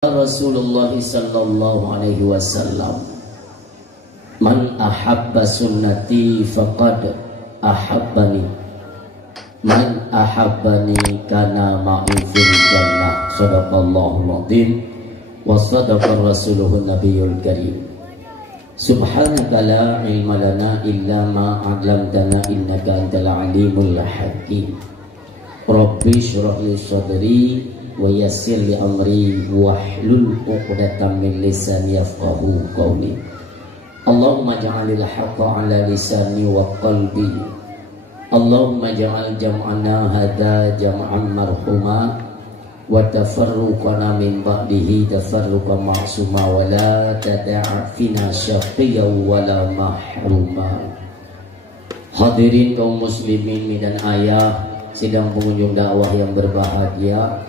Rasulullah sallallahu alaihi wasallam, man ahabba sunnati faqad ahabbani, man ahabbani kana ma'i fil jannah. Shadaqallahul azim wa sadaqa rasuluhun nabiyul karim. Subhanaka la ilma lana illa ma 'allamtana innaka antal alimul hakim. Rabbi shrah li sadri wa yassir li amri wahlul 'uqdatam min lisani yafqahu qawli. Allahumma ja'alil haqqa 'ala lisani wa qalbi. Allahumma ja'al jam'ana hadza jam'an marhuma wa tafarruqana min ba'dihi tafarruqan ma'suma wa la tada'a fina syaqiyyan wa la mahruma. Hadirin kaum muslimin dan ayah, sidang pengunjung dakwah yang berbahagia,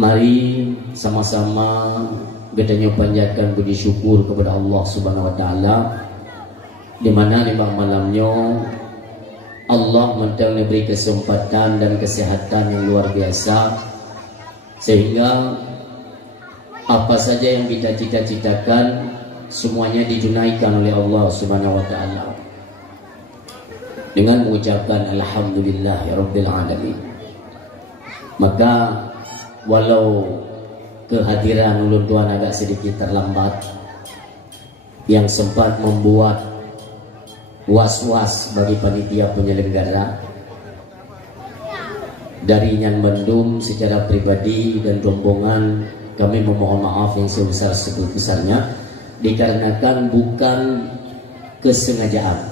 mari sama-sama kita panjatkan puji syukur kepada Allah Subhanahu wa taala, di mana di malamnya Allah memberi kesempatan dan kesehatan yang luar biasa, sehingga apa saja yang kita cita-citakan semuanya ditunaikan oleh Allah Subhanahu wa taala dengan mengucapkan alhamdulillahirabbil alamin. Maka walau kehadiran ulun tuan agak sedikit terlambat, yang sempat membuat was-was bagi panitia penyelenggara, dari Nyan Bandung secara pribadi dan rombongan kami memohon maaf yang sebesar-besarnya, dikarenakan bukan kesengajaan,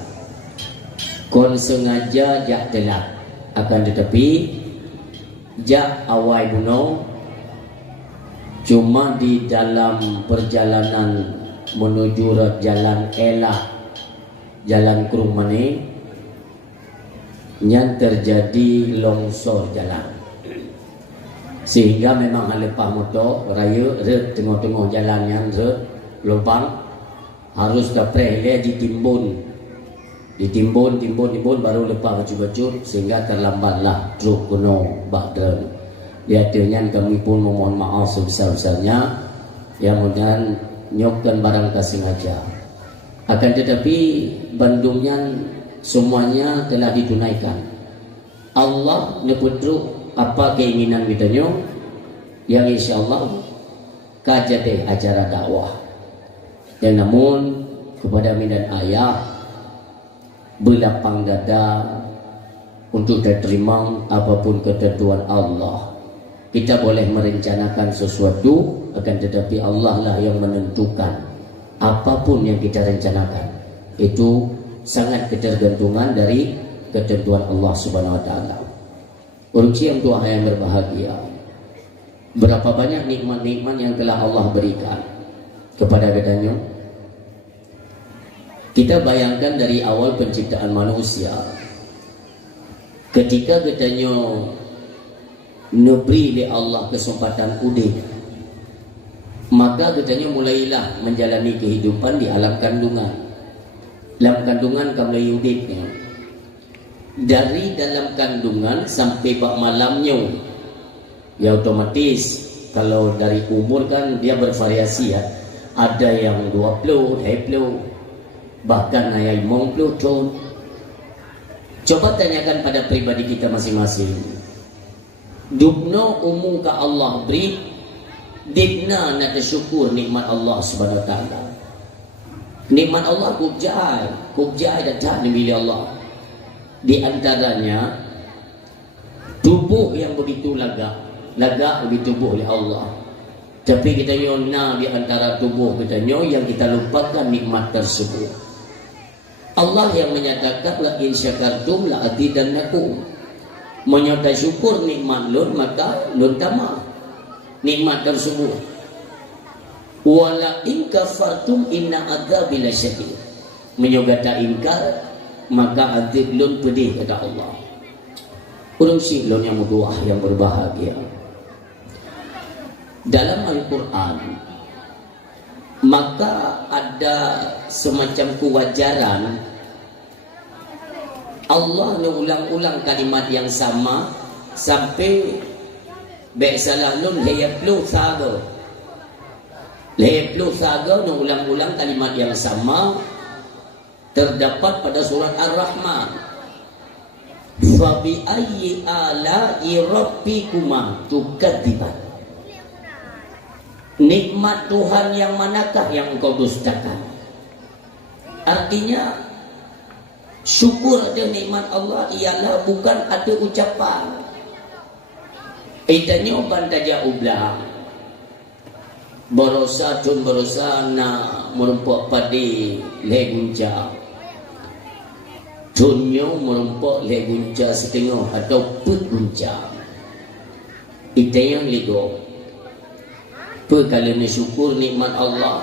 kon sengaja jak telat, akan tetapi jak awal buno, cuma di dalam perjalanan menuju jalan elah, jalan Krumane, yang terjadi longsor jalan, sehingga memang lepas motor raya tengah-tengah jalan yang lubang, harus dapat ditimbun baru lepas baju-baju, sehingga terlambatlah truk kuno bakdren. Lihatnya kami pun memohon maaf sebesar-besarnya, yang mudah nyokkan barang kasengaja. Akan tetapi Bandungnya semuanya telah ditunaikan. Allah nyeputru apa keinginan kita yang insyaallah kajade acara dakwah. Dan namun kepada minat ayah berlapang dada untuk diterima apapun ketentuan Allah. Kita boleh merencanakan sesuatu, akan tetapi Allah lah yang menentukan apapun yang kita rencanakan. Itu sangat ketergantungan dari ketentuan Allah Subhanahu wa taala. Urus yang tua yang berbahagia, berapa banyak nikmat-nikmat yang telah Allah berikan kepada katanya. Kita bayangkan dari awal penciptaan manusia, ketika katanya neberi oleh Allah kesempatan udik, maka katanya mulailah menjalani kehidupan di alam kandungan. Dalam kandungan mulai udiknya, dari dalam kandungan sampai bak malamnya, ya otomatis kalau dari umur kan dia bervariasi ya, ada yang 20, 20, bahkan ayat 50 tahun. Coba tanyakan pada pribadi kita masing-masing, dubno umum ka Allah beri, dibna nak syukur nikmat Allah Subhanahu wa taala. Nikmat Allah kubjai datang dari Allah. Di antaranya tubuh yang begitu lagak begitu tubuh oleh Allah. Tapi kita nyona di antara tubuh kita yang kita lupakan nikmat tersebut. Allah yang menyatakan la in syakartum la azidannakum. Menyata syukur nikmat lun, maka lun tambah nikmat tersebut. Wala in kafartum inna adzabi lasyadid. Menyogata ingkar, maka azab lun pedih, kata Allah. Urusi lun yang berdoa yang berbahagia. Dalam Al-Quran maka ada semacam kewajaran Allah ulang-ulang kalimat yang sama sampai Baik salah nun hayaplu sabar Leplu saga ulang-ulang kalimat yang sama terdapat pada surat Ar-Rahman. Fa bi ayyi ala'i rabbikuma tukadziban. Nikmat Tuhan yang manakah yang engkau dustakan? Artinya syukur ada nikmat Allah ialah bukan ada ucapan. Itanya bantaja ublah. Berosa tun berosa na merumpok padi legunca. Tunyo merumpok legunca setengah atau put gunca. Itanya ligo. Kalau syukur nikmat Allah,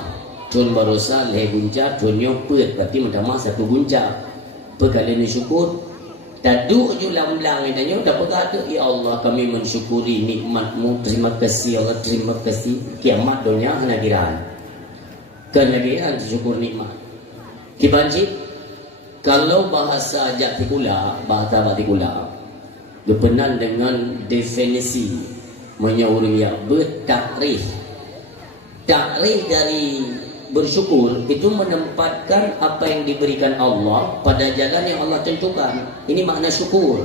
tun berosa legunca tunyo put berarti mentama satu gunca. Kalau syukur taduk je lang-lang itanya dah berkata, ya Allah kami mensyukuri nikmatmu, terima kasih Allah, terima kasih. Kiamat dunia hanagiran kenagiran syukur nikmat kibanci. Kalau bahasa jatikula, bahasa batikula berkenan dengan definisi menyauri yang bertakrif. Takrif dari bersyukur itu menempatkan apa yang diberikan Allah pada jalan yang Allah tentukan. Ini makna syukur.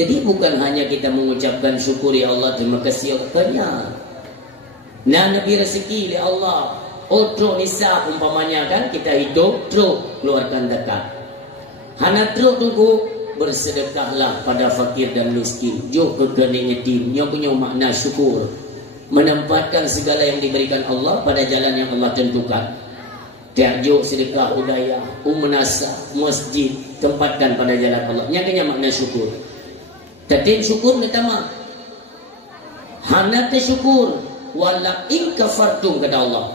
Jadi bukan hanya kita mengucapkan syukur ya Allah, terima kasih Allah. Nah, Nabi rezeki ya Allah. Truk nisa umpamanya kan kita hidup truk keluarkan zakat. Hana truk tunggu bersedekahlah pada fakir dan miskin. Jo ke kening yatim. Nyo punya makna syukur. Menempatkan segala yang diberikan Allah pada jalan yang Allah tentukan. Tiajuk sedekah udayah, menasa, masjid, tempatkan pada jalan Allah. Nyakanya makna syukur. Tatin syukur minta Hanat syukur. Wala in kafartum kata Allah.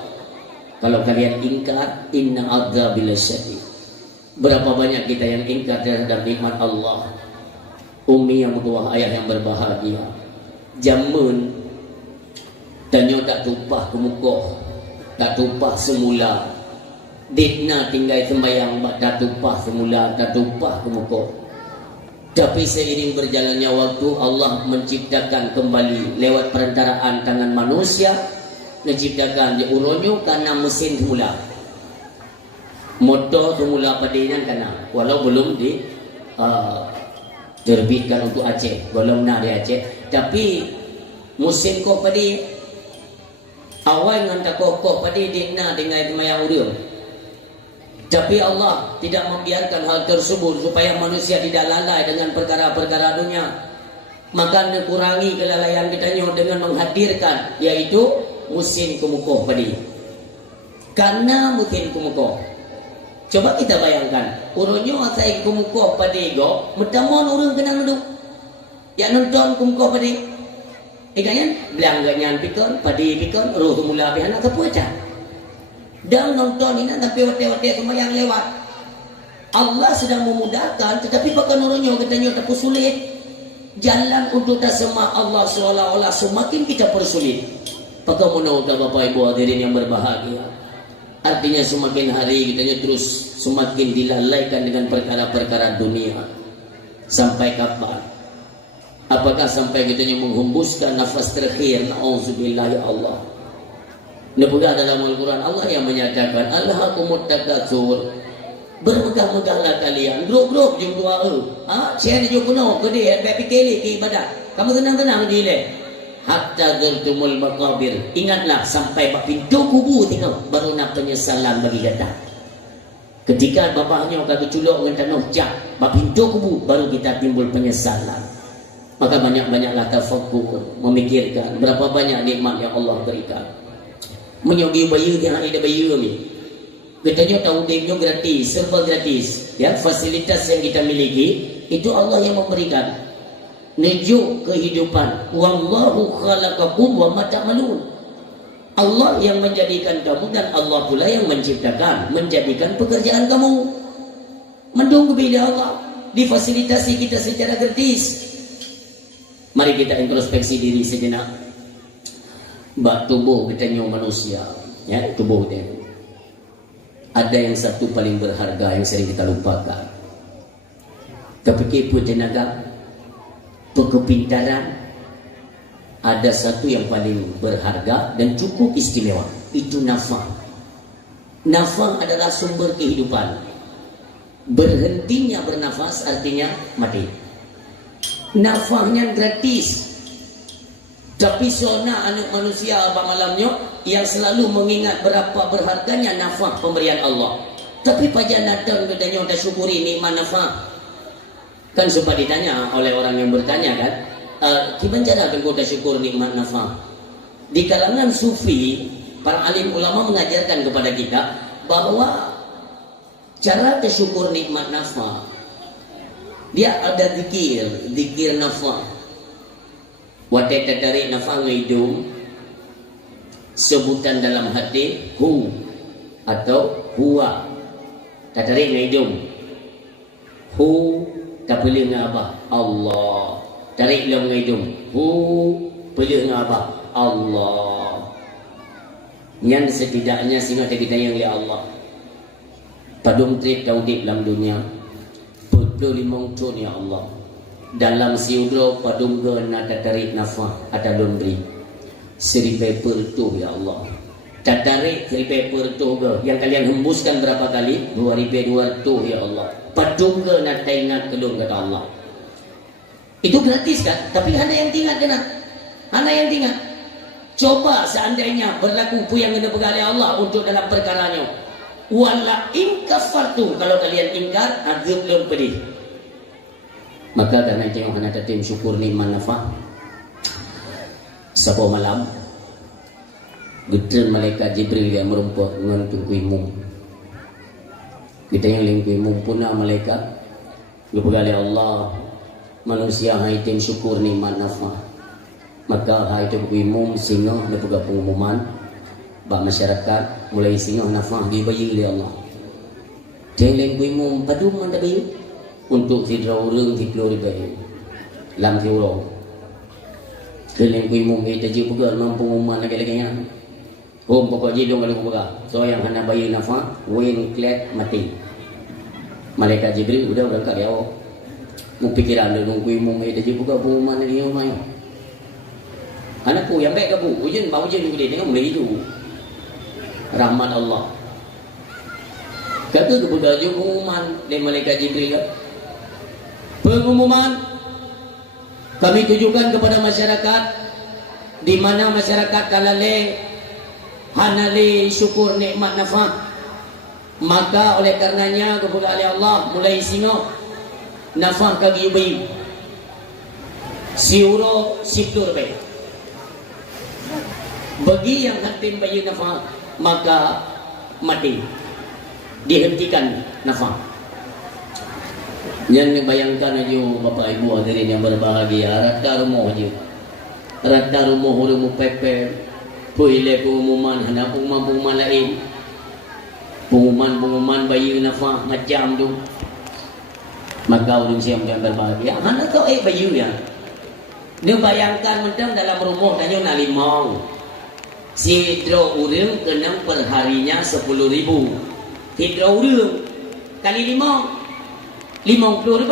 Kalau kalian ingkar, inna adzabil syadid. Berapa banyak kita yang ingkar terhadap nikmat Allah. Umi yang tua, ayah yang berbahagia. Jamun danyo tak tumpah ke muka, tak tumpah semula. Ditna tinggal sembayang tak tumpah semula, tak tumpah ke muka. Tapi seiring berjalannya waktu Allah menciptakan kembali lewat perantaraan tangan manusia, menciptakan dia uronyo karena mesin semula. Motor semula padanya karena walau belum di terbitkan untuk Aceh, belum nak di Aceh, tapi musim kok padi awal dengan tak kokoh pada dikna dengan semayang urang. Tapi Allah tidak membiarkan hal tersebut supaya manusia tidak lalai dengan perkara-perkara dunia. Maka kurangi kelalaian kita dengan menghadirkan yaitu musim kemukoh pada. Karena musim kemukoh. Coba kita bayangkan, urunyo asai kemukoh pada go, metamon urang kena menduk. Ya nonton kemukoh pada. Ikannya belangganyan pikon, padi pikon, roh mula pihana kepuaca. Dan nonton ini tapi wate-wate semua yang lewat. Allah sedang memudahkan, tetapi pakai nurunnya katanya tak sulit. Jalan untuk tasma Allah seolah-olah semakin kita persulit. Pakai menauta Bapak Ibu hadirin yang berbahagia. Artinya semakin hari kitanya terus semakin dilalaikan dengan perkara-perkara dunia. Sampai kapan? Apakah sampai kitanya menghembuskan nafas terakhir? Na'udzubillah ya Allah. Nebugah dalam Al-Quran Allah yang menyatakan Alhaakumut takatsur. Bermegah-megahlah kalian. Grup-grup jom doa. Saya ni jom penuh ke dia. Baik fikir ke ibadah. Kamu tenang-tenang di le. Hatta zurtumul maqabir. Ingatlah sampai bak pintu kubur tengok. Baru nak penyesalan bagi kata. Ketika bapaknya kaki culuk dengan tanah jak. Bak pintu kubur baru kita timbul penyesalan. Maka banyak-banyaklah tafakkur, memikirkan berapa banyak nikmat yang Allah berikan. Menyogi bayu yang ada bayu ni. Katanya tahu dia gratis, serba gratis. Ya, fasilitas yang kita miliki itu Allah yang memberikan. Nejuk kehidupan. Wallahu khalaqakum wa ma ta'malun. Allah yang menjadikan kamu dan Allah pula yang menciptakan, menjadikan pekerjaan kamu. Mendung bila Allah difasilitasi kita secara gratis. Mari kita introspeksi diri sejenak. Bak tubuh kita ni manusia, ya, tubuh dia. Ada yang satu paling berharga yang sering kita lupakan. Tapi tenaga, kepintaran, ada satu yang paling berharga dan cukup istimewa. itu nafas. Nafas adalah sumber kehidupan. Berhentinya bernafas artinya mati. Nafasnya gratis. Tapi sona anak manusia abang malamnya yang selalu mengingat berapa berharganya nafas pemberian Allah. Tapi pajak datang katanya dah syukuri nikmat nafas. Kan sempat ditanya oleh orang yang bertanya kan, gimana cara kau dah syukur nikmat nafas? Di kalangan sufi, para alim ulama mengajarkan kepada kita bahwa cara bersyukur nikmat nafas, dia ada zikir nafas. Wadah dari nafas hidung, sebutan dalam hati hu atau huwa. Tarik hidung hu, tak pilih apa Allah. Tarik dalam hidung hu, pilih apa Allah. Yang setidaknya sehingga kita yang oleh Allah. Padung trip taudip dalam dunia. Betul limong ton ya Allah. Dalam siudro padungga nada tarik nafas ada lombri. Seri paper tu ya Allah. Tarik seri paper tu ke yang kalian hembuskan berapa kali? 2,200 ya Allah. Padungga nada ingat kelung kata Allah. Itu gratis kan? Tapi ada yang tinggal kena. Ada yang tinggal. Coba seandainya berlaku yang kena pegang oleh Allah untuk dalam perkaranya. Wala in kafartum, kalau kalian ingkar azab belum pedih. Maka karena itu yang hendak tim syukur nikmat nafas. Sabtu malam gedel malaikat Jibril yang merumput ngantung kuimum. Kita yang lingkuimum punah malaikat kepada Allah manusia hai tim syukur nikmat nafas. Maka hai itu kuimum singa dia pegang pengumuman bak masyarakat mulai singa nafas dibayi oleh Allah. Dia lingkuimum padu mana bayi untuk sidra orang di keluar bayi lam tiurong keliling kuimum kita je pegang mampu pengumuman lagi-laginya. Pokok jidung kalau pegang so yang hana bayi nafas wing klet mati. Malaikat Jibril udah berangkat dia awak mu pikiran dia nunggu imum kita je pegang pengumuman lagi rumah. Anakku yang baik ke bu ujian bau ujian dia tengok mulai itu rahmat Allah. Kata kepada pengumuman dari malaikat Jibril, pengumuman kami tujukan kepada masyarakat di mana masyarakat kalale hanale syukur nikmat nafas, maka oleh karenanya kepada Allah mulai singo nafas kagi bayi siuro siplur bayi bagi yang hatim bayi nafas maka mati dihentikan nafas. Yang bayangkan aja bapak ibu hadirin yang berbahagia, rata rumah aja, rata rumah rumah pepe, puile pengumuman, hendak pengumuman lain, pengumuman bayi nafas macam tu, maka orang siap yang berbahagia. Hendak kau bayi ya, dia bayangkan macam dalam rumah tanya nalimau, si hidro urang kena perharinya 10.000, hidro urang kali 5. 50 ribu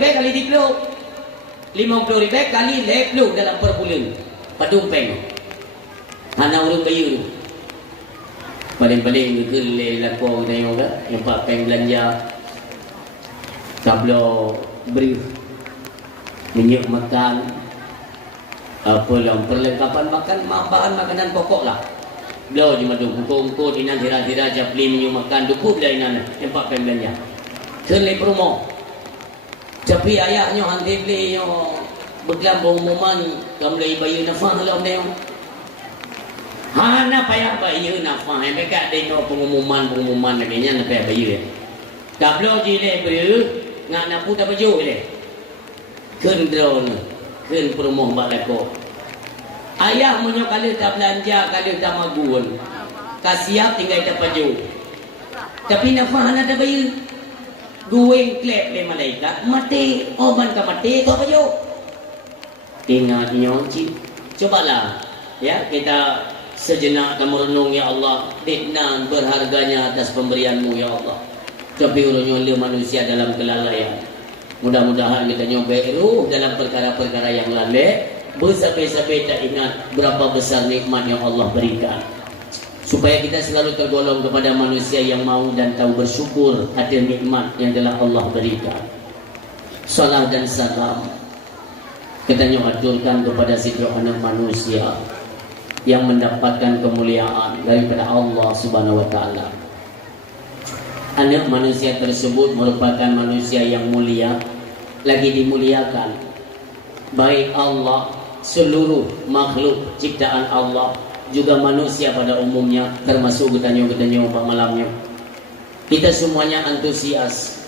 kali 30 50 ribu kali 20 dalam per bulan padung peng hana urang bayu paling-paling ke laku tengok ke yang pak peng belanja kablo beri minyak makan apa yang perlengkapan makan bahan makanan pokok lah belau je madu kuku-kuku inan hira-hira japli minyak makan dukup dah inan yang pak peng belanja kelih promo. Tapi ayahnya hanti beli yang bekam pengumuman kamlai bayu nafas dalam dia. Hana payah bayu nafas. Mereka ada yang pengumuman laginya nak payah bayu. Kablo jile beri ngak nak putar baju le. Ken drone, ken promo balako. Ayah munyo kali tak belanja kali tak magun. Kasiap tinggal tak baju. Tapi nafas hana ada bayu. Dueng klep le malaikat mati oban ka mati tu apa jo ingat nyonci cobalah ya kita sejenak merenung ya Allah ditnan berharganya atas pemberianmu ya Allah tapi urunyo manusia dalam kelalaian mudah-mudahan kita nyoba ruh dalam perkara-perkara yang lalai bersabar-sabar tak ingat berapa besar nikmat yang Allah berikan. Supaya kita selalu tergolong kepada manusia yang mau dan tahu bersyukur ada nikmat yang telah Allah berikan. Salam dan salam kita aturkan kepada setiap anak manusia yang mendapatkan kemuliaan daripada Allah Subhanahu wa taala. Anak manusia tersebut merupakan manusia yang mulia, lagi dimuliakan. Baik Allah, seluruh makhluk ciptaan Allah, juga manusia pada umumnya, termasuk getanyo-getanyo malamnya. Kita semuanya antusias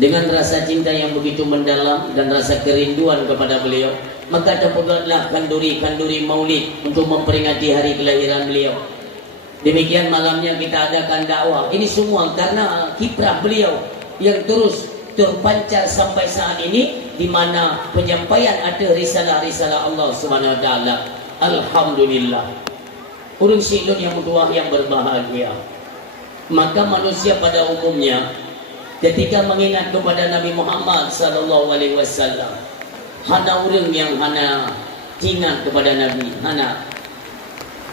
dengan rasa cinta yang begitu mendalam dan rasa kerinduan kepada beliau. Maka terbuatlah kanduri-kanduri maulid untuk memperingati hari kelahiran beliau. Demikian malamnya kita adakan dakwah. Ini semua karena kiprah beliau yang terus terpancar sampai saat ini, di mana penyampaian ada risalah-risalah Allah Subhanahu wa taala. Alhamdulillah. Urang silun yang berdua yang berbahagia. Maka manusia pada umumnya ketika mengingat kepada Nabi Muhammad sallallahu alaihi wasallam, hana orang yang hana ingat kepada Nabi, hana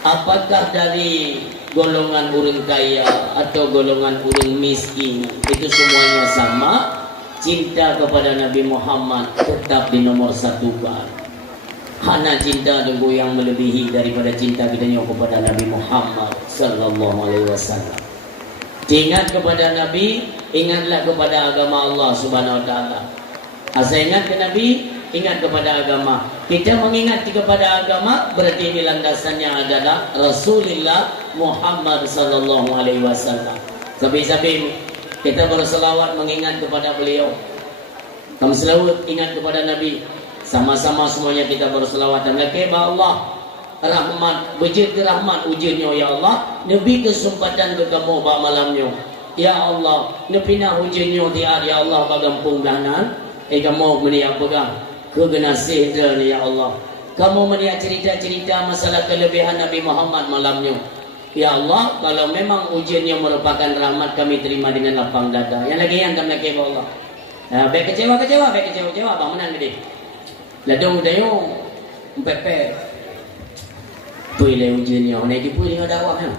apakah dari golongan orang kaya atau golongan orang miskin, itu semuanya sama. Cinta kepada Nabi Muhammad tetap di nomor satu kan. Hana cinta dengan yang melebihi daripada cinta kita kepada Nabi Muhammad sallallahu alaihi wasallam. Ingat kepada Nabi, ingatlah kepada agama Allah Subhanahu wa taala. Asal ingat ke Nabi, ingat kepada agama. Kita mengingat kepada agama berarti ini landasannya adalah Rasulullah Muhammad sallallahu alaihi wasallam. Sabi-sabi kita berselawat mengingat kepada beliau. Kamu selawat ingat kepada Nabi. Sama-sama semuanya kita berselawat dan lakeba Allah rahmat, bejit rahmat ujiannya ya Allah. Nabi kesempatan ke kamu pada malamnya. Ya Allah, nepina ujiannya tiar ya Allah bagampung danan. Kamu meniak pegang kegenasih dan ya Allah. Kamu meniak cerita-cerita masalah kelebihan Nabi Muhammad malamnya. Ya Allah, kalau memang ujiannya merupakan rahmat, kami terima dengan lapang dada. Yang lagi yang kami lakeba Allah. Baik kecewa, bang menang gede. Ladong dayo, pepe. Puilai ujiannya, orang ini puilai dengan dakwahnya.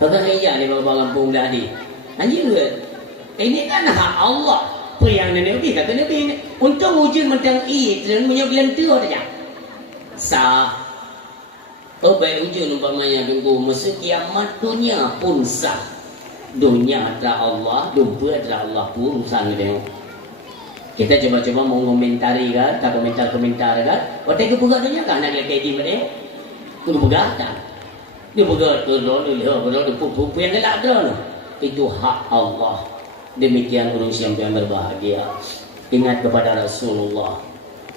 Kata iya ni bapak Lampung dah di. Anjir, ini kan hak Allah. Apa yang Nabi kata Nabi ini untuk ujian mentang dan punya bilang tu aja. Sah. Oh baik ujian umpamanya tunggu masa kiamat dunia pun sah. Dunia adalah Allah, dunia adalah Allah pun urusan dia. Kita coba-coba mau komentari kan, tak komentar kan. Waktu itu pegadanya kan nak kayak di mana? Tu pegatan. Dia pegat tu dia pupu yang gelap tu. Itu hak Allah. Demikian urus yang berbahagia. Ingat kepada Rasulullah.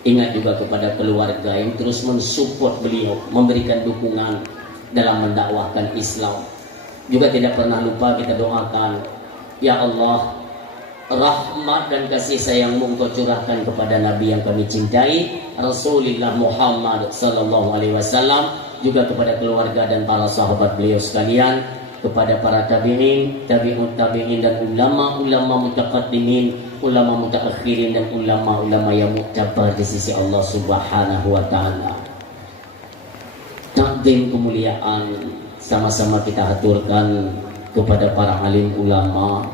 Ingat juga kepada keluarga yang terus mensupport beliau, memberikan dukungan dalam mendakwahkan Islam. Juga tidak pernah lupa kita doakan, ya Allah, rahmat dan kasih sayang-Mu Engkau curahkan kepada Nabi yang kami cintai, Rasulullah Muhammad sallallahu alaihi wasallam, juga kepada keluarga dan para sahabat beliau sekalian, kepada para tabi'in, tabi'ut tabi'in dan ulama-ulama mutaqaddimin, ulama mutaakhirin dan ulama-ulama yang muktabar di sisi Allah Subhanahu wa taala. Takdim kemuliaan sama-sama kita aturkan kepada para alim ulama,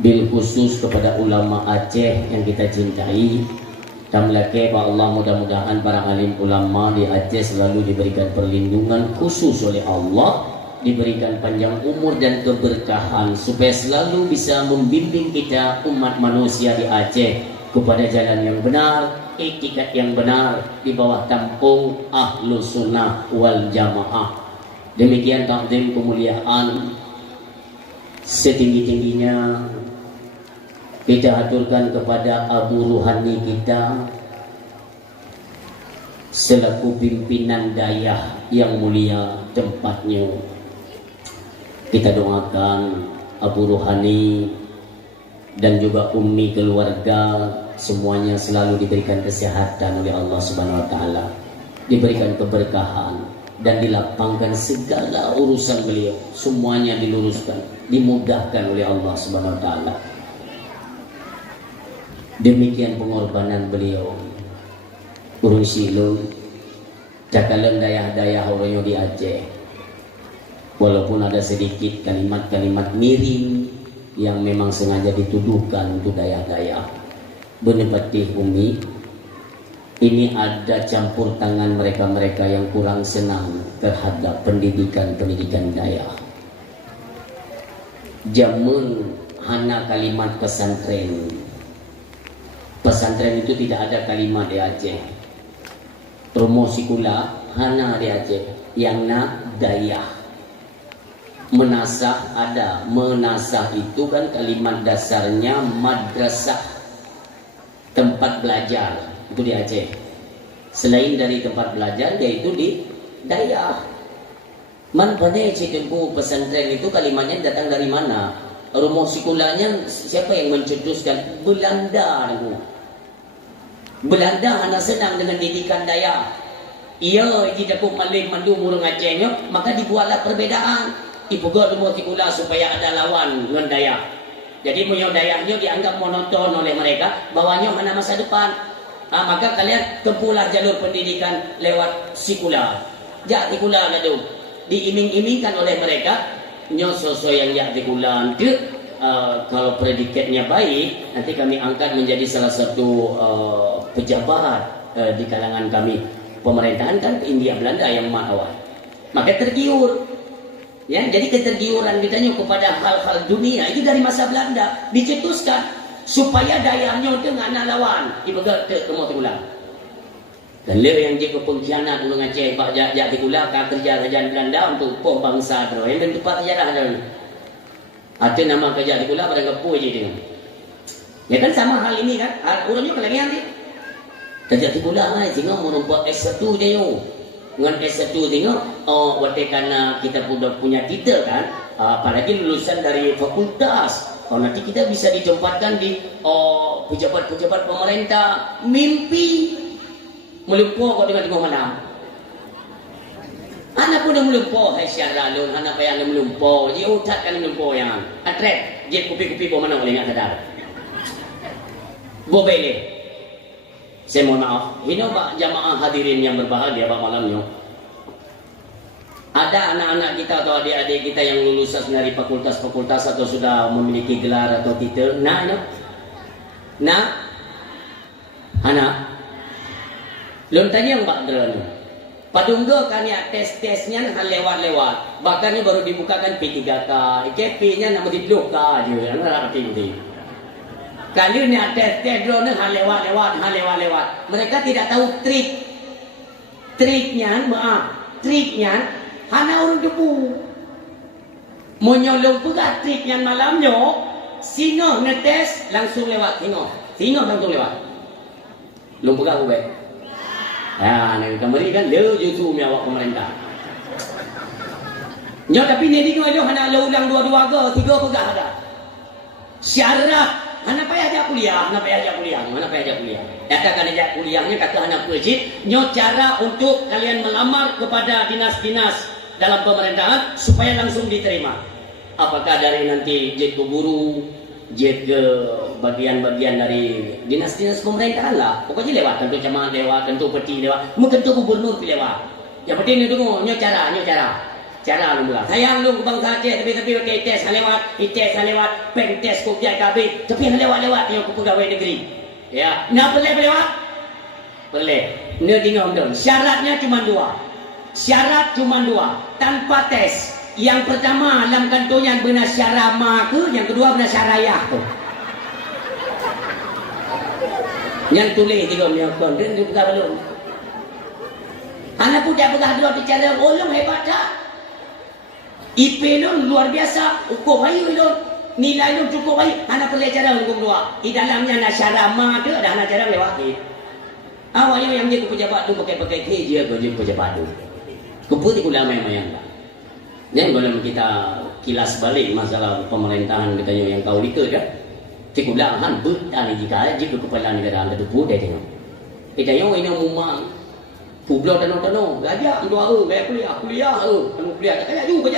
bil khusus kepada ulama Aceh yang kita cintai. Tamlake Allah, mudah-mudahan para alim ulama di Aceh selalu diberikan perlindungan khusus oleh Allah, diberikan panjang umur dan keberkahan supaya selalu bisa membimbing kita umat manusia di Aceh kepada jalan yang benar, etikat yang benar di bawah tampung Ahlus Sunnah wal Jamaah. Demikian takdim kemuliaan setinggi-tingginya kita aturkan kepada Abu Ruhani kita selaku pimpinan dayah yang mulia tempatnya. Kita doakan Abu Ruhani dan juga ummi keluarga semuanya selalu diberikan kesehatan oleh Allah Subhanahu wa taala, diberikan keberkahan dan dilapangkan segala urusan beliau, semuanya diluruskan, dimudahkan oleh Allah Subhanahu wa taala. Demikian pengorbanan beliau. urung silung cakalan daya-daya orang di Aceh, walaupun ada sedikit kalimat-kalimat miring yang memang sengaja dituduhkan untuk daya-daya. Benepatih Umi, ini ada campur tangan mereka-mereka yang kurang senang terhadap pendidikan daya. Jamun hana kalimat pesantren. Pesantren itu tidak ada kalimat di Aceh. Promosi kula hana di Aceh yang nak daya. Menasah ada. Menasah itu kan kalimat dasarnya madrasah, tempat belajar. Itu di Aceh. Selain dari tempat belajar, yaitu di daya. Man pandai cikgu pesantren itu kalimatnya datang dari mana? Rumus sekolahnya siapa yang mencetuskan? Belanda. Belanda hanya senang dengan didikan daya. Ia jika ku malih mandu murung Acehnya, maka dibuatlah perbedaan. Ipuga rumus sekolah supaya ada lawan dengan daya. Jadi punya dayanya dianggap monoton oleh mereka, bawahnya mana masa depan. Maka kalian tempuhlah jalur pendidikan lewat sekolah. Jak sekolah lalu diiming-imingkan oleh mereka nyososo yang jak sekolah itu. Kalau predikatnya baik, nanti kami angkat menjadi salah satu pejabat di kalangan kami. Pemerintahan kan India Belanda yang awal. Maka tergiur. Ya, jadi ketergiuran kita kepada hal-hal dunia itu dari masa Belanda dicetuskan supaya dayanya dengan lawan. Ibu ke mau ulang. Dan le yang jika pengkhianat ulung Aceh bak jak dikulah kerja kerajaan Belanda untuk pom bangsa tu. Yang tempat sejarah dah. Ada nama kerja di pula pada kepu je dia. Ya kan sama hal ini kan. Orangnya kalau lagi kerja di pula kan tengok menumpuk S1 dia yo. Dengan S1 tengok kerana kita punya titel kan. Apalagi lulusan dari fakultas. Nanti kita bisa ditempatkan di pejabat-pejabat pemerintah. Mimpi melumpur kau dengan tengok malam. Anak pun dah melumpur, hai syarah lun, anak payah dah melumpur. Dia utat kan melumpur yang atret. Dia kupi-kupi bawa mana boleh ingat sadar. Bobele. Saya mohon maaf. Ini pak jamaah hadirin yang berbahagia pak malamnya. Ada anak-anak kita atau adik-adik kita yang lulusan dari fakultas-fakultas atau sudah memiliki gelar atau titel. Nah, anak. Lun tanya yang pak derana. Padungga kan ya tes-tesnya hal lewat-lewat. Bahkan baru dibukakan P3K, IKP-nya nama dipluk aja, enggak arti. Kali ni tes drone hal lewat-lewat. Mereka tidak tahu triknya hanya orang debu. Menyolong pula triknya malamnya, singa ngetes langsung lewat singa langsung lewat. Lu pegang gue. Nanti kemarin kan dia justru miawak pemerintah. Tapi ni dia hanya ulang dua-dua ke, tiga pegah ada. Syarat, hanya payah ajak kuliah. Katakan ajak kuliahnya kata hanya pejit. Cara untuk kalian melamar kepada dinas-dinas dalam pemerintahan supaya langsung diterima. Apakah dari nanti jet ke guru, jet ke bagian-bagian dari dinas-dinas pemerintahan lah. Pokoknya lewat, tentu camat lewat, tentu peti lewat, mungkin tentu gubernur lewat. Yang penting itu cara lu bilang. Sayang lu ke bangsa Aceh, tapi pakai tes lewat, tes lewat, pen tes kok dia KB, tapi lewat yang ke pegawai negeri. Ya, nak boleh lewat? Boleh. Ni tengok dong. Syaratnya cuma dua. Tanpa tes. Yang pertama dalam kantornya benar syarama ke, yang kedua benar syarayah tu. Yang tulis tiga menyokong dia buka belum. Anak pun dah pegang dua bicara ulung hebat tak? IP lu luar biasa, ukur baik lu. Nilai lu cukup baik. Anak perlu cara hukum dua. Di dalamnya nak syarama tu dah nak cara lewat. Awaknya yang dia pejabat tu pakai kerja pejabat tu. Keputih ulama yang tak. Yang kalau kita kilas balik masalah pemerintahan kita yang kau lihat kan. Cikulah han bertani jika kepala negara anda tu putih tengok. Kita yang ini umum pulau tanah gajah dua gaya kuliah tak kaya juga.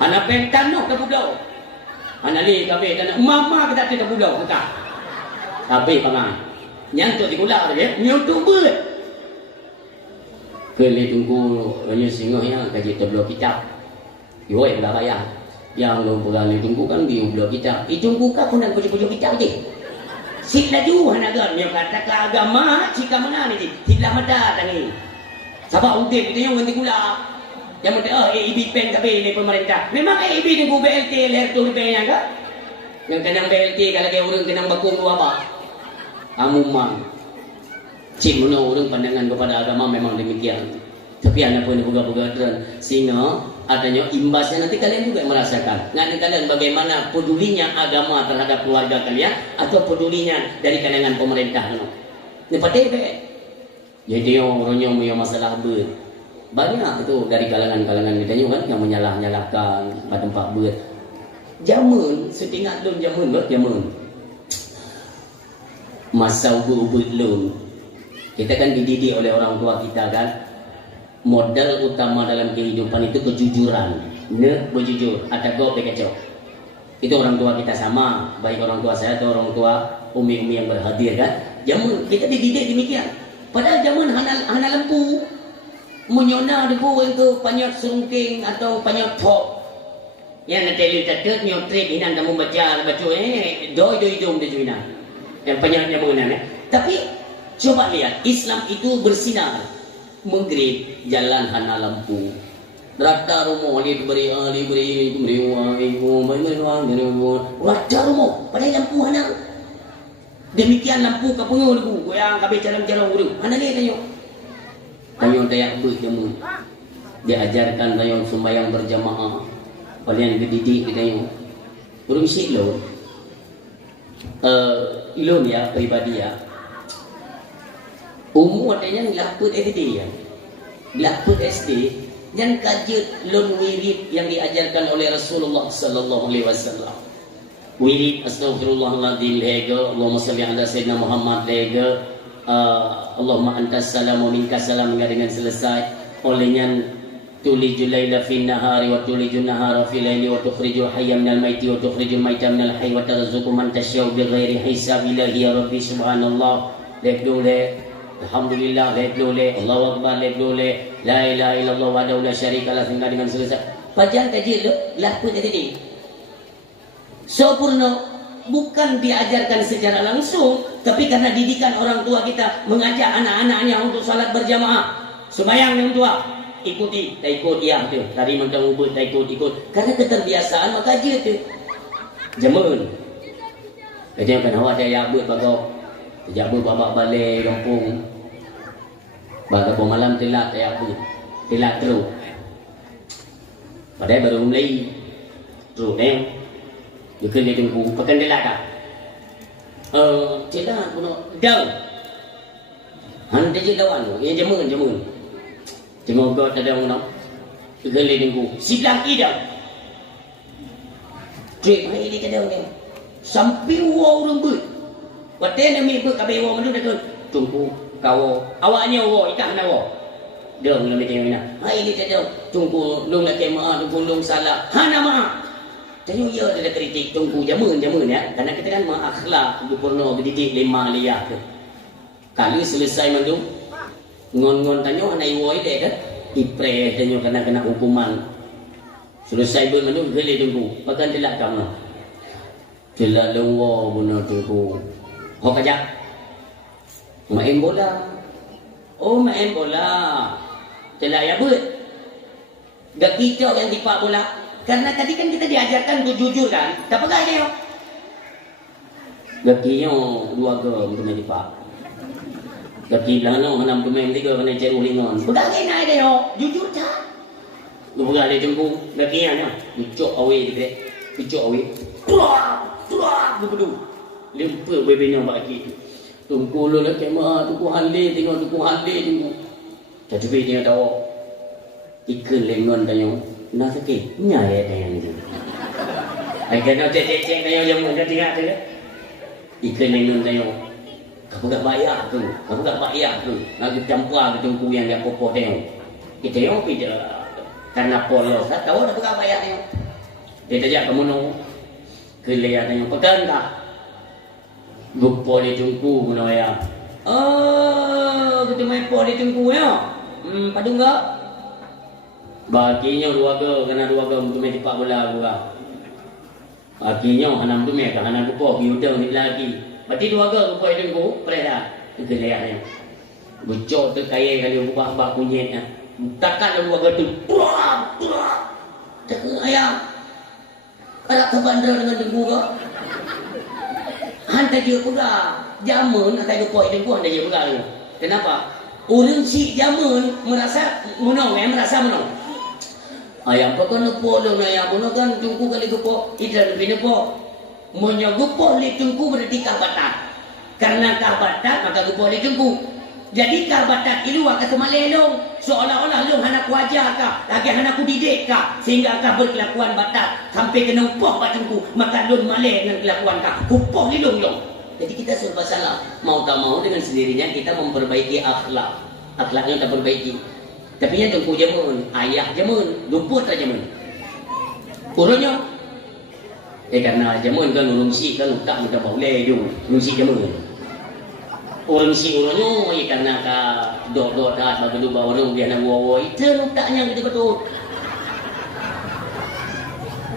Anak pentan noh ke pulau. Anak li kabe tanah mama kita tidak pulau kita. Kabe pangan. nyantuk di kula dia nyotok ber kele tunggu hanya singa yang kaji tablo kitab yoi pula bayar yang lo berani tunggu kan di ublo kitab tunggu kau nak pujuk kitab je sik laju hanagan yang kata ke agama jika mana ni tidak mada tangi sabab udip itu yang ganti kula yang mesti EIB pen tapi ni pemerintah memang EIB ni bu BLT ler tu pen yang ke yang kenang BLT kalau dia orang kenang bakung tu apa amuman cik mana orang pandangan kepada agama memang demikian tapi anak pun buka-buka terang sehingga adanya imbasnya nanti kalian juga merasakan nanti kalian bagaimana pedulinya agama terhadap keluarga kalian atau pedulinya dari kalangan pemerintah ini pada jadi orangnya punya masalah ber banyak itu dari kalangan-kalangan kita kan yang menyalah-nyalahkan pada tempat ber zaman setingkat lun zaman masa ubud lun kita kan dididik oleh orang tua kita kan modal utama dalam kehidupan itu kejujuran berjujur ada go kacau itu orang tua kita sama baik orang tua saya atau orang tua umi-umi yang berhadir kan zaman kita dididik demikian padahal zaman hana lampu menyona debu ke panjat serungking atau panjat top yang nanti lu catat nyotret inan kamu baca doi hidung dia juina yang panjatnya mengenai tapi coba lihat Islam itu bersinar menggrip jalan hana lampu rata rumah beri rata rumah pada lampu hana demikian lampu kapungu debu goyang kabe jalan-jalan urut mana ni tayo tayo dayak berjamu diajarkan tayo sembahyang berjamaah kalian dididik tayo urung silo ilon ya pribadi ya umur adanya laput SD ya laput SD yang kajut lon wirid yang diajarkan oleh Rasulullah sallallahu alaihi wasallam wirid astaghfirullahaladzim lega Allahumma salli ala sayyidina Muhammad lega Allahumma antas salam wa minkas salam dengan selesai olehnya tulijul laila fin nahari wa tulijun nahara fil laili wa tukhrijul hayya minal maiti wa tukhrijul maita minal hayy wa tarzuqu man tasyau bighairi hisab ilahi ya rabbi subhanallah lekdule alhamdulillah lekdule Allahu akbar lekdule la ilaha illallah wahdahu la syarikalah hingga dengan selesai pajang kaji laku tadi sempurna bukan diajarkan secara langsung tapi karena didikan orang tua kita mengajak anak-anaknya untuk salat berjamaah sembahyang yang tua ikuti tak ikut dia tu tadi mentang ubud tak ikut karena keterbiasaan maka aja tu jamun jadi kan awak dia abud bagau jabut babak balik kampung baga malam telat ya abud telat terus padahal baru mulai terus Bukan dia tunggu, pakai dia lada. Celah puno daun. Han dia lawan, yang jamun. Tengok kau tak ada orang. Bukan dia tunggu, silang idam. Trip hari ini kada orang. Sampai orang ber. Waten ami ber kabe orang mana dah tunggu kau. Awaknya orang ikan nawa. Dong nak tengok ni. Hari ini tak ada. Tunggu long nak kemah, tunggu long salah. Hana maaf. Tengok ya ada kritik tunggu jamun ya. Karena kita kan akhlak gubernur berdidik 5 liah tu. Kali selesai mandu ngon tanya anak iwoi dek kan. Ipre tanya kena hukuman. Selesai ber mandu gele tunggu. Pakan telak kamu. Telak lewa benar tunggu. Hok aja. Main bola. Oh main bola. Telak ya bet. Gak kita yang tipak bola. Karena tadi kan kita diajarkan untuk jujur kan. Tak pegang dia. Gaki yang 2 ke untuk main tipak. Gaki bilang no 6 pemain 3 kena ceru lingon. Pegang dia dia. Jujur tak. Lu pegang dia jengku. Gaki yang ucok away dia. Ucok away. Tuak. Begitu. Lemper bebenya bagi. Tunggu lu nak kemah. Tunggu hande tengok. Tunggu hande tengok. Jadi dia tahu. Ikan lengon tanya. Nak sakit, nyai tanya ni. Akan nak cek tanya yang mana tinggal tu. Ikan lengon tanya. Kamu tak bayar tu. Nak campur ke tungku yang dia pokok tengok. Kita tengok kita karena polos. Tahu dah bukan bayar tengok. Dia tanya kamu no. Kelihatan tengok pekan tak. Lupa dia tungku mana ya. Kita main po di tengku ya. Padu enggak? Baginya dua ke, kena dua ke untuk main cepat bola gua. Baginya hanam tu mereka, hanam tu po, biudang ni lagi. Berarti dua ke po di tengku, boleh dah. Itu lihatnya. Bocor tu kaya kali ubah-ubah kunyitnya. Takkan dua ke tu. Tak ayam. Kalau ke bandar dengan tengku ke? Hantar dia pula. Jamun akan dia po di tengku, hantar dia pula tu. Kenapa? Orang si jamun merasa menang, merasa menang. Ayam apa kan nepolong ayam pun kan tungku kali gepo, idra lebih nepo. Monya gepo li tungku berarti kahbatat. Karena kahbatat maka gepo li tungku. Jadi kahbatat itu akan semalelong seolah-olah long anak wajah kah, lagi anak ku didik kah, sehingga kah berkelakuan batat sampai kena upah batungku, maka long maleh dengan kelakuan kah, upah li long. Jadi kita serba salah. Mau tak mau dengan sendirinya kita memperbaiki akhlak. Akhlaknya kita perbaiki. Tapi yang tengku jamun, ayah jamun, luput lah jamun. Urutnya. Karena jamun kan urung si kan tak mudah boleh ju, urung si jamun. Urung si urutnya karena ka dok dah bagi dua orang dia nak wawa itu letaknya kita betul.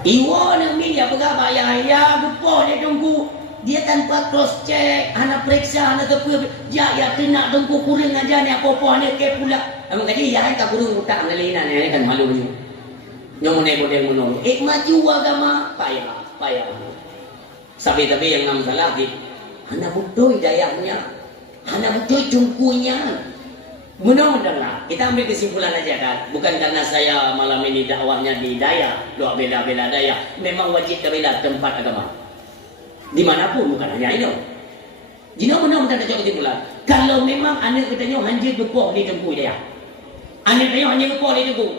Iwan yang ni apa kah ayah lupa dia tengku. Dia tanpa cross check, anak periksa, anak kepunya, ya kena tengku kurang aja ni apa-apa ni ke pula. Emang kaji ya kan kurang utak ngelina ni kan malu ni. Nyong ni boleh menong. Maju agama payah. Tapi yang nam salah di anak butuh hidayahnya, anak butuh tungkunya. Mudah-mudahan kita ambil kesimpulan aja kan, bukan karena saya malam ini dakwahnya di daya, doa bela-bela daya. Memang wajib bela tempat agama. Dimanapun bukan hanya itu. Jika benar-benar ada kesimpulan. Kalau memang anak katanya hanjir bepoh di tempuh dia. Anak katanya hanjir bepoh di tempuh.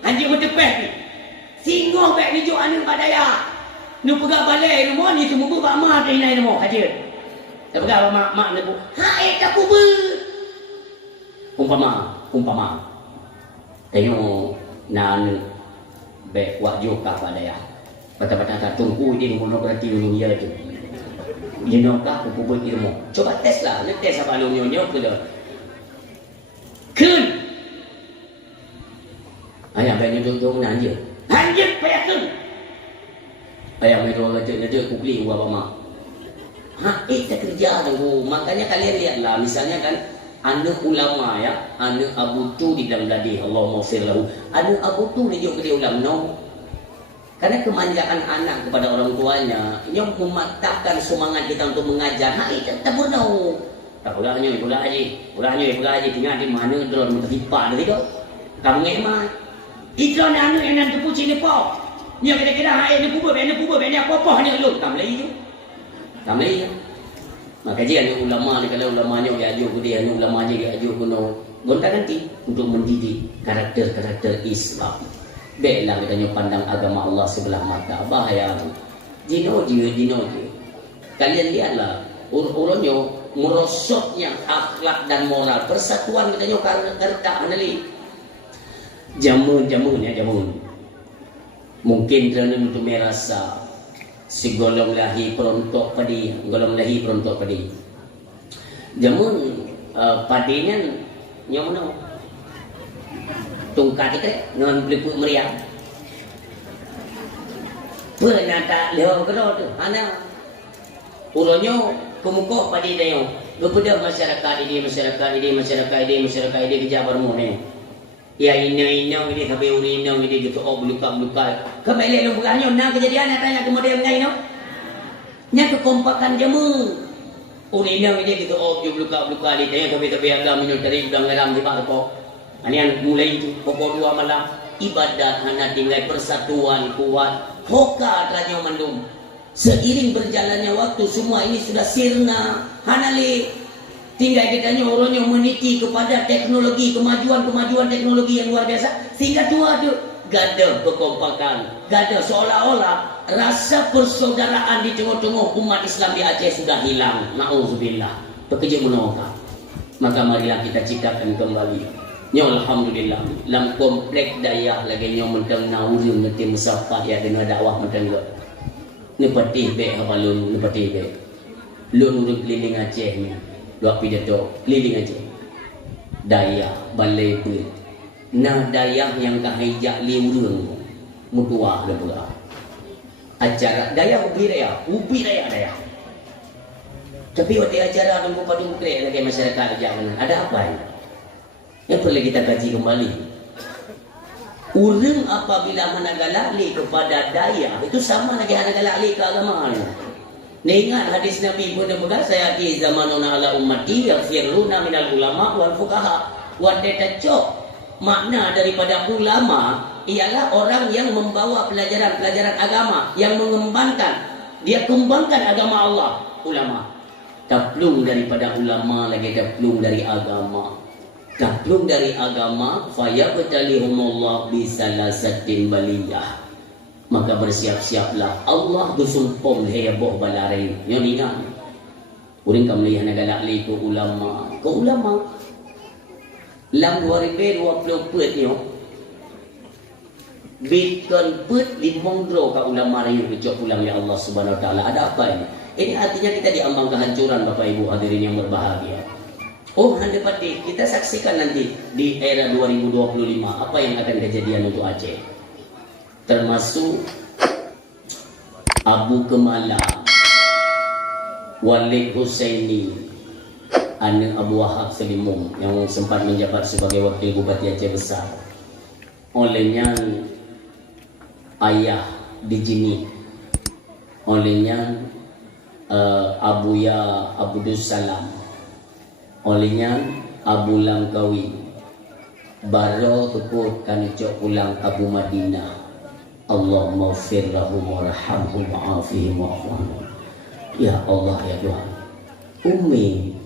Hanjir bertepeh ni. Singgah baik ni jo anak badaya. Nu pegak balai rumah ni semua buat mak dia naik rumah hadir. Tak pegak mak ni bu. Hai tak kubu. Umpama. Tengok nan baik wajib ka badaya. Patah-patah tunggu dia mau berarti dunia tu. Dia nak aku buat ilmu. Coba tes lah, nak tes apa lu nyonyok ke dah. Kun. Ayah banyak tu nanya. Hanjir payah kun. Ayah mai dua kerja kukli gua mama. Tak kerja tu. Makanya kalian lihatlah misalnya kan anak ulama ya, anak Abu Tu di dalam dadi Allahumma fir lahu. Anak Abu Tu ni dia kerja ulama no. Karena kemanjaan anak kepada orang tuanya yang mematahkan semangat kita untuk mengajar. Tak pernah. Tak pulangnya haji. Tinggal di mana drone terlipat dari tu. Kamu ngemat. Itu anak yang nanti pucing ni po. Dia kira-kira ni kubur, ni apa-apa ni lu. Tak boleh itu. Maka dia ni ulama ni kalau ulamanya dia ajar ke dia, ulama dia ajar ke no. Gonta nanti untuk mendidik karakter Islam. Baiklah katanya pandang agama Allah sebelah mata. Bahaya. Jino je. Kalian lihatlah. Urutnya merosotnya akhlak dan moral. Persatuan katanya karena anali. Jamun. Mungkin kerana untuk merasa segolong lahi perontok padi. Jamun padinya yang mana? Tungkat itu non peliput meriam. Pernah tak lewat kerana tu. Anak urutnya kemuka pada dia. Kepada masyarakat ini kerja bermu ni. Ya ini sampai uri ini gitu beluka. Kembali lu bukannya nak kejadian tanya kemudian mengai no. Nya kekompakan jamu. Uri ini gitu beluka dia tanya tapi agak minum dari udang garam di bawah pokok. Ini mulai pokok 2 malam ibadat hanya tinggal persatuan kuat. Hoka teranya mandum. Seiring berjalannya waktu semua ini sudah sirna. Hanali tinggal kitanya orangnya meniti kepada teknologi, kemajuan teknologi yang luar biasa. Sehingga tua tu gada kekompakan, gada seolah-olah rasa persaudaraan di tengah-tengah umat Islam di Aceh sudah hilang. Na'udzubillah. Bekerja menolak. Maka marilah kita ciptakan kembali. Nya alhamdulillah dalam komplek daya lagi nya mentang naurun nanti musafah ya dengan dakwah mentang go. Ni patih be abalun ni patih be. Lun urut keliling Aceh ni. dua pidato keliling aja daya balai ber nah daya yang kahijak liurung mutua dah pula acara daya ubi daya tapi waktu acara dan padu krek lagi masyarakat jangan ada apa ini yang perlu kita kaji kembali. Urang apabila managalali kepada daya itu sama lagi managalali ke agama. Ingat hadis Nabi pun bekas saya di zamanuna ala ummati yafiruna minal ulama wal fuqaha. Wadetacok makna daripada ulama ialah orang yang membawa pelajaran agama yang mengembangkan dia kembangkan agama Allah ulama. Taplung daripada ulama lagi taplung dari agama. Taplung dari agama fayabtalihumullah bisalasatin baliyah. Maka bersiap-siaplah Allah gusumpong heboh balare. Nyo ingat. Uring kamlihan nagalak li ko ulama. Ko ulama. Lam 2024 nyo. Bitkan put limongdro ka ulama rayu kecok pulang ya Allah Subhanahu wa taala. Ada apa ini? Ini artinya kita diambang kehancuran Bapak Ibu hadirin yang berbahagia. Oh, handepati kita saksikan nanti di era 2025 apa yang akan kejadian untuk Aceh. Termasuk Abu Kemala, Walid Husaini, anak Abu Wahab Selimung yang sempat menjabat sebagai wakil bupati Aceh Besar. Olehnya ayah dijini, olehnya Abuya Abdul Salam, olehnya Abu Langkawi, baro tukut kan cok pulang Abu Madinah. Allahumma ufir lahum warhamhum wa'afihim wa'afwanhum. Ya Allah ya Tuhan. Umi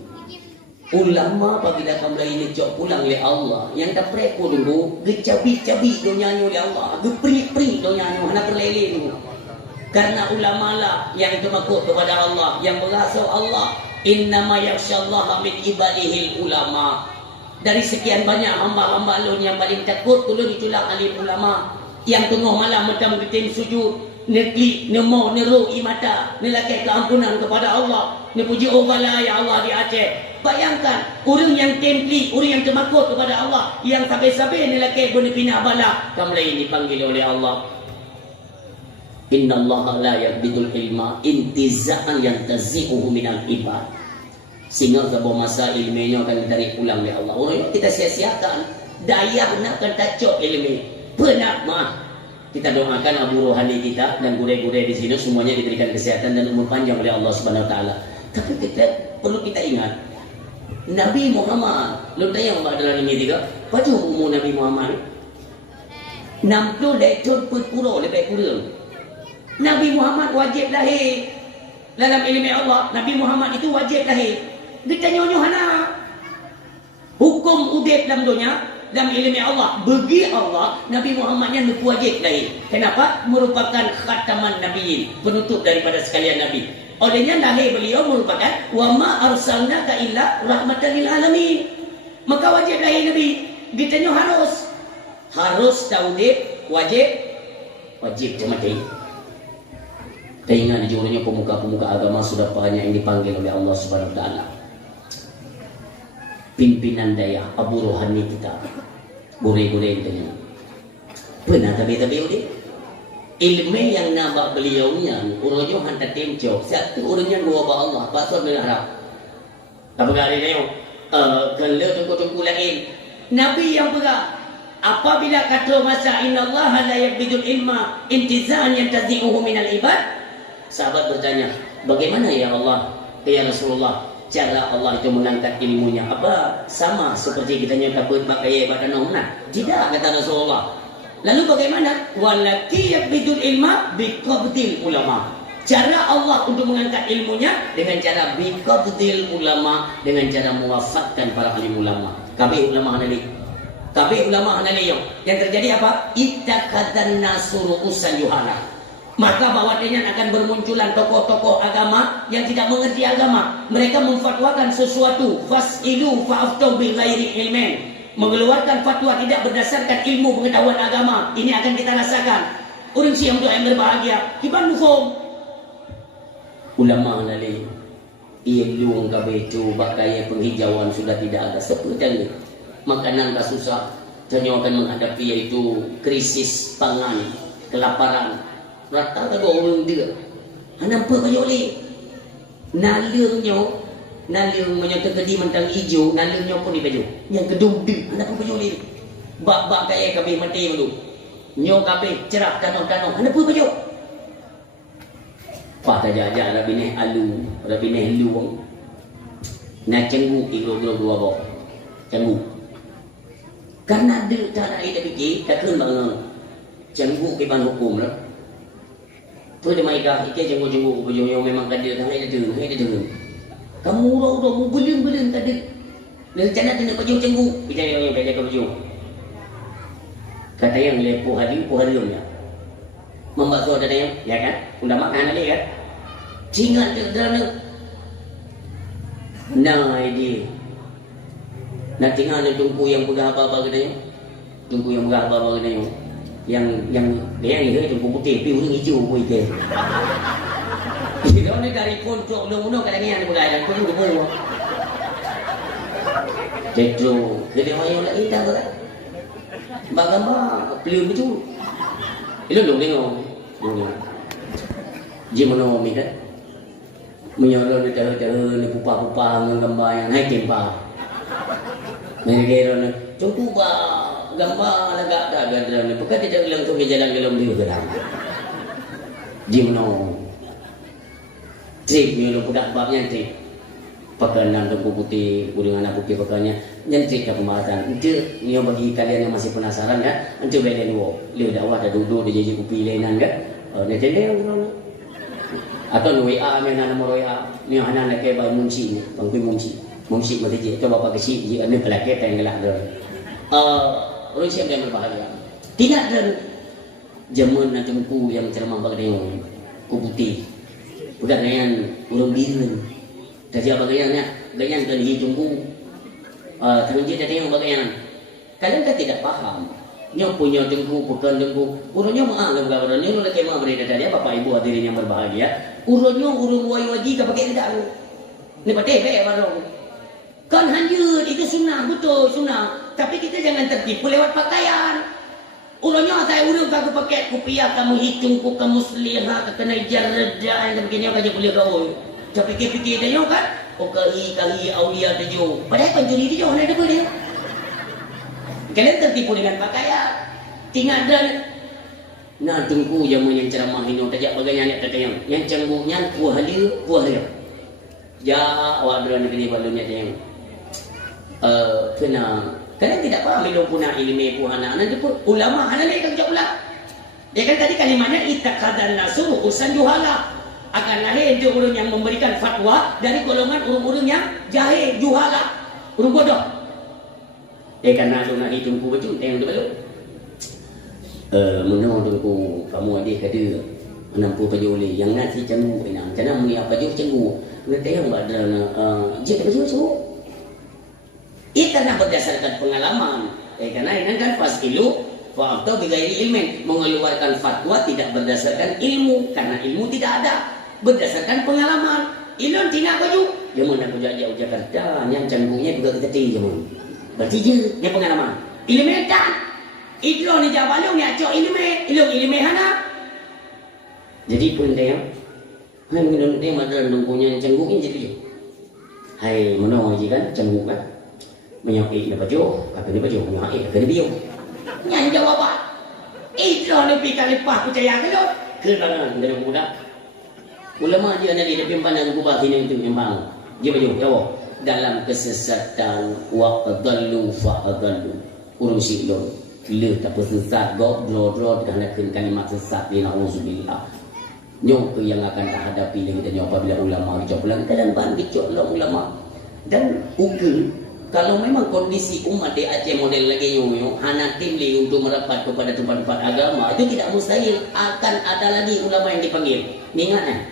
ulama apabila kamu ini cok pulang oleh Allah yang tak prepo dulu gecabi-cabi donyanya oleh Allah gepri-pri donyanya anak terlele dulu. Karena ulama lah yang termakut kepada Allah, yang berasa Allah, innama yakhsyallaha min ibadihil ulama. Dari sekian banyak hamba-hamba Allah yang paling takut ulun itulah alim ulama yang tengah malam macam getim sujud, nekli, nemo, neru, imata, nelakai keampunan kepada Allah, nepuji Allah lah ya Allah di Aceh. Bayangkan orang yang templi, orang yang termakut kepada Allah, yang sampai-sampai nelakai benepina bala, kamu ini dipanggil oleh Allah. Innallaha la yaqbidul ilma intiza'an yantazi'uhu minal ibad. Sehingga sebuah masa ilmunya akan ditarik pulang oleh Allah. Orang yang kita sia-siakan daya nak tacok ilmu. Benar mah. Kita doakan Abu Rohani kita dan gure-gure di sini semuanya diberikan kesehatan dan umur panjang oleh Allah Subhanahu wa taala. Tapi perlu kita ingat Nabi Muhammad, lu tanya mbak dalam ini juga, baju umur Nabi Muhammad 60 lektor pura lebih kurang. Nabi Muhammad wajib lahir dalam ilmu Allah. Nabi Muhammad itu wajib lahir. Kita nyonya hana hukum udip dalam dunia dalam ilmu Allah. Bagi Allah Nabi Muhammadnya wajib lahir. Kenapa? Merupakan khataman nabiyyin, penutup daripada sekalian nabi. Olehnya lahir beliau merupakan wa ma arsalnaka illa rahmatan lil alamin. Maka wajib lahir Nabi. Kita nyonya harus taudip wajib mati. Tengah di jurusnya pemuka-pemuka agama sudah banyak yang dipanggil oleh Allah Subhanahu wa taala. Pimpinan daya Abu Rohani kita. Gure-gure tanya. Benar tapi udah. Ilmu yang nambah beliaunya urutnya hantar temcok. Satu urutnya dua ba Allah, pasal Arab. Apakah ada yang kalau tunggu lain Nabi yang berah apabila kata masa innallaha la yaqbidul ilma intiza'an yantazi'uhu minal ibad. Sahabat bertanya, bagaimana ya Allah, ya Rasulullah, cara Allah itu mengangkat ilmunya? Apa sama seperti kita yang takut pakai ibadah nomna? Tidak, kata Rasulullah. Lalu bagaimana? Walaki yaqbidul ilma biqabdil ulama. Cara Allah untuk mengangkat ilmunya dengan cara biqabdil ulama, dengan cara mewafatkan para alim ulama. Kami ulama anali. Kami ulama anali yang terjadi apa? Ittaqadan nasuru usan yuhana. Maka bawahnya akan bermunculan tokoh-tokoh agama yang tidak mengerti agama. Mereka memfatwakan sesuatu fas'ilu fa'aftu bi ghairi ilmin, mengeluarkan fatwa tidak berdasarkan ilmu pengetahuan agama. Ini akan kita rasakan. Orang siang untuk yang berbahagia kiban mufum ulama nali ia luang kabeh coba kaya penghijauan sudah tidak ada seperti makanan tak susah, hanya akan menghadapi yaitu krisis pangan, kelaparan. Rata tak orang dia. Nampak kaya oleh nalirnya terkedi mentang hijau, nalirnya pun di baju. Yang kedung di, nampak kaya oleh bak-bak kaya kabeh mati dulu. Nyo kabeh cerah tanah-tanah, nampak kaya. Pak tajak-ajak rabineh alu, rabineh luang. Nak cenggu ilo-ilo dua bok. Cenggu. Karena dia tak ada fikir, tak kena bangun. Cenggu ke ban hukum lah. Tu dia mereka, ikan cenggu-cenggu, bujung memang kadir, hang ada. Kamu udah mau belum kadir. Rencana kena baju cenggu, bicara yang dah jaga baju. Kata yang lepo hadiumnya. Membakso ada yang, ya kan? Udah makan lagi kan? Cingat terderana. Nah ini. Nak tinggal ada tungku yang mudah apa-apa kena yang. Tungku yang mudah apa-apa kena yang ni tungku putih, piu ni hijau pun ikan. Dia ni dari koncok uno kadang-kadang ni bukan dan pun dia. Cetro, dia mayu nak kita kan. Bagaimana piu betul. Itu dong tengok. Gimana mi kan? Menyolong ni terus ni pupa-pupa dengan gambar yang naik tempat. Mereka ni cukup gambar agak tak ada ni. Bukan tidak bilang tu jalan gelom dia ke dalam. Gimana? Trip ni lo budak babnya trip. Pakanan tungku putih, dengan anak putih pakannya. Nyentrik ke pembahasan. Itu ni bagi kalian yang masih penasaran kan? Itu beda ni wo. Liu dakwah dah duduk dia jadi kopi lainan kan? Ni tendel ni. Atau WA mana nama WA ni anak nak ke bang munci ni bangkui munci mesti je coba pakai si je ni pelakek yang gelak dah orang siap dia berbahaya tidak ada zaman nak tungku yang ceramah bagaian ku putih bukan dengan urang biru dah siapa bagaiannya bagaian kan hitungku terus dia tengok bagaian kalian kan tidak paham nyo punya tengku bukan tengku urangnya maaf lah orang nyo nak kemah berada tadi bapak ibu hadirin yang berbahagia urangnya urang waji ka pakai tidak ni patih be barang kan hanya itu sunnah betul sunnah tapi kita jangan tertipu lewat pakaian urangnya saya urang ka pakai kopiah kamu hitung ku kamu selihah kena jarada yang begini aja boleh kau tapi fikir dia kan kali aulia dia padahal pencuri dia ada dia kalian tertipu dengan pakaian tinggal dan nah tunggu zaman yang ceramah ini tajak bagainya nak tanya yang cengguhnya kuah dia ya wadran ini balunnya dia kena kalian tidak paham ilmu punah ilmu puhana nanti pun ulama hana lagi kerja pula dia kan tadi kalimatnya itaqadan nasur urusan juhala akan lahir dia orang yang memberikan fatwa dari golongan urung-urung yang jahil juhala urung bodoh karena nak hitung ku betul tengok tu belum menang tu kamu adik kata menampu baju oleh yang nasi cenggu enam karena muni apa je cenggu mereka yang ada je baju cenggu itu karena berdasarkan pengalaman karena ini kan fasilu fa atau bighairi ilmin mengeluarkan fatwa tidak berdasarkan ilmu karena ilmu tidak ada berdasarkan pengalaman ilmu tidak baju yang mana aku jauh Jakarta yang cenggunya juga kita tinggi berarti dia pengalaman ilmu kan itu ni jawaban ni acok ilmu hana jadi pun dia hai mengenai dia madran dungkunya cenggu ni jadi hai menong aja kan cenggu kan menyokik dapat jo apa ni baju menyokik ke dia nyan jawaban itu ni pikir lepas percaya ke lo kenalan dari muda ulama dia ada di depan pandang kubah ini itu memang dia baju jawab dalam kesesatan wa adallu fa adallu urung silong le tak sesat goblok kerana kalimat sesat di nauzubillah nyok yang akan terhadapi dengan nyok apabila ulama bicara pulang dalam bicara ulama dan ugal kalau memang kondisi umat di Aceh model lagi nyok hana timli untuk merapat kepada tempat-tempat agama itu tidak mustahil akan ada lagi ulama yang dipanggil ingat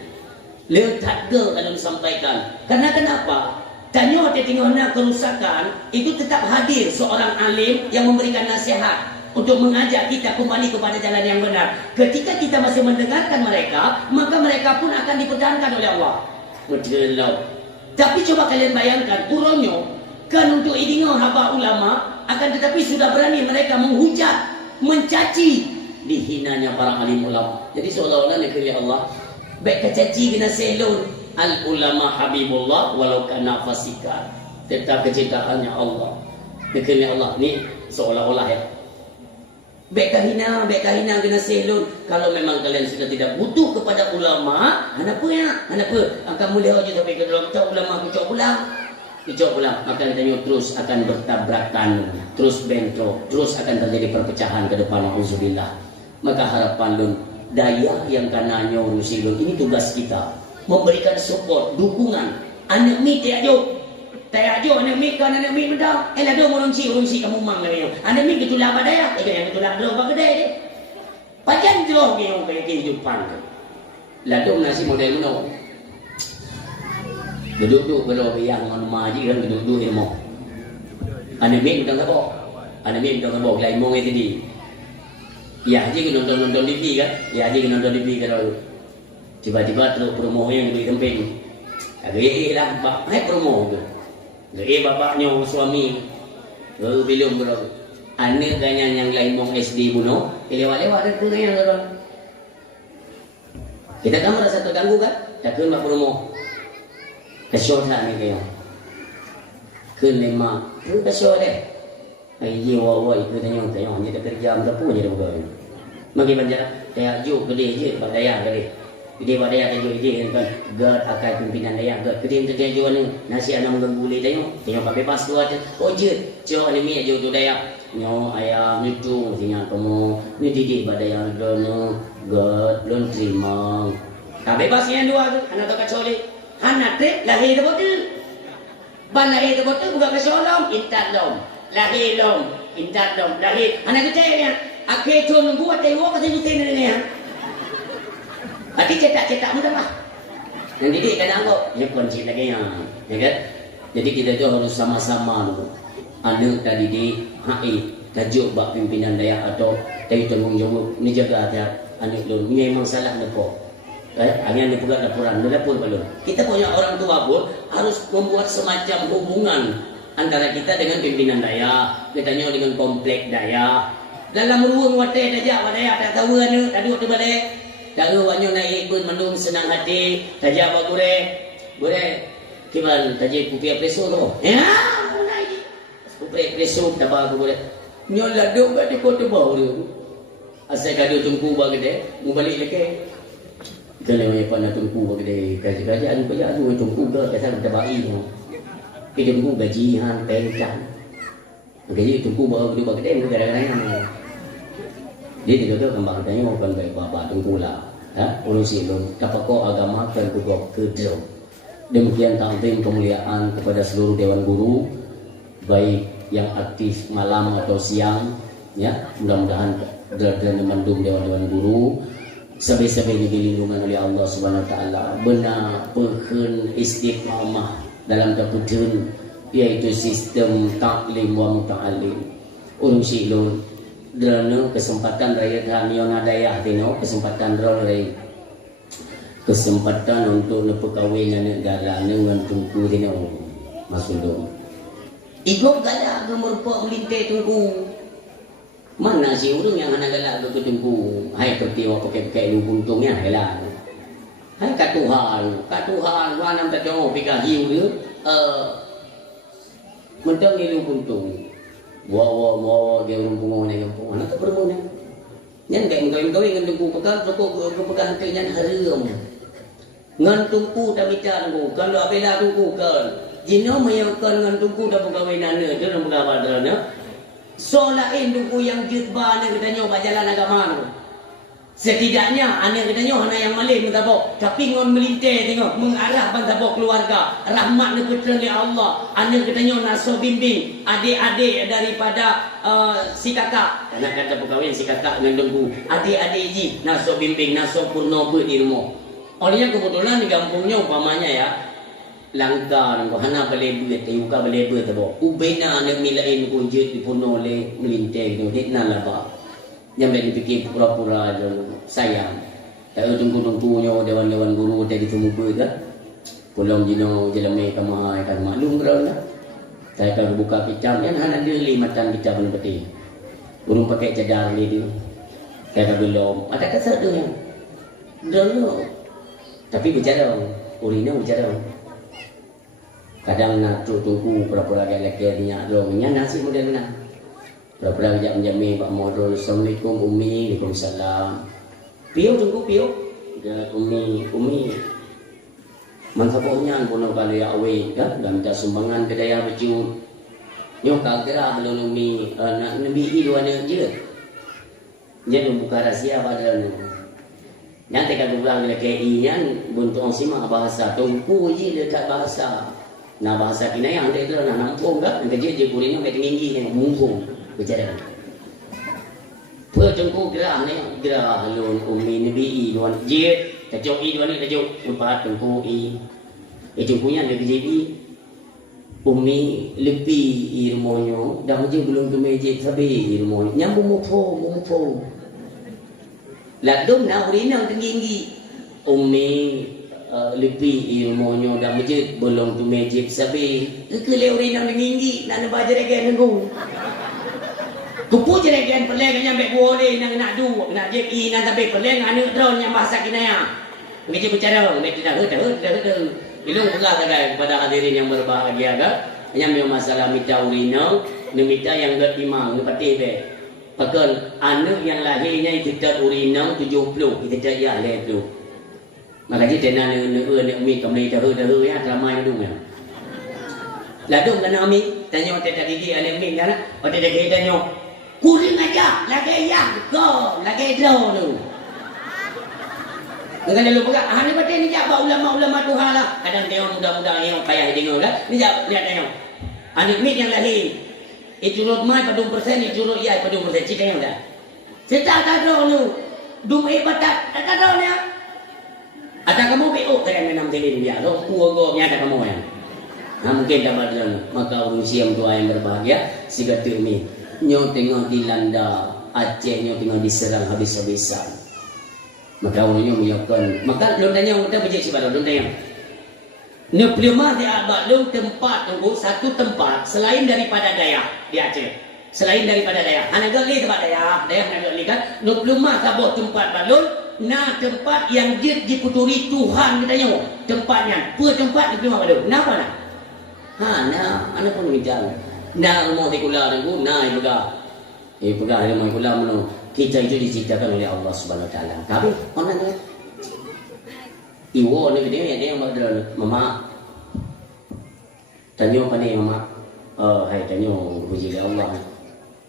le tak kalau disampaikan karena kenapa tanya tengok nak kerusakan itu tetap hadir seorang alim yang memberikan nasihat untuk mengajak kita kembali kepada jalan yang benar. Ketika kita masih mendengarkan mereka, maka mereka pun akan dipertahankan oleh Allah. Betul. Tapi coba kalian bayangkan, uronyo kan untuk idingo haba ulama, akan tetapi sudah berani mereka menghujat, mencaci dihinanya para alim ulama. Jadi seolah-olah negeri Allah baik kecaci kena selon al ulama habibullah walau kana fasika. Tetap kecintaannya Allah. Negeri Allah ni seolah-olah ya. Baik kahina kena selon. Kalau memang kalian sudah tidak butuh kepada ulama, kenapa ya? Kenapa? Kamu lihat je sampai ke dalam ulama kecok pulang. Maka katanya terus akan bertabrakan, terus bentrok, terus akan terjadi perpecahan ke depan. Auzubillah. Maka harapan lun daya yang kananya urusi lun ini tugas kita memberikan support, dukungan. Anak mi tak ajo anak mi kan anak mi mendak. Lah do urunsi kamu mang lagi. Anak mi gitulah badaya. Yang gitulah do ba gede deh. Pajan jauh kayak kehidupan. Lah do nasi model no. Duduk kalau yang maji kan duduk ilmu. Anak mi udah ngabok lain mau tadi. Ya aja nonton TV kan. Kalau tiba-tiba terus promo yang di camping. Agak lah bak promo tu. Bapaknya suami belum berapa. Anak kanya yang lain mau SD bunuh, lewat-lewat ada yang orang. Kita kan merasa terganggu kan? Takkan mak promo. Kesyuahan ni kayo. Kelima, kesyuah deh. Ai wawa itu tanya hanya kerja amda pun je dah. Magi banjara, kayak ju gede je badaya gede. Gede badaya kayu je kan. God akan pimpinan daya God. Gede tu dia jual ni nasi anam gulai tengok bebas tu ada. Oh je, ni mi je tu daya. Nyo ayam itu tinggal kamu ni didik badaya dono God lon terima. Bebas yang dua tu anak tak kacoli. Anak trip lahir dah betul. Ban lahir dah betul bukan kesolom, intan dom. Lahir dom, intan dom, lahir. Anak kecil ni, akhir tu nunggu tengok kasi butin ni ya. Hati cetak mudah lah. Yang didik kadang kok, ya kunci lagi ya kan? Jadi kita tu harus sama-sama dulu. Anak tadi di tajuk bak pimpinan daya atau dari tanggung jawab ni jaga hati anak dulu. Memang salah depo. Hanya ni pula laporan, dapur belum. Kita punya orang tua pun harus membuat semacam hubungan antara kita dengan pimpinan daya, katanya dengan komplek daya. Dalam ruang wadah daya tak tahu anu, tak duduk di balai. Tahu wanyo naik pun mendung senang hati, daya apa gure. Kiban taji kupi preso tu. Ya, mulai. Kupi preso tak apa gure. Nyo laduk kat di kota bau tu. Asal kado tungku ba gede, mu balik lagi. Kalau yang pernah tungku bagi kerajaan kerja tu tungku ke pasal ada bayi tu. Kita tungku gajian pencan. Gaji tungku bagi dia kadang-kadang. Dia juga kembang tanya bukan baik bapa tungku lah. Urusi lu kapako agama tergugok kedro. Demikian takdim kemuliaan kepada seluruh dewan guru baik yang aktif malam atau siang ya. Mudah-mudahan dan mendung dewan-dewan guru sampai-sampai dilindungi oleh Allah Subhanahu Wa Taala. Benar pehun istiqamah dalam keputusan yaitu sistem taklim wa muta'alim. Urusi lu drone kesempatan raya kami yang daya tino kesempatan drone kesempatan untuk nepekawin negara dengan tungku tino masuk dong. Ikut galak gemurpok melintai tungku. Mana si urang yang anak galak ke tungku. Hai ketiwa pakai lu buntungnya helah. Hai katuhan wanam tak jauh pika hiu dia. Mentang ni lu buntung. Bawa dia urang pungo ni kampung. Anak tak perlu ni. Nyan kayak kawin dengan tungku pegang pegang kenyan harum. Ngan tungku dah bicara tungku. Kalau apela tungku kan. Jino mayangkan ngan tungku dah pegawainan dia dalam pegawaian. Solain duku yang jutba ane katanya jalan agama tu. Setidaknya ane katanya hana yang malih mentabok. Tapi ngon melintai tengok mengarah bantabok keluarga. Rahmat nepetran oleh Allah. Ane katanya naso bimbing adik-adik daripada si kakak. Anak kata pegawai si kakak dengan duku. Adik-adik ji naso bimbing naso purno di rumah. Olehnya kebetulan di kampungnya umpamanya ya. Langkah nunggu hana balebut yuka balebut tabo ubena nak milain kunjut dipuno le melintai tu ditna lah ba yang dipikir pura-pura sayang tak tunggu-tunggunya dewan-dewan guru dari temu ke Pulang jino jelame kamai kan maklum kerana. Saya kalau buka kitab yang hana dia limatan kitab ni peti. Urung pakai cadar ni dia. Saya belum ada kasar tu yang. Dulu. Tapi bicara, urina bicara. Kadang nak tuku pura-pura lelaki niat dong. Nya nasi model mana? Pura-pura ajak menjami Pak Modul. Assalamualaikum Umi. Waalaikumsalam. Piu tunggu piu. Umi. Mansapoknya pun kalau ya awe kan dan minta sumbangan ke daya baju. Yo kagera belum Umi nak nabi dua ni je. Dia buka rahsia padanya. Nanti kan bilang lelaki nya buntung simak bahasa tungku je dekat bahasa. Nah bahasa kini yang ada itu nak nampung kan? Kerja je kurina macam tinggi yang mumpung bicara. Perjengku gerah ni gerah lun Umi Nabi Iwan je kacau Iwan ni kacau empat tengku jengkunya ada jadi Umi lebih ilmunya dah je belum tu meja sabi ilmu nyambung mupo ladum nak urina tinggi Umi lebih ilmunya dah je belum tu meja sabi ke le urina tinggi nak baca lagi nunggu kupu jeragan peleng yang baik boleh nak du nak je nak tapi peleng anu drone yang bahasa kinaya ngeje bicara mek dah ilung pula kepada hadirin yang berbahagia kan yang masalah mita urina mita yang bertimang nepati be pakal anu yang lahirnya kita urina 70 kita ya le tu maka je tenan ne umi kami dah ya ramai dum ya ladung kana umi tanya tata gigi ale umi kan ote dah tanya kuring aja lagi yang go lagi draw tu dengan lalu pegang ni betul ni jawab ulama-ulama Tuhan lah kadang dia muda-muda yang payah dengar kan ni jawab lihat tengok anik mit yang lahir curut mai padung persen curut iai padung persen cik tengok dah cerita tak draw tu dum batat tak draw ni ada kamu BO kadang menam telin dia tu uang nya ada kamu yang mungkin dapat jalan maka usia tua yang berbahagia siga termi nyo tengah dilanda Aceh nyo tengah diserang habis-habisan maka orangnya meyakan maka londanya kita berjaya siapa londanya ne pluma di abad lu tempat tunggu satu tempat selain daripada Dayak di Aceh selain daripada Dayak hanya gali tempat Dayak hanya gali kan ne pluma sabuh tempat balun nah tempat yang dia diputuri Tuhan kita nyo tempatnya pua tempat di pluma balun kenapa nak nah anak pun bicara nah mau sekula tunggu nah pegang ilmu sekula menu kita itu diciptakan oleh Allah Subhanahu Wa Taala tapi orang ni iwo ni dia yang berada mama tanya apa ni mama hai tanya puji Allah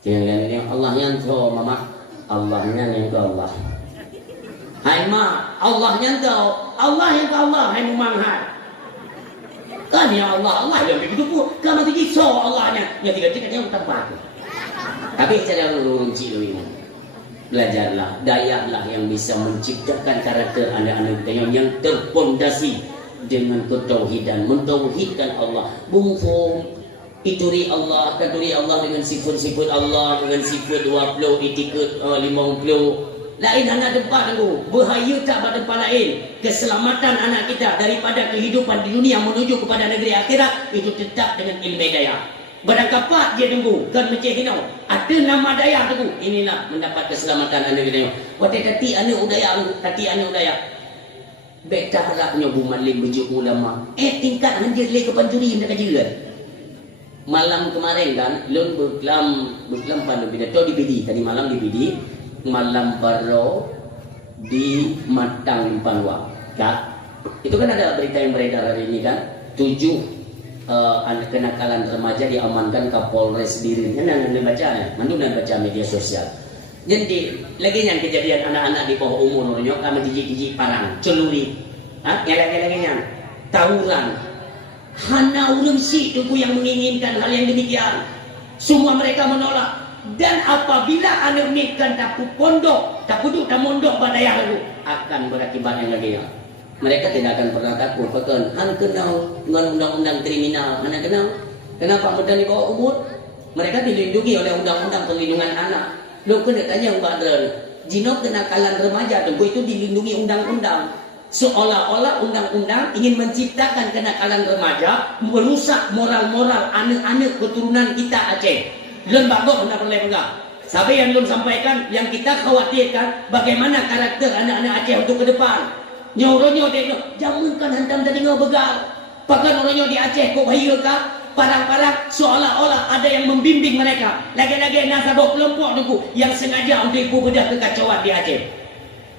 jangan ni Allah yang tahu mama Allah yang tahu Allah hai ma Allah yang tahu Allah hai memanghat kan ya Allah yang begitu pun kamu tinggi so Allahnya yang tiga-tiga yang tempat tapi cara runci ini belajarlah dayaklah yang bisa menciptakan karakter anak-anak kita yang terpondasi dengan ketauhidan mentauhidkan Allah bungfung ituri Allah katuri Allah dengan sifat-sifat Allah dengan sifat 20 etiket 50 lain anak tempat tu bahaya tak pada tempat lain keselamatan anak kita daripada kehidupan di dunia menuju kepada negeri akhirat itu tetap dengan ilmu daya barang kapak dia tunggu kan macam hinau ada nama daya tunggu inilah mendapat keselamatan anak kita waktu tati anak udaya beta harapnya bu malim bujuk ulama tingkat hanjir le ke pancuri hendak kajian malam kemarin kan lun berkelam pada pidato di PD tadi malam di PD malam baro di Matang Panwa tak itu kan ada berita yang beredar hari ini kan 7 kenakalan remaja diamankan Kapolres dirinya dan baca mandu dan baca media sosial jadi lagi yang kejadian anak-anak di bawah umur nyok kami jijik-jijik parang celuri yang lagi yang tawuran hana urung si tunggu yang menginginkan hal yang demikian semua mereka menolak dan apabila anak nikah tak pondok tak puduk tak mondok badaya lagu akan berakibat yang lagi yang mereka tidak akan pernah takut bahkan han kenal dengan undang-undang kriminal mana kenal kenapa muda di bawah umur mereka dilindungi oleh undang-undang perlindungan anak lu kena tanya Mbak Dren jino kenakalan remaja tu itu dilindungi undang-undang Seolah-olah undang-undang ingin menciptakan kenakalan remaja, merusak moral-moral anak-anak keturunan kita Aceh. Lun bagus hendak boleh enggak. Sampai yang belum sampaikan, yang kita khawatirkan bagaimana karakter anak-anak Aceh untuk ke depan. Nyoronyo dia, jangankan hantam tadi ngau begal. Bahkan orangnya di Aceh kok bahaya kah? Parang-parang seolah-olah ada yang membimbing mereka. Lagi-lagi nasabah kelompok nunggu yang sengaja untuk ibu bedah kekacauan di Aceh.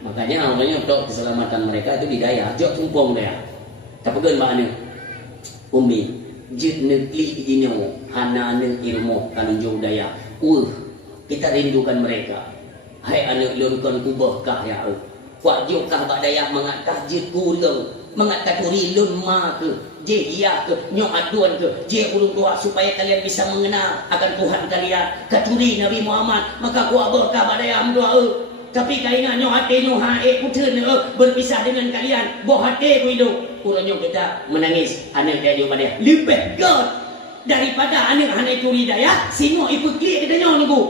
Makanya orangnya untuk keselamatan mereka itu didaya. Jok tumpung dia. Tapi kan makna Umi, jid negeri ini hana ilmu kanunjung daya. Kita rindukan mereka. Hai anak lurkan kubah kah ya. Kuat jokah bak daya mengatah jid kurang, mengatah turi lun ma ke, je dia ke, nyok aduan ke, je ulung doa supaya kalian bisa mengenal akan Tuhan kalian. Katuri Nabi Muhammad, maka kuat berkah bak daya doa. Tapi kaingan nyok hati nyok hae puter berpisah dengan kalian. Boh hati ku hidup. Urang kita menangis. Anak dia jauh pada lebih god daripada anak curi daya. Sino ikut klik kita nyok nunggu.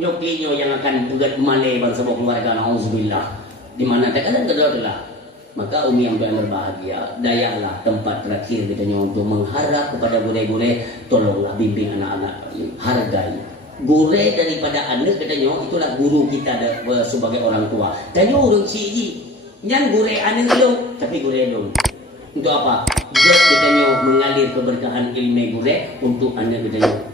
Nyok klik nyok yang akan pegat malai bangsa keluarga. Nauzubillah. Di mana tekanan kedua. Maka Umi yang berbahagia. Dayalah tempat terakhir kita nyok untuk mengharap kepada gure-gure. Tolonglah bimbing anak-anak. Hargai. Gure daripada anak katanya itulah guru kita sebagai orang tua. Tanya orang ciji, jangan gure anak dulu, tapi gure dulu. Untuk apa? Jod katanya mengalir keberkahan ilmu gure untuk anak katanya.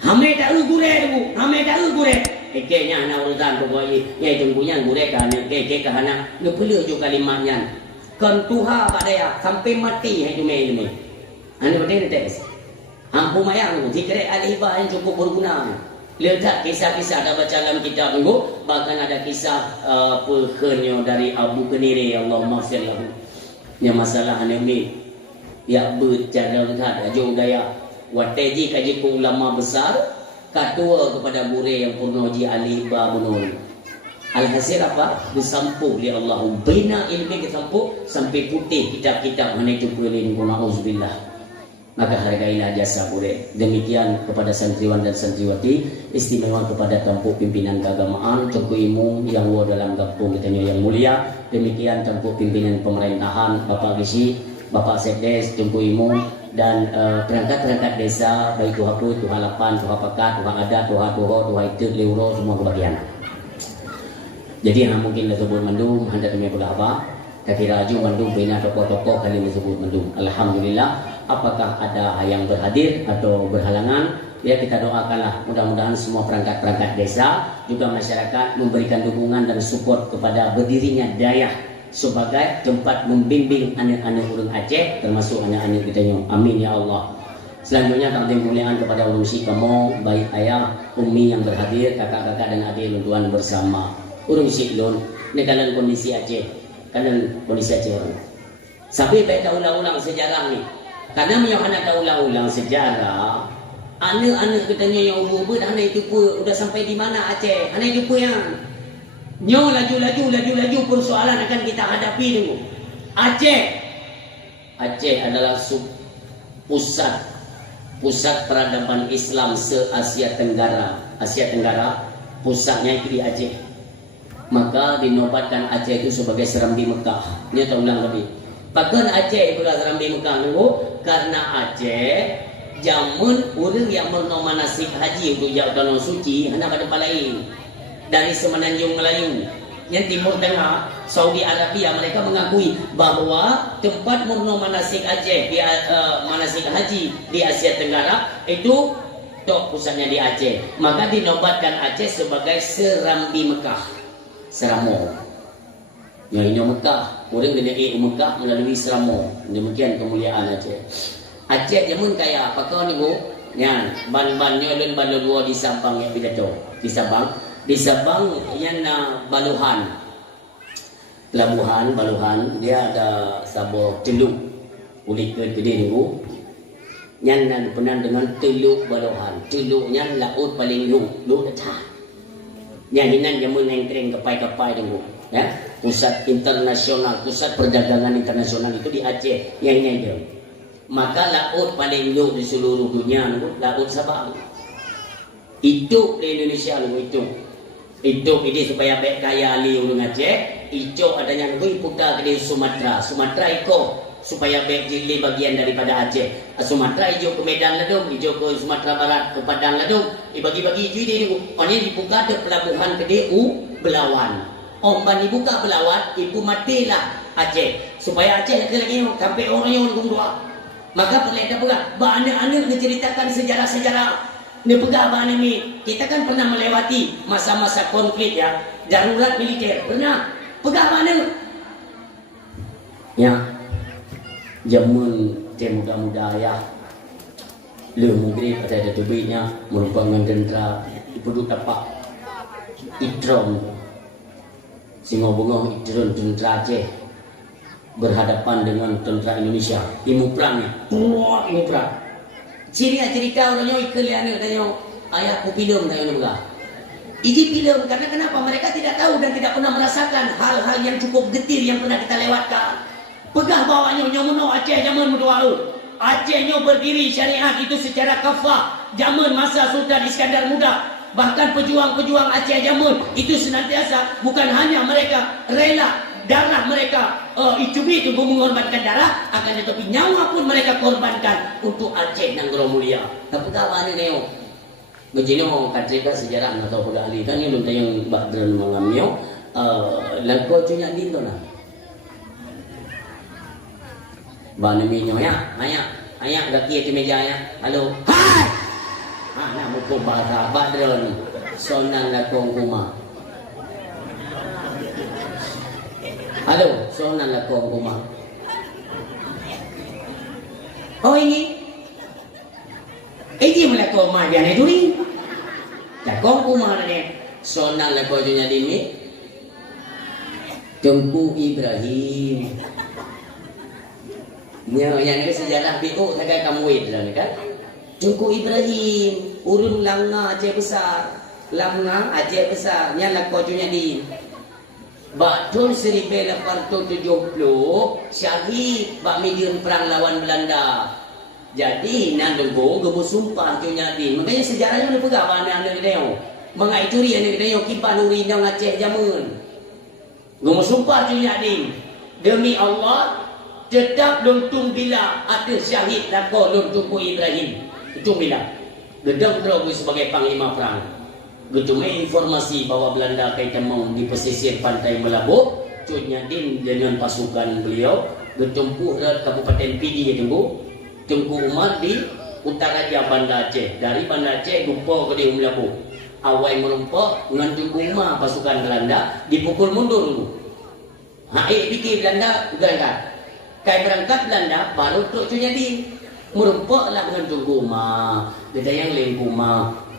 Hame tak gure dulu, hame tak gure. Kayaknya anak urusan pokoknya, ya itu punya gure kan, kayak anak. Lu perlu juga kalimatnya. Kan Tuhan pada ya sampai mati itu ini. Anak betul tes. Ampu mayang tu, jika alibah yang cukup berguna. Lihat kisah-kisah ada baca dalam kitab itu, bahkan ada kisah perkenyo dari Abu Keniri, Allahumma firlahu. Yang masalah ini, ya bercara lihat ajo daya. Wateji kaji ulama besar, katua kepada gure yang purnoji alibah menol. Alhasil apa? Disampu oleh Allah. Bina ilmu disampu sampai putih kitab-kitab mana itu pelin guna auzubillah. Maka hargailah jasa gure. Demikian kepada santriwan dan santriwati, istimewa kepada tampuk pimpinan keagamaan, Tengku Imu yang dalam kampung kita yang mulia. Demikian tampuk pimpinan pemerintahan, Bapak Gisi, Bapak Sekdes, Tengku Imu, dan perangkat-perangkat desa, baik Tuha Put, Tuha Lapan, Tuha Pakat, Tuha Adat, Tuha Tuho, Tuha Ituk, Leuro, semua kebagian. Jadi mungkin disebut mendung, hendak demi apa? Kira aju mendung bina tokoh-tokoh kali disebut mendung. Alhamdulillah. Apakah ada yang berhadir atau berhalangan? Ya kita doakanlah mudah-mudahan semua perangkat-perangkat desa juga masyarakat memberikan dukungan dan support kepada berdirinya Dayah sebagai tempat membimbing anak-anak urang Aceh termasuk anak-anak kita nyong. Amin ya Allah. Selanjutnya takdim kemuliaan kepada ulun si kamu, baik ayah, umi yang berhadir, kakak-kakak dan adik luntuan bersama. Urung si lun, ini kalian kondisi Aceh, kalian kondisi Aceh orang. Sampai baik ulang-ulang sejarah nih. Karena anak tak ulang-ulang sejarah, anak-anak katanya yang umur anak itu pun udah sampai di mana Aceh, anak itu pun yang nyo laju persoalan akan kita hadapi dulu. Aceh adalah pusat peradaban Islam se-Asia Tenggara. Asia Tenggara pusatnya itu di Aceh. Maka dinobatkan Aceh itu sebagai Serambi Mekah. Ini tak ulang lebih. Bahkan Aceh itu Serambi Mekah dulu. Karena Aceh jamun orang yang bernomanasik haji untuk jauh tanah suci hendak pada lain dari semenanjung Melayu yang timur tengah Saudi Arabia mereka mengakui bahwa tempat bernomanasik Aceh di manasik haji di Asia Tenggara itu tok pusatnya di Aceh, maka dinobatkan Aceh sebagai Serambi Mekah. Seramo yang ini Mekah, orang dari Mekah melalui Selamo. Demikian kemuliaan Aceh. Aceh jamun kaya apa kau ni bu? Yan, ban-bannya dan balu dua di Sabang yang pidato. Di Sabang yang na Baluhan. Pelabuhan Baluhan dia ada sabor teluk. Ulik ke gede ni bu. Yang nan penan dengan teluk Baluhan. Teluknya laut paling luh dah. Yang ini jamun yang kering kapai-kapai ni bu. Ya, pusat internasional, pusat perdagangan internasional itu di Aceh yang ini aja. Maka laut paling luas di seluruh dunia, laut Sabang. Itu di Indonesia itu. Hidup ini supaya baik kaya ali ulung Aceh. Ijo adanya ngui putar ke di Sumatera. Sumatera iko supaya baik jili bagian daripada Aceh. Sumatera ijo ke Medan ladung, ijo ke Sumatera Barat ke Padang ladung. Bagi-bagi ijo ini orangnya dibuka ke pelabuhan ke DU Belawan. Omban dibuka Belawan, ibu matilah Aceh. Supaya Aceh lagi sampai orang yang dua. Maka perleta pula, anak-anak menceritakan sejarah-sejarah. Ini pegawai ini, kita kan pernah melewati masa-masa konflik ya, darurat militer, pernah. Pegawai ini, ya, zaman muda-muda ya, lemugri pada ada tubiknya, merupakan tentara, dipuduk dapat idrom, singo-bungo idrom tentara Aceh, berhadapan dengan tentara Indonesia, ilmu perangnya, ilmu perang. Cerita orangnya ikelian katanya ayahku film katanya juga. Ini film karena kenapa mereka tidak tahu dan tidak pernah merasakan hal-hal yang cukup getir yang pernah kita lewatkan. Pegah bawahnya nyomono Aceh zaman mudawalu. Acehnya berdiri syariat itu secara kafah zaman masa Sultan Iskandar Muda. Bahkan pejuang-pejuang Aceh zaman itu senantiasa bukan hanya mereka rela darah mereka icubi itu mengorbankan darah, akan tetapi nyawa pun mereka korbankan untuk Aceh dan Gro Mulia. Tapi kawan ini neo, begini mau cerita sejarah atau pegawai kan ini lunta yang badran malamnya, lagu cunya di tu lah. Bani minyo ya, ayak laki di meja ya, halo, hai, anak muka bahasa badran, sonan lakong kuma. Halo, soalan lah kong rumah. Oh ini malah kong rumah dia itu ni. Tak kong rumah ni. Soalan lah kong dunia ini. Tengku Ibrahim. Yang ini sejarah BO tak kamu wait lah kan. Tengku Ibrahim, urun Langa Aceh besar. Langa Aceh besar. Yang lah kong dunia ini. Tahun 1870 syahid bak medium perang lawan Belanda. Jadi nandunggo gemu sumpah cunya di. Makanya sejarahnya ni pegah mana anda dia. Mengai curi anda dia kipan uri nang Aceh jamun. Gemu sumpah cunya di. Demi Allah tetap luntung bila ada syahid lako luntung Ibrahim. Itu bila. Gedang terus sebagai panglima perang. Cuma informasi bahwa Belanda kaitan mau di pesisir pantai Melabu, Cudnya Din dengan pasukan beliau bertumpu ke Kabupaten Pidi Tengku Umar di utara Banda Aceh. Dari Banda Aceh jumpa ke di Melabu. Awal merompak dengan Tengku Umar pasukan Belanda dipukul mundur dulu. Fikir Belanda berangkat. Kai berangkat Belanda baru truk Cudnya Din. Merompaklah dengan Tengku Umar. Kita yang Tengku Umar.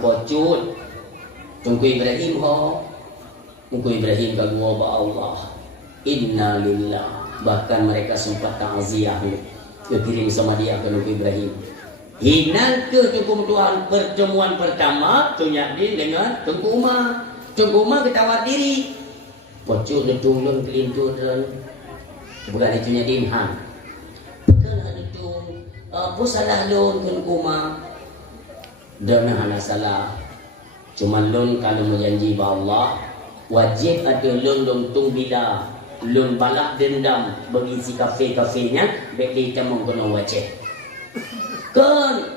Pocut Tunggu Ibrahim Tunggu Ibrahim kagum Allah Inna lillah. Bahkan mereka sempat ta'ziah kekirim sama dia ke Tunggu Ibrahim. Hinan ke Tunggu Tuhan pertemuan pertama Tunyakin dengan Tunggu Umar. Tunggu Umar ketawa diri. Pocut letung lun kelintur bukan itu nyadim han. Bukan letung apa salah lun Tunggu Umar. Dana hana salah. Cuma lun kalau menjanji bahawa Allah wajib ada lun bila lun balak dendam bagi si kafe-kafenya baik kita mengkena wajib. Kan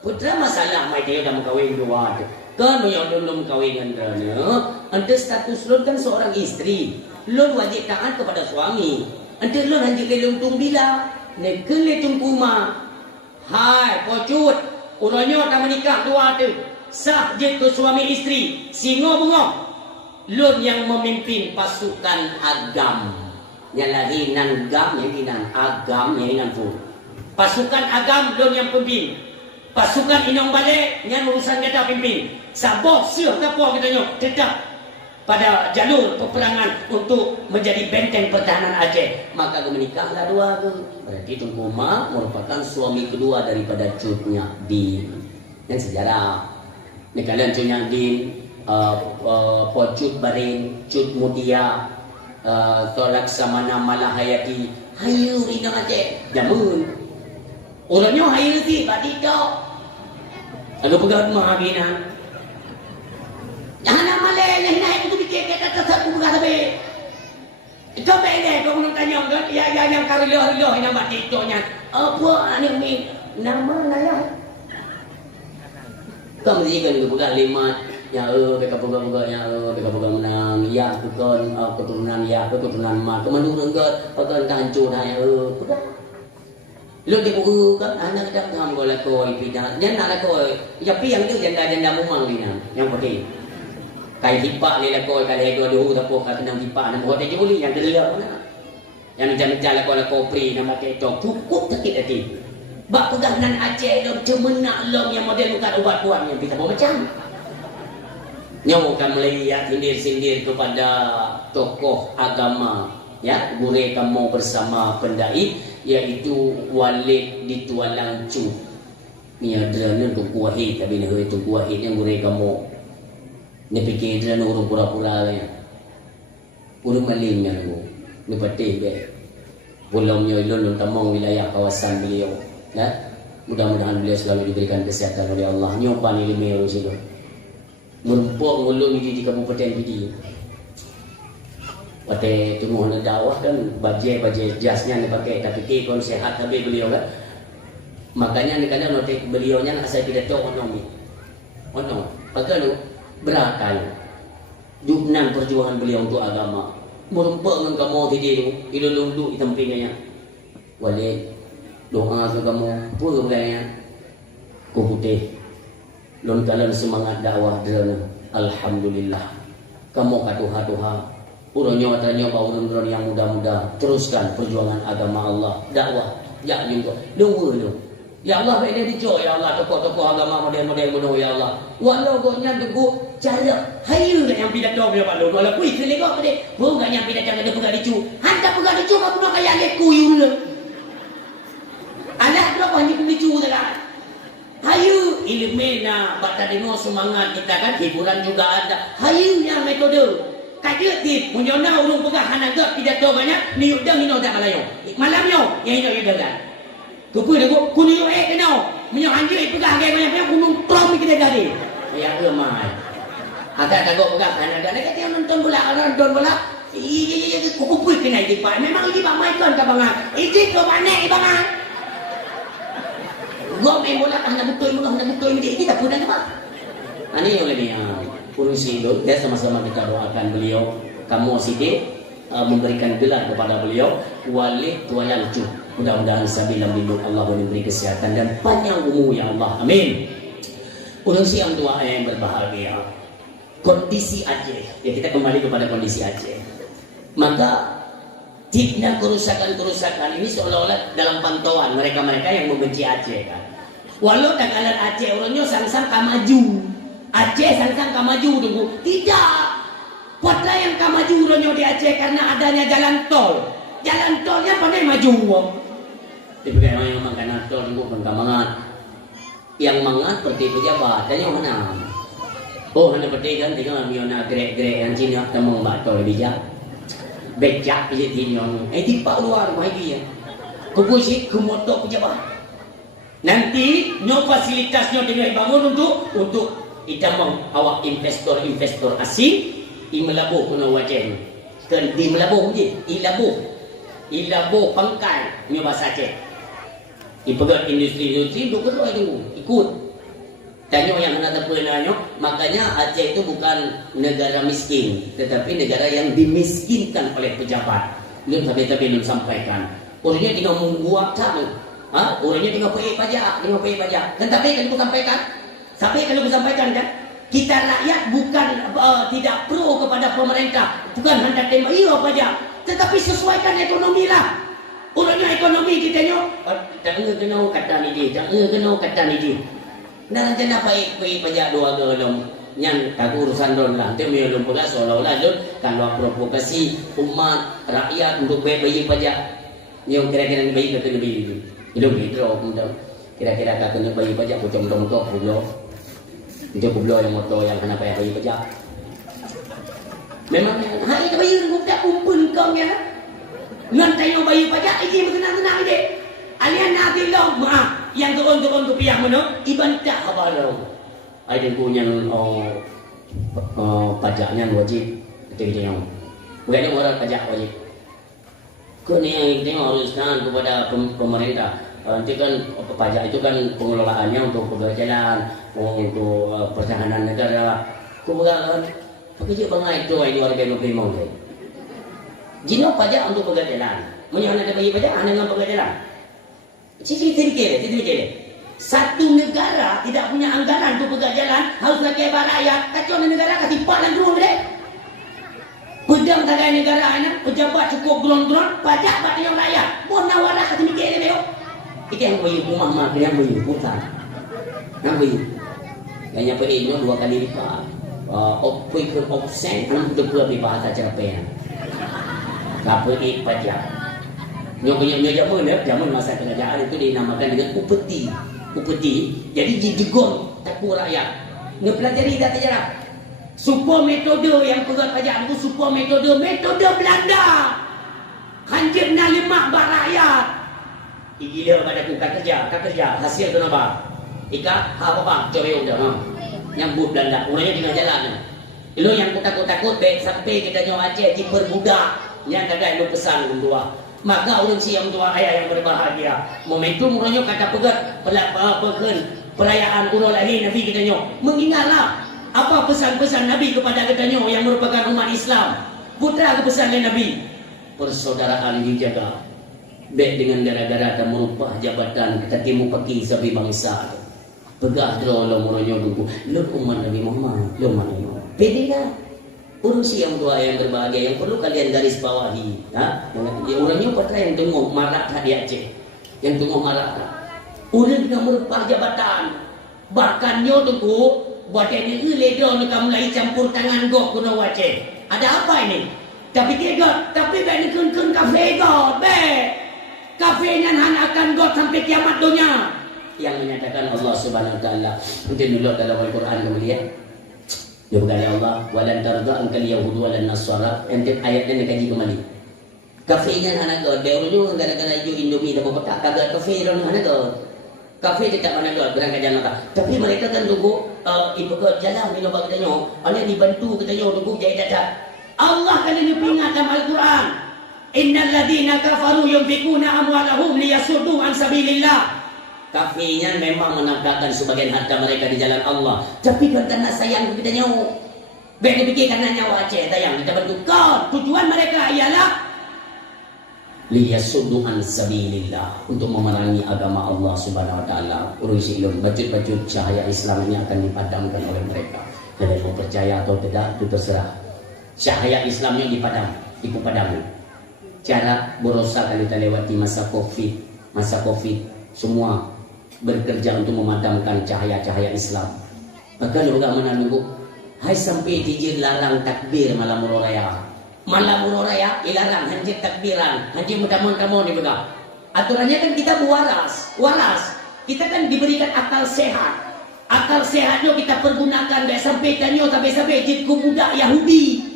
putra masalah mai dia dah kahwin dua. Kan yang lun kahwin dengan anda status lun kan seorang isteri. Lun wajib taat kepada suami. Anda lun hanya lun bila nekel letung kuma. Hai pocut. Orangnya tak menikah dua tu. Sah je tu suami isteri. Singo bengok. Lun yang memimpin pasukan agam. Yang lahinan gam, yang hinan agam, yang hinan pun. Pasukan agam lun yang pimpin. Pasukan inong balik yang urusan kita pimpin. Saboh siuh kapur katanya tetap pada jalur peperangan untuk menjadi benteng pertahanan Aceh. Maka menikahlah dua tu. Berarti Tengku Umar merupakan suami kedua daripada Cudnya Din. Dan sejarah ni kalian Cudnya Din, Pocut Baring, Cud Mutia, Tolak Samana Malahayati, hayu rinang Aceh. Jamun. Orangnya hayu ti, badi kau. Aku pegang mahabina. Jangan malay yang naik itu bikin kita tersebut bukan lebih. Coba ini kau nak tanya kan? Ya yang karilo yang buat TikToknya. Apa ni nama naya? Kau mesti kan bukan lima. Ya mereka bukan ya mereka bukan menang. Ya bukan keturunan ya keturunan mak. Kemandu enggak bukan kancur ya bukan. Lu di buku kan anak dah ngam golak koi pindah. Jangan nak koi. Ya pi yang tu janda mumang ni yang pergi. Kai hipak ni lah koi kai dua tapo kat nang hipak nang buat je boleh yang gelia mana. Yang jalan koi kopri nama ketok cukup sakit hati. Bak pegang nan Aceh dok cemenak long yang model bukan ubat buang yang kita mau macam. Nyawa kan melihat sindir-sindir kepada tokoh agama ya gure kamu bersama pendai iaitu Walid di Tualang Cu. Ni ada tu kuahid tapi ni tu kuahid yang gure kamu. Ni fikir dia orang pura-pura ni. Urang malingnya lu. Ni patih dia. Pulau-nya ilun tamang wilayah kawasan beliau. Ya. Mudah-mudahan beliau selalu diberikan kesihatan oleh Allah. Nyopan ilmu orang situ. Merumpuk ngulung di Kabupaten Pidi. Pate tunggu nak dakwah kan baju jasnya ni pakai tapi kon sehat tapi beliau kan. Makanya ni kadang notik beliaunya nak saya tidak tahu ono. Ono. Pagano berakal duknan perjuangan beliau untuk agama merumpuk dengan kamu tidur ilulung di tempatnya Walid doa ke kamu pura bulanya ku putih lon kalan semangat dakwah drone alhamdulillah kamu katuha urangnya watanya urang yang muda-muda teruskan perjuangan agama Allah dakwah ya juga nunggu lu. Ya Allah, baik dia dicoy ya Allah, tokoh-tokoh agama model-model bodoh ya Allah. Walau gonya tunggu cara hayu yang pidat dong dia Pak Lun. Walau kuih selegok dia. Bukan yang pidat jangan dia pegang dicu. Hantar pegang dicu kau pun kayak dia kuyu le. Anak berapa ni dicu dah. Hayu ilmena bata dengar semangat kita kan hiburan juga ada. Hayu yang metode. Kadia tip munyona urung pegang hanaga pidat dong banyak ni udah minum dah kalayo. Malamnya yang ini dah. Kupu dia kuning kena. Minyak anjir pegang ke banyak gunung trom kita jadi. Ya ke mai. Agak takut pegang anak dia kata nonton bola. Iya kupu kena itu Pak. Memang ini Pak Maikon ke bangan. Ini ke mana bangan? Gua main bola hendak betul ini kita pun ada Pak. Ani oleh dia urusi itu ya sama-sama kita doakan beliau. Kamu Siti memberikan gelar kepada beliau Walid Tualang Cu. Mudah-mudahan sabilan lindung Allah memberi kesehatan dan panjang umur ya Allah. Amin. Ulun siang doa yang berbahagia. Kondisi Aceh. Ya kita kembali kepada kondisi Aceh. Maka tipnya kerusakan-kerusakan ini seolah-olah dalam pantauan mereka-mereka yang membenci Aceh kan. Walau takalan Aceh orangnya sang-sang kamaju. Aceh sang-sang kamaju tunggu. Tidak. Potlah yang kamaju orangnya di Aceh karena adanya jalan tol. Jalan tolnya pandai maju. Tapi kayak yang makan tol tunggu pengkamangan. Yang mangat seperti pejabat dan yang mana? Oh, hanya seperti kan tinggal miona grek-grek yang Cina temung batol bijak. Becak je tinyon. Tipak luar mai dia. Kebusi kemotok pejabat. Nanti nyo fasilitasnya dengan bangun untuk itamang awak investor asing imelabuh kena wajen. Kan di melabuh je, ilabuh pangkai nyo bahasa Aceh. Ipegat industri untuk kedua itu ikut. Tanya yang hendak terpenanya, makanya Aceh itu bukan negara miskin, tetapi negara yang dimiskinkan oleh pejabat. Belum tapi belum sampaikan. Orangnya tinggal membuat sana. Orangnya tinggal pay pajak. Tetapi kalau aku sampaikan, kan, kita rakyat bukan tidak pro kepada pemerintah, bukan hendak terima pajak, tetapi sesuaikan ekonomi lah. Orangnya ekonomi kita nyo, jangan kata ni dia. Nah, jangan pay pajak dua gelom. Yang tak urusan don lah. Dia belum pula seolah-olah don kalau provokasi umat rakyat untuk bayar pajak. Yang kira-kira ni bayar kata lebih. Belum itu mudah. Kira-kira kata ni bayar pajak pocong-pocong pulau. Itu pulau yang motor yang kena bayar pajak. Memang hari tu bayar budak kumpul kau ya. Ngantai yang bayar pajak ini bertenang-tenang dia. Alian nak bilang maaf. Yang turun tu pihak mana? Iban tak apa dah. Ada punya pajaknya wajib kita yang bukan orang pajak wajib. Kau ni yang kita haruskan kepada pemerintah. Nanti kan pajak itu kan pengelolaannya untuk pekerjaan, untuk pertahanan negara. Kau berapa? Pekerja bangai itu ini warga yang mau deh. Jino pajak untuk pekerjaan. Mana ada bagi pajak? Anda dengan pekerjaan. Cici fikir. Satu negara tidak punya anggaran untuk pekerjaan, harus lagi rakyat. Kacau negara kasih pak dan turun deh. Pedang tagai negara ini, pejabat cukup gelon-gelon, pajak bagi yang rakyat. Pun nawarah kasih mikir ni, itu yang beri rumah mak, yang beri putar. Yang beri. Yang nyapa ini 2 kali lipat. Opikun opsen, untuk lebih bahasa cerpen. Apa ini pajak? Zaman masa kerajaan itu dinamakan dengan upeti. Jadi jigong takut rakyat. Dia pelajari dah sejarah. Super metode yang pegat pajak itu super metode Belanda. Hanjir na lemak bak rakyat. Gila pada ku kerja hasil tu nampak. Ika apa coba dah nyambut Belanda. Orangnya tengah jalan. Lo yang takut baik sampai kita nyawa Aceh diperbudak. Yang kadang lo pesan tua. Maka orang siang tua ayah yang berbahagia. Momentum orangnya kata pegat perayaan ulang lahir Nabi kita nyo. Mengingatlah apa pesan-pesan Nabi kepada katanya yang merupakan umat Islam. Putra kepesan oleh Nabi. Persaudaraan dijaga. Baik dengan gara-gara dan merupah jabatan kita timu pagi sabi bangsa. Pegah draw lo moronyo dulu. Lo umat Nabi Muhammad. Lo umat Nabi Muhammad. Pedihlah. Urusi yang tua yang berbahagia yang perlu kalian garis bawahi. Orangnya putra yang tunggu marah di Aceh. Yang tunggu marah. Orang dengan merupah jabatan. Bahkan nyo tunggu buat ini ledro nak mulai campur tangan gok guna Aceh. Ada apa ini? Tapi dia tapi ben kun kafe got be. Kafenya hanya akan got sampai kiamat dunia. Yang menyatakan Allah Subhanahu wa taala. Mungkin dulu dalam Al-Qur'an kemudian. Dia berkata Allah, walan tarda ankal yahudu walan nasara. Ente ayatnya nak kaji kembali. Kafenya hanya got. Dia orang gara-gara ju Indomie dah berpetak kagak kafe orang hanya got. Kafe dekat mana got berangkat jalan tak. Tapi mereka kan tunggu ibu ke jalan bila bagi tanya, ana dibantu katanya tunggu jadi datang. Allah kali ni ingat dalam Al-Quran. Innal ladina kafaru yunfikuna amwalahum liyasuddu an sabilillah. Kafirnya memang menafkahkan sebagian harta mereka di jalan Allah. Tapi kerana sayang kita nyawa. Baik dipikir karena nyawa Aceh tayang kita bantu kau. Tujuan mereka ialah liyasuddu an sabilillah, untuk memerangi agama Allah Subhanahu wa taala. Urusi ilmu bajut-bajut cahaya Islam ini akan dipadamkan oleh mereka. Jadi mau percaya atau tidak itu terserah. Cahaya Islamnya dipadam. Cara berusaha kalau kita lewati masa Covid semua bekerja untuk memadamkan cahaya-cahaya Islam. Bahkan juga menunggu hai sampai dijil larang takbir malam raya. Malam raya ilarang hanjir takbiran, hanjir mudah-mudahan dipegang. Aturannya kan kita waras. Kita kan diberikan akal sehat. Akal sehatnya kita pergunakan dah sampai tanyo sampai jidku budak Yahudi.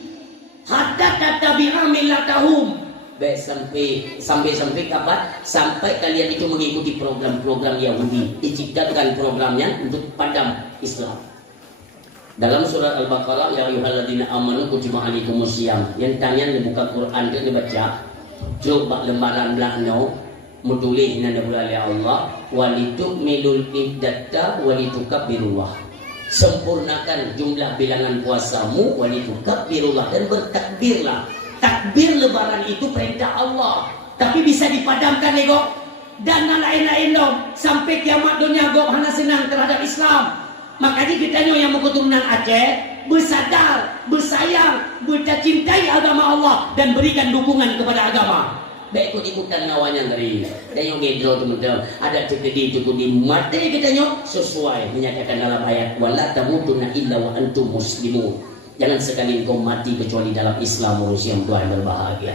Hatta tatabi'a millatahum. Sampai kapan? Sampai kalian itu mengikuti program-program Yahudi. Diciptakan programnya untuk padam Islam. Dalam surat Al-Baqarah, ya ayyuhalladzina amanu kutiba alaikumusiyam. Yang tanya dibuka Quran dia dibaca. Coba lembaran belakno mutulih nanda bulali Allah walitukmilul iddata walitukabbirullah. Sempurnakan jumlah bilangan puasamu walitukabbirullah, dan bertakbirlah. Takbir lebaran itu perintah Allah, tapi bisa dipadamkan ego dan lain-lain dong sampai kiamat dunia go hana senang terhadap Islam. Makanya kita yang keturunan Aceh bersadar, bersayang, bercintai agama Allah dan berikan dukungan kepada agama. Baik ikut-ikutan ngawanya dari dan yang gedro teman-teman ada cekedi cukup di mati kita sesuai menyatakan dalam ayat wala tamutunna illa wa antum muslimun. Jangan sekali engkau mati kecuali dalam Islam, manusia yang Tuhan berbahagia.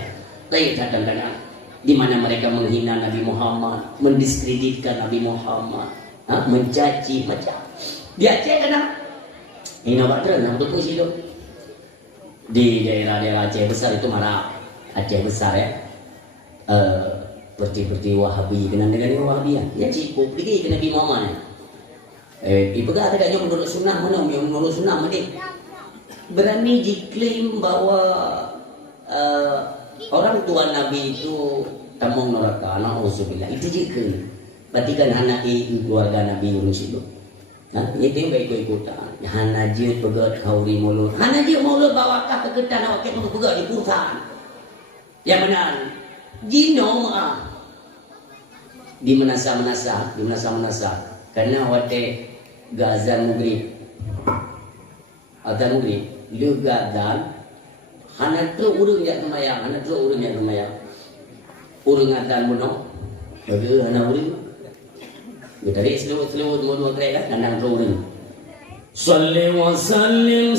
Tapi kadang-kadang di mana mereka menghina Nabi Muhammad, mendiskreditkan Nabi Muhammad, mencaci macam. Di Aceh kadang ini nak terang betul sih tu. Di daerah-daerah Aceh besar itu marah. Aceh besar ya. Seperti Wahabi dengan Wahabi ya cukup pergi ke Nabi Muhammad. Ibu kata katanya menurut sunnah mana yang menurut sunnah mana? berani diklaim bahwa orang tua Nabi itu tamong neraka, na'udzubillah. Itu jika berarti kan anak keluarga Nabi Yunus itu. Nah, itu yang ikut-ikutan. Hanajir pegat kauri mulut. Hanajir mulut bawa ke ketan awak untuk pegat di perusahaan. Yang benar. Jino di menasa. Karena wate gazan mugrib. Azan mugrib. Lu gazan. Hana tu urung yang kemayang. Urung azan muno. Bagi hana urung. Dari seluruh modul kereta kandang turun. Salli wa sallim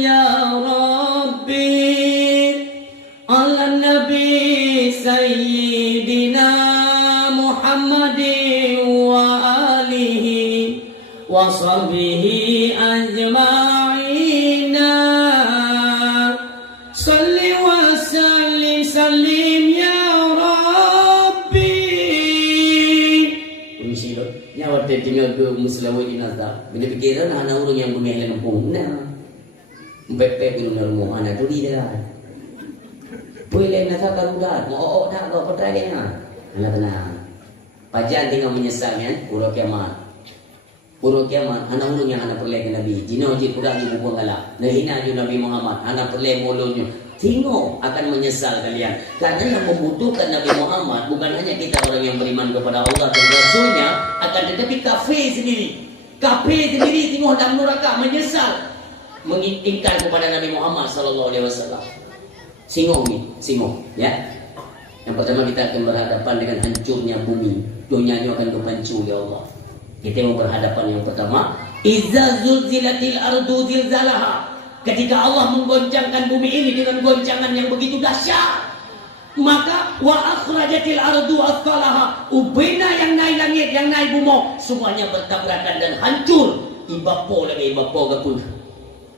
ya Rabbi ala Nabi Sayyidina Muhammadin wa alihi wa sahbihi ajma'ina. Salli wa sallim ya nyawa tinggal ke Muslimin nazar. Bila pikiran anak orang yang bermain lempung, nah, bepek minum rumah anak tu dia. Boleh nazar kalau dah, mau dah kau percaya ni. Anak tenang. Pajan tinggal menyesalnya, urut kiamat. Anak orang yang anak perleh ke Nabi. Jino je kurang je buku galak. Nahina je Nabi Muhammad. Anak perleh mulutnya. Tengok akan menyesal kalian. Karena yang membutuhkan Nabi Muhammad bukan hanya kita orang yang beriman kepada Allah dan Rasulnya, akan tetapi kafir sendiri tengok dalam neraka menyesal mengingkar kepada Nabi Muhammad sallallahu alaihi wasallam. Singgung ya. Yang pertama kita akan berhadapan dengan hancurnya bumi. Dunianya akan kepancur ya Allah. Kita mau berhadapan yang pertama, Iza zulzilatil ardu zilzalaha. Ketika Allah menggoncangkan bumi ini dengan goncangan yang begitu dahsyat, maka wa akhrajatil ardu athqalaha. Ubina yang naik langit, yang naik bumi, semuanya bertabrakan dan hancur. Ibapo gapul.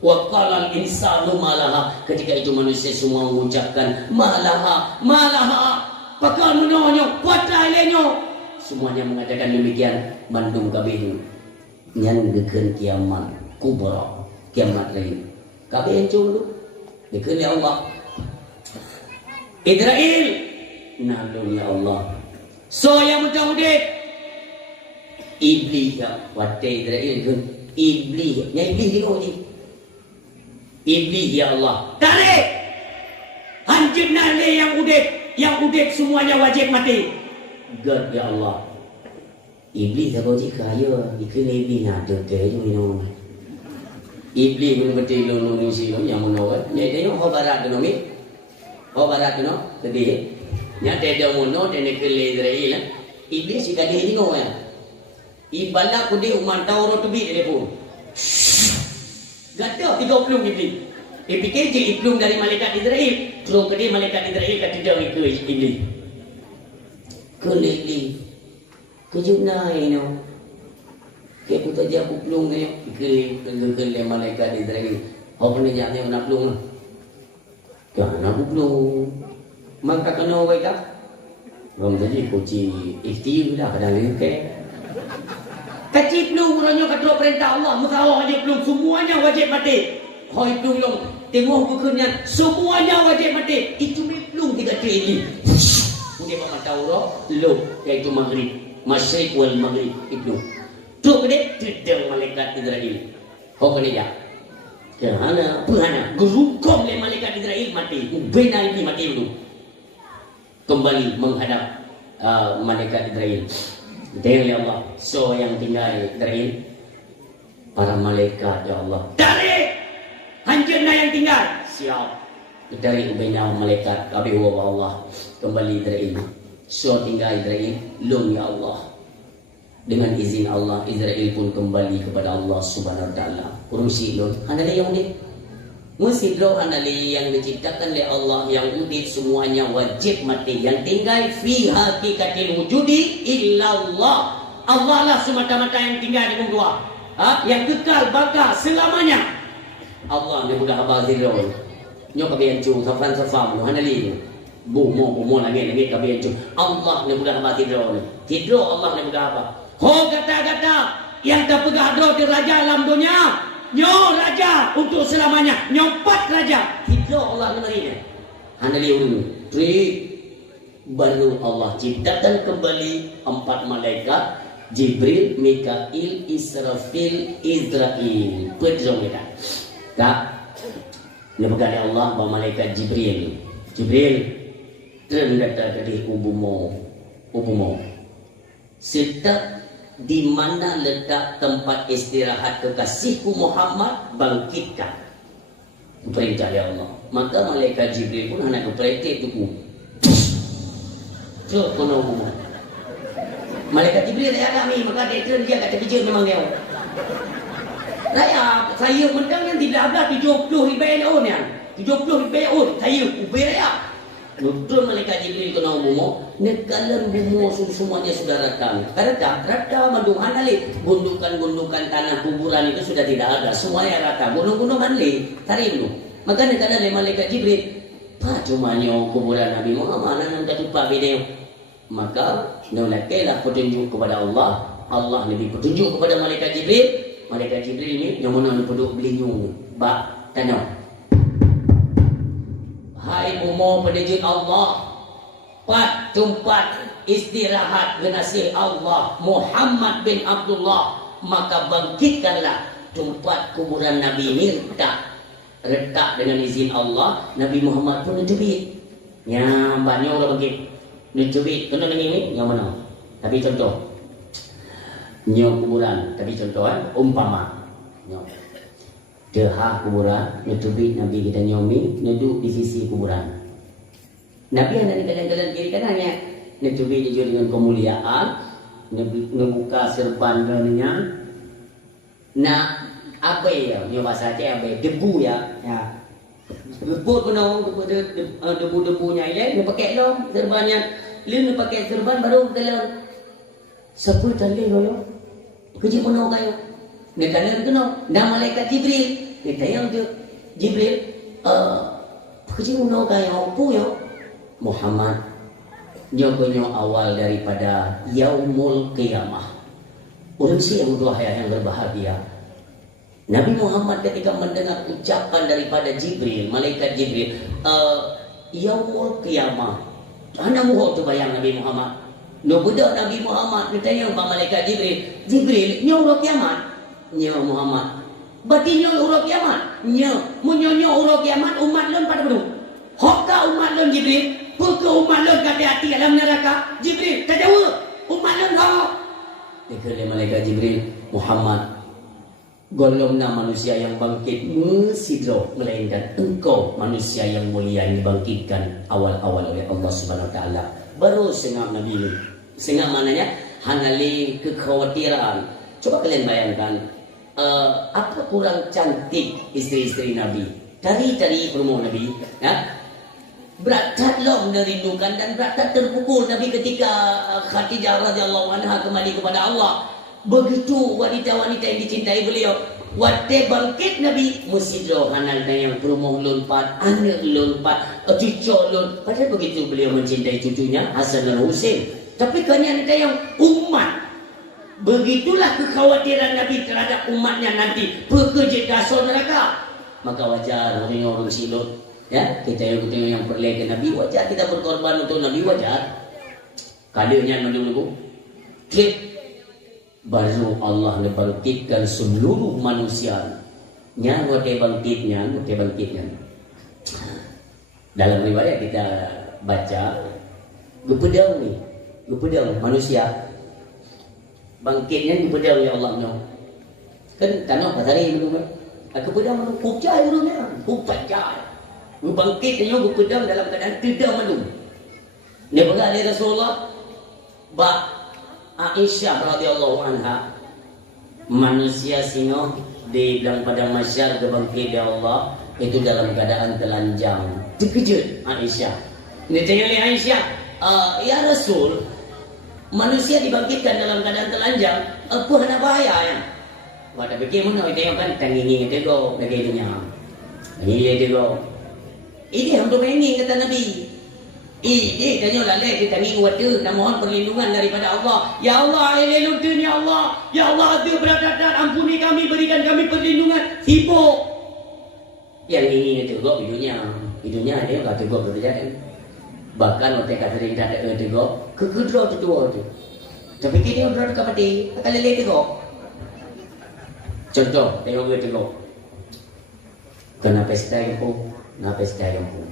Wa qalal insanu malaha. Ketika itu manusia semua mengucapkan malaha. Pakal menonyo, kuatailenyo. Semuanya mengatakan demikian. Bandung kabeh nyan gekeun kiamat kubra, kiamat lain. Kabeh hancur tu. Dikeun ya Allah. Israel nalung ya Allah. So yang mudah-mudah iblis ya wate Israel kan iblis. Ya iblis ni kau ni. Iblis ya Allah. Tarik. Hancur nale yang udek semuanya wajib mati. God ya Allah. Iblis tak kau kaya. Ikut iblis nak terkaya je minum. Iblis pun betul lulu si yang menawar. Ni tengok kau barat tu nomi. Kau barat tu no. Tadi. Nya ada mono dan kele Israel. Iblis si kali ni kau ya. Ibala ku di uman tauro tu bi telefon. Gata 30 iblis. Fikir je iplung dari malaikat Israel. Terus ke dia malaikat Israel kata dia ke iblis. Kelili. Kejunai no. Kaya putar dia puplung ni. Ke malaikat Israel. Apa ni jatnya nak plung lah. Kena puplung. Maka kena baik tak? Orang jadi kunci ikhtiar dah kadang lengkek. Kecil plung orangnya kata perintah Allah. Musawah aja plung. Semuanya wajib mati. Hoi plung long. Tengok bukunya. Semuanya wajib mati. Itu plung 3 ini. Dia memang tahu roh. Loh. Iaitu maghrib. Masyrik wal maghrib. Itu. Tuh kedek. Tidak malaikat Israel. Kau kena ya. Kerana. Perhana. Gerukom oleh malaikat Israel mati. Ubena ini mati dulu. Kembali menghadap malaikat Israel. Tengok ya Allah. So yang tinggal Israel. Para malaikat ya Allah. Tarik. Hancurlah yang tinggal. Siap. Dari ubena malaikat. Kami huwa Allah. Kembali Israel. So tinggal Israel. Lung ya Allah. Dengan izin Allah, Israel pun kembali kepada Allah Subhanahu Wa Taala. Urusi lun. Anda yang udik. Mesti lo anda yang diciptakan oleh Allah yang udik semuanya wajib mati. Yang tinggal fi hakikatil wujudi illallah. Allah lah semata-mata yang tinggal di muka dua. Yang kekal bakal selamanya. Allah ni budak abah zirol. Nyo kabian cu safan safam lu hanali. Bumo lagi kabian cu. Allah ni budak abah zirol. Tidro Allah ni budak abah. Ho kata-kata yang tak pegah dro di raja alam dunia. nyo raja untuk selamanya, nyompat raja. Hidup Allah kemarin. Handali urun. Tri baru Allah ciptakan kembali 4 malaikat, Jibril, Mikail, Israfil, Israel. Pedro kita. Tak. Lepagani Allah bahawa malaikat Jibril. Jibril terendata dari ubumo. Serta di mana letak tempat istirahat kekasihku Muhammad, bangkitkan. Perintah oleh Allah. Maka malaikat Jibril pun anak kepretik tu. Cuk kono ubumo. Malaikat Jibril dia kami, maka dia kat tepi je memang dia. Saya menang yang tidak ada 70 ribu yang 70 ribu saya ubir ya. Betul malaikat Jibril kena ubumo, nekalan bumo semuanya sudah rata. Rata mandungan ali. Gundukan tanah kuburan itu sudah tidak ada, semuanya rata. Gunung-gunung ali, tarik dulu. Maka nekalan malaikat Jibril, pa cumanya kuburan Nabi Muhammad nan katupa bideo. Maka nolakailah petunjuk kepada Allah. Allah lebih petunjuk kepada malaikat Jibril. Malaikat Jibril ini yang mana duduk belinyung bak tanah. Hai bumo pendidik Allah, pat tempat istirahat genasih Allah Muhammad bin Abdullah, maka bangkitkanlah tempat kuburan Nabi ini retak dengan izin Allah. Nabi Muhammad pun ngejubit. Ya, banyak orang bangkit. Ngejubit, kena dengan ini, yang mana? Tapi contoh. Nyok kuburan, tapi contoh umpama. Nyok. Deha kuburan, nyetubik Nabi kita nyomi, neduk di sisi kuburan. Nabi yang dari kanan-kanan kiri kanannya, nyetubik dia dengan kemuliaan, ngebuka serban dengannya. Nah, apa ya? Nyo bahasa Aceh apa? Debu ya. Ya. Debu kuno, debu-debunya ini, pakai dong serbannya. Lalu pakai serban baru dalam 10 tali loh. Kerja kuno kayo. Nekanan kuno, nama malaikat Jibril. Kita yang tu Jibril, kerja kuno kayo apa yo? Muhammad. Nyokonyo awal daripada Yaumul Qiyamah. Orang sih yang dua yang berbahagia. Nabi Muhammad ketika mendengar ucapan daripada Jibril, malaikat Jibril, Yaumul Qiyamah. Anda muhok tu bayang Nabi Muhammad. No budak Nabi Muhammad ditanya kepada malaikat Jibril, nyo urut kiamat? Nyo Muhammad. Berarti nyo urut kiamat? Nyo. Munyo urut kiamat umat lon pada beru. Hokka umat lon Jibril, pukul umat lon kata hati dalam neraka. Jibril, tak jawab. Umat lon hok. Dikira malaikat Jibril, Muhammad, golongna manusia yang bangkit mesidro, melainkan engkau manusia yang mulia yang dibangkitkan awal-awal oleh Allah Subhanahu Wa Taala. Baru sengap Nabi ini. Sengap maknanya hangali kekhawatiran. Coba kalian bayangkan, apa kurang cantik istri-istri Nabi, tari-tari promo Nabi, ya? Berat-berat merindukan dan berat terpukul Nabi ketika Khadijah radhiyallahu anha kembali kepada Allah. Begitu wanita-wanita yang dicintai beliau, waktu bangkit Nabi musidro hanal yang promo lompat, anak lompat, cucu lompat. Padahal begitu beliau mencintai cucunya Hasan dan Husain. Tapi kerana ada yang umat, begitulah kekhawatiran Nabi terhadap umatnya nanti bekerja dasar neraka. Maka wajar orang silot, ya, kita yang perleh ke Nabi, wajar kita berkorban untuk Nabi, wajar. Kalanya menunggu klip baru Allah membangkitkan seluruh manusia. Nyawa bangkitnya. Dalam riwayat kita baca, gepedang manusia. Bangkitnya gepedang ya Allah no. Kan tanah pasari belum. Gepedang malu pucai dulunya, pucai. Bangkitnya gepedang dalam keadaan tidak malu. Dia berkata Rasulullah, Aisyah radhiyallahu anha, manusia singo di dalam padang mahsyar kebangkit ya Allah itu dalam keadaan telanjang. Terkejut Aisyah. Ini tanya oleh Aisyah, ya Rasul, manusia dibangkitkan dalam keadaan telanjang, apa hendak bahaya ya? Wada fikir mana itu yang kan tangingi tego negerinya. Ini dia tego. Ini untuk mengi kata Nabi. Dia tanya lalai kita ni water dan mohon perlindungan daripada Allah. Ya Allah, elelutun ya Allah. Ya Allah, ada beradat, ampuni kami, berikan kami perlindungan. Sibuk. Yang ini tegok hidupnya. Hidupnya dia tak tegok berjalan. Bahkan waktu kata dia tak tegok, kekedra tu tua tu. Tapi kini udah dekat mati, akan lelai tegok. Contoh, tengok dia tegok. Kena pesta yang pun, nak pesta yang pun.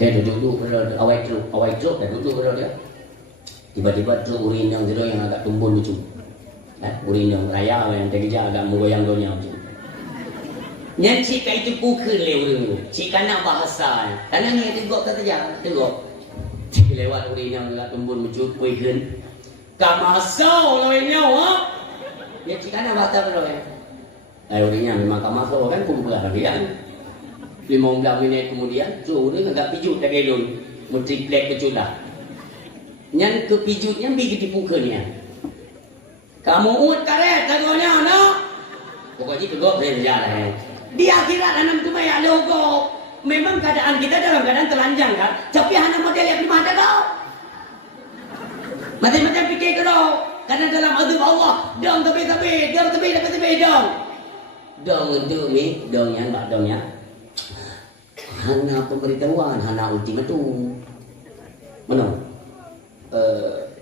Dia duduk awal truk dan duduk dia. Tiba-tiba truk urin yang zero yang agak tumbul lucu. Urin yang raya yang terkejar agak menggoyang dunia macam. Yang cik itu pukul le urin tu. Cik kanak bahasa. Kanak ni tegok tak terjang, tegok. Cik lewat urin yang agak tumbul lucu, kuikan. Kak masau lah ini awak. Yang cik kanak bahasa tu ya. Urinnya memang kak masau kan kumpul lagi kan. 15 minit kemudian, dia agak pijut dah gelon. Multiplek keculah. Yang kepijutnya pergi dipukulnya. Kamu ut karet tagonya, no? Pokoknya tegok saya berjalan. Di akhirat anak tu maya logo. Memang keadaan kita dalam keadaan telanjang kan? Tapi anak model yang dimana kau? Macam-macam fikir kau. Karena dalam azab Allah, dong tepi, dong. Dong itu ni, dongnya, mbak dongnya. Hana pemberitahuan, hana ultimatum. Mana?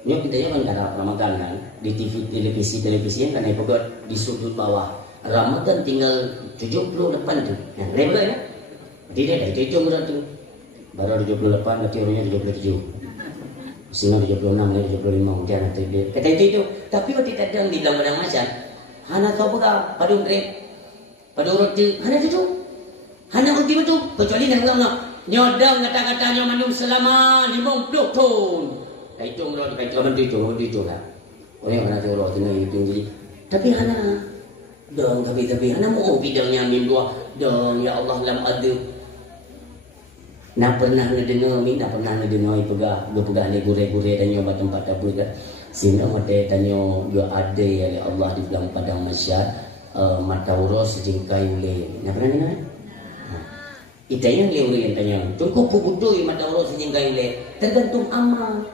Ni kita yang kan Ramadan kan di TV televisi yang kan ibarat di sudut bawah. Ramadan tinggal 78 tu. Regular ya. Dia dah hitung tu. Baru 78 nanti orangnya 77. Sini 76 dan 75 mungkin nanti dia. Kata itu. Tapi waktu kita sedang di dalam padang masyad, hana tahu apa? Padu grade. Padu roti, hana tu. Hanya ultima tu, kecuali nak nyodang kata-katanya manum selama 50 tahun. Kaitung roh, kaitung itu lah. Orang mana tu roh tengah itu jadi. Tapi hana, dong tapi hana mau bidangnya amin dua. Dong ya Allah lam adu. Nak pernah ngedengar pegah ni gure-gure dan nyoba tempat dapur kan. Sehingga mata tanya dia ada ya Allah di dalam padang masyad mata uros sejengkai ule. Nak pernah dengar? Itu yang dia tanya. Tunggu pubudoi mata Allah sehingga ile. Tergantung amal.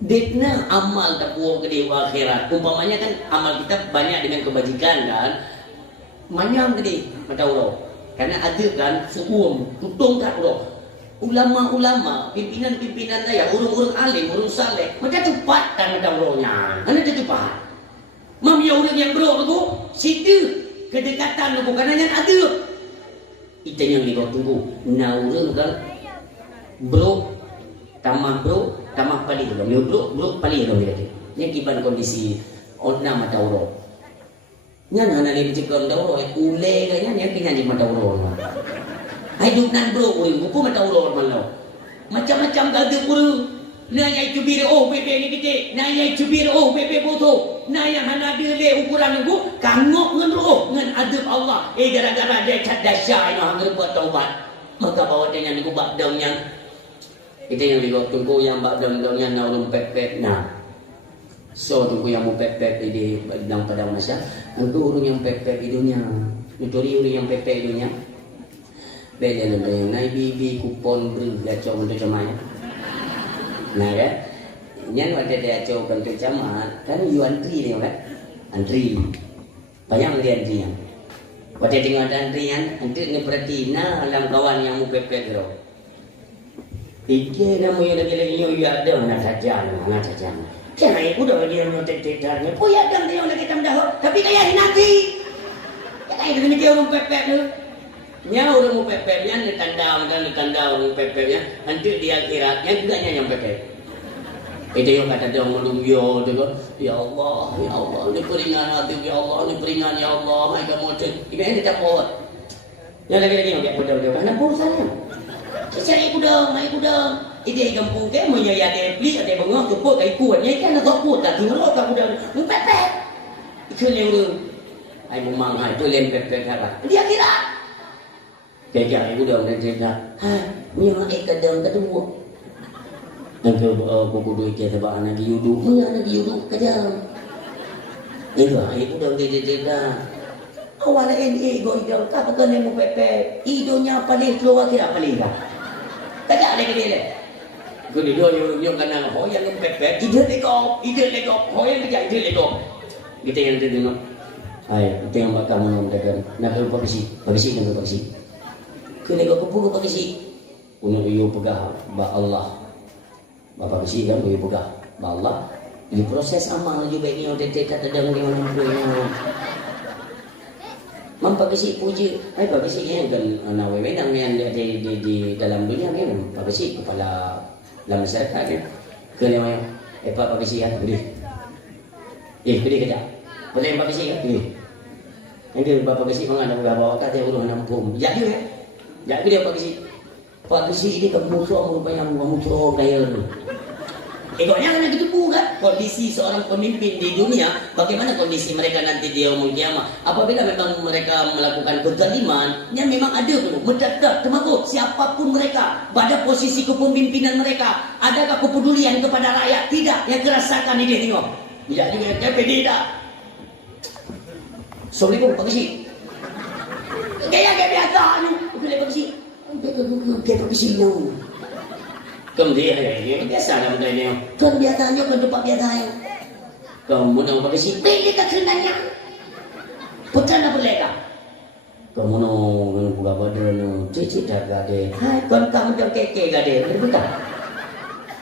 Dekna amal tak puas ke dewa akhirat. Umpamanya kan amal kita banyak dengan kebajikan kan. Manyam ke mata Allah. Karena ada kan suum tutung tak Allah. Ulama-ulama, pimpinan-pimpinan saya, urung-urung alim, urung saleh, macam cepat kan mata Allahnya. Mana dia cepat? Mam ya orang yang bro tu, situ kedekatan tu bukan hanya ada. Itu yang kita tunggu. Naurun kan bro tamah paling belum bro paling belum dia. Ini kiban kondisi ona mata uro. Nya nana ni cekam uro ule kanya ni kena di mata uro. Hidup nan bro buku mata uro malau. Macam-macam gaduh urang. Naya cubir bebe ni kita. Naya cubir bebe bodoh. Naya hana dia ukuran aku kangok ngan roh ngan adab Allah. Gara-gara dia cat dahsyat ino hang buat taubat. Maka bawa dengan aku bak daunnya. Itu yang digo tunggu yang bak daun-daunnya na urung pepet na. So tunggu yang mu pepet di dalam padang masa. Tunggu urung yang pepet hidungnya. Nutori urung yang pepet hidungnya. Bela yang naik bibi kupon beri gacau untuk cemai. Nah kan? Nyan waktu dia coba untuk camat, kan you antri ni kan? Antri. Banyak dia antrian. Waktu tengok ada antrian, antri ni berarti alam kawan yang mu pepet tu. Iki nama yang lagi-lagi you ada mana saja. Jangan ikut dah dia nak tetarnya. Oh ya ada dia lagi tambah. Tapi kayak nanti. Kayak dengan dia orang pepet tu. Nya orang mu pepetnya ni tanda orang pepetnya. Nanti di akhiratnya juga yang pepet. Itu yang kata dia melungyo tu kan. Ya Allah, ni peringan hati ya Allah, ni peringan ya Allah, mai kamu tu. Ini tak pot. Yang lagi-lagi yang dia pot dia. Mana bosannya? Saya mai kudang. Ide kampung ke mo ya ada please ada bengok tu pot kai kuatnya kan nak pot tak tinggal ka kudang. Mu pepet. Itu yang ai memang hai tu lem pepet kara. Dia kira. Kayak kudang dan cerita. Ha, ni mak kadang ketemu. Engkau buku duit kita sebab anak diudu, mana anak diudu kejam. Itu itu dah dia. Awalnya ini ego itu, tak betul yang mau pepe. Idonya paling keluar kira paling dah. Kejap lagi dia. Kuni dua yung kanang hoyan ng pepet, ide lego, hoyan kerja ide lego. Kita yang tengok. Ay, kita yang bakal menong dagan. Nak pagisi dengan pagisi. Kuni ko pugo pagisi. Kuno iyo pegah ba Allah. Bapak pagisi kan iyo pegah ba Allah. Di proses amal juga ini udah dekat sedang di mana punya. Mampagisi puji, ay pagisi yan kan nawewenang yan di dalam dunia yan. Pagisi kepala dalam masyarakat ya. Kena mayo. Pak pagisi ya, gede. Gede kerja. Pada yang pagisi ya, gede. Nanti bapak pagisi mengadap bawa kata uruh nampung. Jadi ya. Jadi dia pagisi. Pagisi ini kemusuh rupanya memusuh gaya lu. Egonya kan gitu bukan kondisi seorang pemimpin di dunia, bagaimana kondisi mereka nanti di yaumul kiamah apabila memang mereka melakukan kezaliman yang memang ada dulu mendadak termasuk siapapun mereka pada posisi kepemimpinan mereka, adakah kepedulian kepada rakyat? Tidak, yang kerasakan ini tengok tidak juga yang tidak. Assalamualaikum Pak Kisi kayak biasa oke Pak Kisi kayak Pak Kisi kemudian ini biasa lah benda ini. Kan biasanya kan tempat biasanya. Kamu nak pakai si beli kat senanya. Bukan apa leka. Kamu nak buka badan cici dah gade. Hai kan kamu dah keke gade. Betul.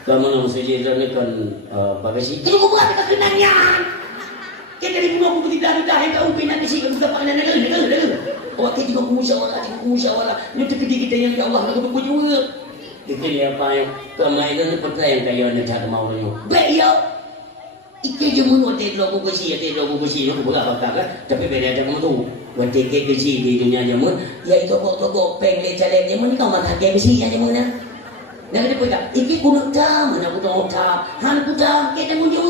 Kamu nak suci dan kan pakai si. Itu bukan kat senanya. Kita di rumah aku tidak ada kau pindah di sini kita pakai negara. Waktu juga musyawarah. Ini terkini kita yang Allah nak berkunjung. Itu dia apa yang kemainan ni pernah yang kaya nak cakap mau ni. Baik Ike je mun hotel lo bukusi yo buka bakal kan. Tapi beda ada kamu tu. Hotel ke besi di dunia jamun. Ya itu toko peng le chale ni mun kau makan ke besi ya jamun na. Nak dia punya. Ike kuno ta mana kuno ta. Han kuda ke jamun yo.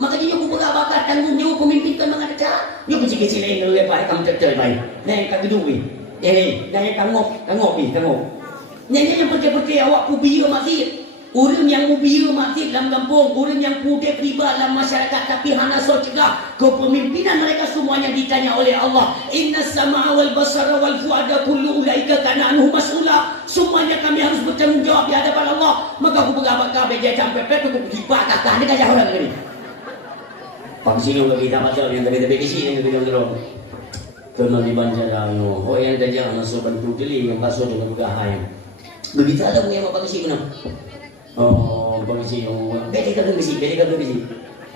Makanya yo buka bakal tanggung jawab pemimpin kan mengada. Yo kecil-kecil lain le baik kamu tertel baik. Naik kaki duit. Naik kangop ni. Nyanyi yang pergi-pergi awak kubia masjid. Orang yang kubia masjid dalam kampung, orang yang pudek riba dalam masyarakat tapi hana so cegah. Kepemimpinan mereka semuanya ditanya oleh Allah. Inna sama'a wal basara wal fuada kullu ulaika kana anhu mas'ula. Semuanya kami harus bertanggung jawab di hadapan Allah. Maka aku begah-begah beja sampai pet aku pergi kakak ni kajah orang ni. Pak sini bagi kita macam yang tadi di sini yang kita dorong. Kena dibanjara yo. Oh yang kajah masuk bantu dili yang masuk dengan begah. Begitu ada punya apa sih benar? Oh, polisi yang beda kan besi.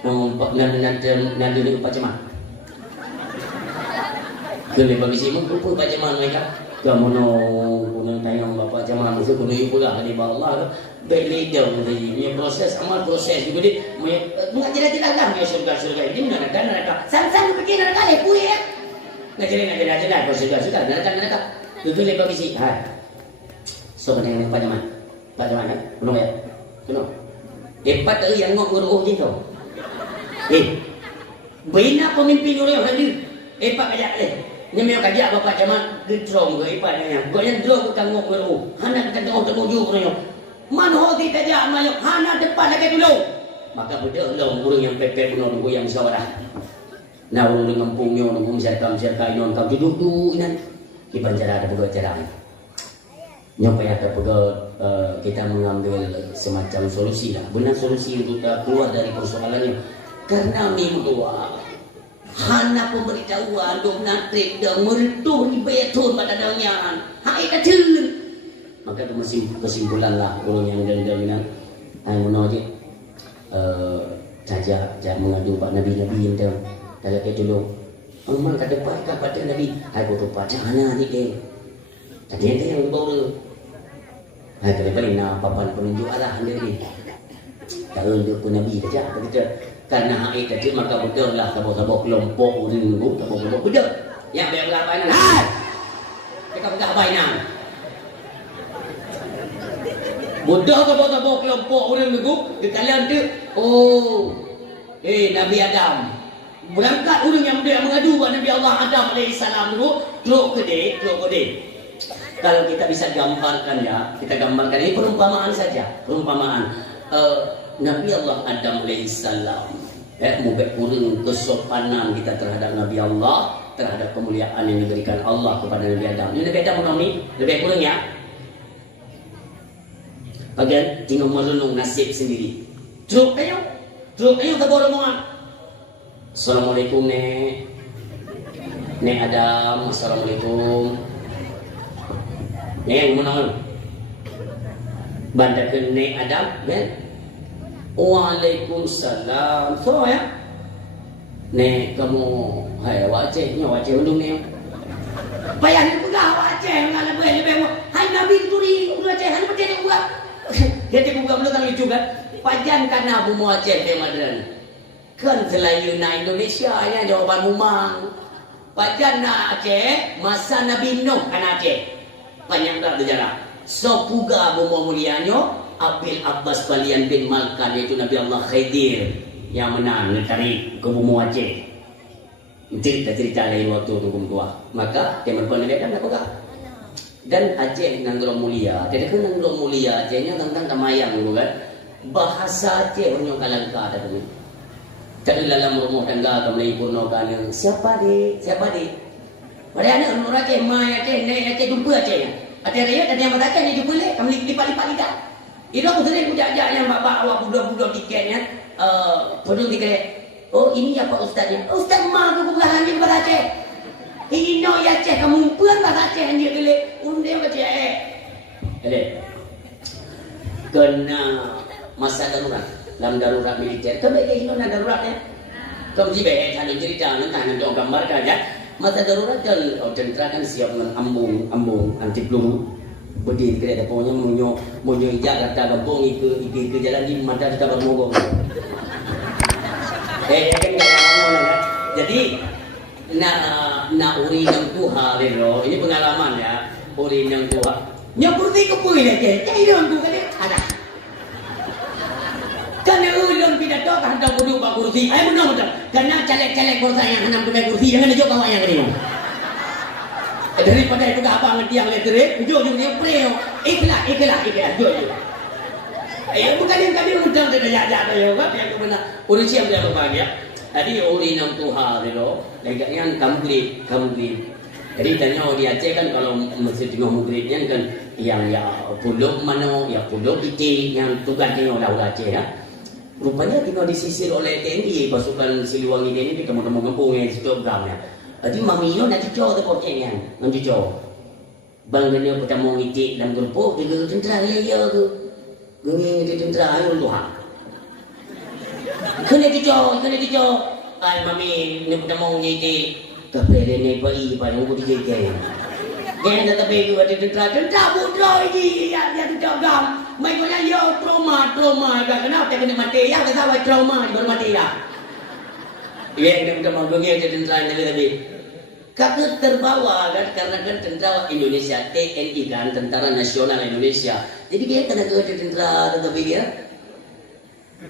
Oh, nanti lupa cuma. Kalau polisi mengkumpul pacaman mereka, kamu no tayang bapak cuma musuh kuno ibu lah di bawah. Beli dia punya proses amal proses juga dia. Mengajar tidak kan dia surga ini neraka. Sang pergi neraka lepu ya. Ngajarin proses sudah neraka. Itu le polisi. Hai. So yang pajaman kan? Kuno ya? Kuno. Empat yang ngok beruh gitu. Bina pemimpin orang hadir. Empat kajak Nyamil kajak bapak jaman gedrong ke empat yang. Kau yang drong bukan ngok beruh. Hana kita drong termuju kuno. Man hoti kajak mayok hana depan lagi dulu. Maka beda long burung yang pepek kuno nunggu yang suara. Nah urung dengan pungyo nunggu serkam inon kau duduk inan. Di Banjara ada pegawai jarang. Nyampai ada pegawai kita mengambil semacam solusi lah. Benar solusi untuk kita keluar dari persoalannya. Karena minggu hana pemberitahuan dong natrik dan mereduh di betul pada daunnya. Hai kacil. Maka kesimpulan lah orang yang dari hai menojik saja mengadu Pak Nabi yang dah kalau kita dulu. Memang kata pada Nabi. Hai foto pada hana ni deh. Tadi ada yang baru. Nah, paling papan penunjuk arah sendiri. Tak untuk pun Nabi saja. Karena hak itu maka betul lah sabuk-sabuk kelompok rindu, sabuk-sabuk betul. Yang biar berapa nak? Hai. Kita buka apa ini? Bodoh sabuk-sabuk kelompok rindu di kalian tu. Oh. Nabi Adam. Berangkat orang yang dia mengadu kepada Nabi Allah Adam alaihissalam dulu, teluk kedai. Kalau kita bisa gambarkan ya, kita gambarkan ini perumpamaan saja, perumpamaan. Nabi Allah Adam alaihissalam, mubek kurang kesopanan kita terhadap Nabi Allah, terhadap kemuliaan yang diberikan Allah kepada Nabi Adam. Ini lebih Adam ini lebih kurang ya. Bagian tinggal merenung nasib sendiri. Truk ayo tabur omongan. Assalamualaikum Nek. Nek Adam, assalamualaikum. Nek mana? Bandakan Nek Adam, kan? Waalaikumsalam. So ya. Nek kamu hai wajahnya wajah undung ni. Bayar ni pula wajah ngalah lebih. Hai Nabi turi wajah han macam ni buat. Dia buka belum tahu juga. Pajan kana bu wajah dia madran. Kan selain Indonesia nya jawaban umang. Pajan na Aceh masa Nabi Nuh kan Aceh. Banyak tak sejarah. So puga bu mulianyo Abil Abbas Balian bin Malkan yaitu Nabi Allah Khidir yang menang negari ke bumi Aceh. Cerita lain waktu tunggu tua. Maka dia berpulang dia kan apa? Dan Aceh nanggro mulia. Dia kan nanggro mulia Acehnya tentang tamayang dulu kan. Bahasa Aceh orang kalangka ada tu. Jadi dalam rumah tangga kami purnokan siapa di? Pada anak orang Aceh, mai Aceh, nek Aceh jumpa Aceh. Ada rakyat ada yang beraceh ni jumpa le, kami lipat-lipat lidah. Itu aku sering budak-budak yang bawa budak-budak tiketnya. Peduli tiket. Oh ini apa ustaznya? Ustaz mah tu bukan hanya bahasa Aceh. Ini no ya Aceh kamu pun bahasa Aceh dia gele. Unde Aceh Ele. Kena masa darurat. Dalam darurat militer. Kau ini no daruratnya. Kau jibe ada cerita nanti nak gambarkan ya. Masa darurat kan tentera kan siap ambung anti peluru. Berdiri kira depannya monyo ijak kata gabung ke jalan di mata kita bermogok. Kan jadi uri yang Tuhan lelo ini pengalaman ya uri yang Tuhan nyapurti kepui aja jadi dong tu kan ada karena ulun pidato hendak kudu pak kursi ayo menang karena caleg-caleg kursi yang hendak kudu kursi jangan dijok kawan yang ini daripada itu apa ngerti yang letterik ujung-ujungnya preo ikhlas jujur bukan yang tadi undang dia jatuh ya kan yang benar urus siap dia berbahagia jadi uri nang Tuhan itu legaknya kamglit jadi tanya di Aceh kan kalau masjid tengah muglitnya kan yang ya puluk mano ya puluk iti yang tugasnya orang Aceh ya rupanya tinggal disisir oleh TNI pasukan Siliwangi ini di teman-teman kampung yang situ gamnya jadi mamino nanti jauh tu kokenya nanti jauh bangunnya pertama iti dalam grup dia tentera ya tu gengeng di tentera ayun Tuhan kena dijauh ay mami ni punya mau ngiti kapere ni pai yang aku dijege dia dah tapi tu ada tentera bodoh ini ya dijagam mai punya yo trauma kenapa dia kena mati ya kata apa trauma baru mati ya dia punya mau gengeng di tentera tadi kakak terbawa kan karena kan tentera Indonesia TNI kan Tentara Nasional Indonesia jadi dia kena ke tentera tetapi dia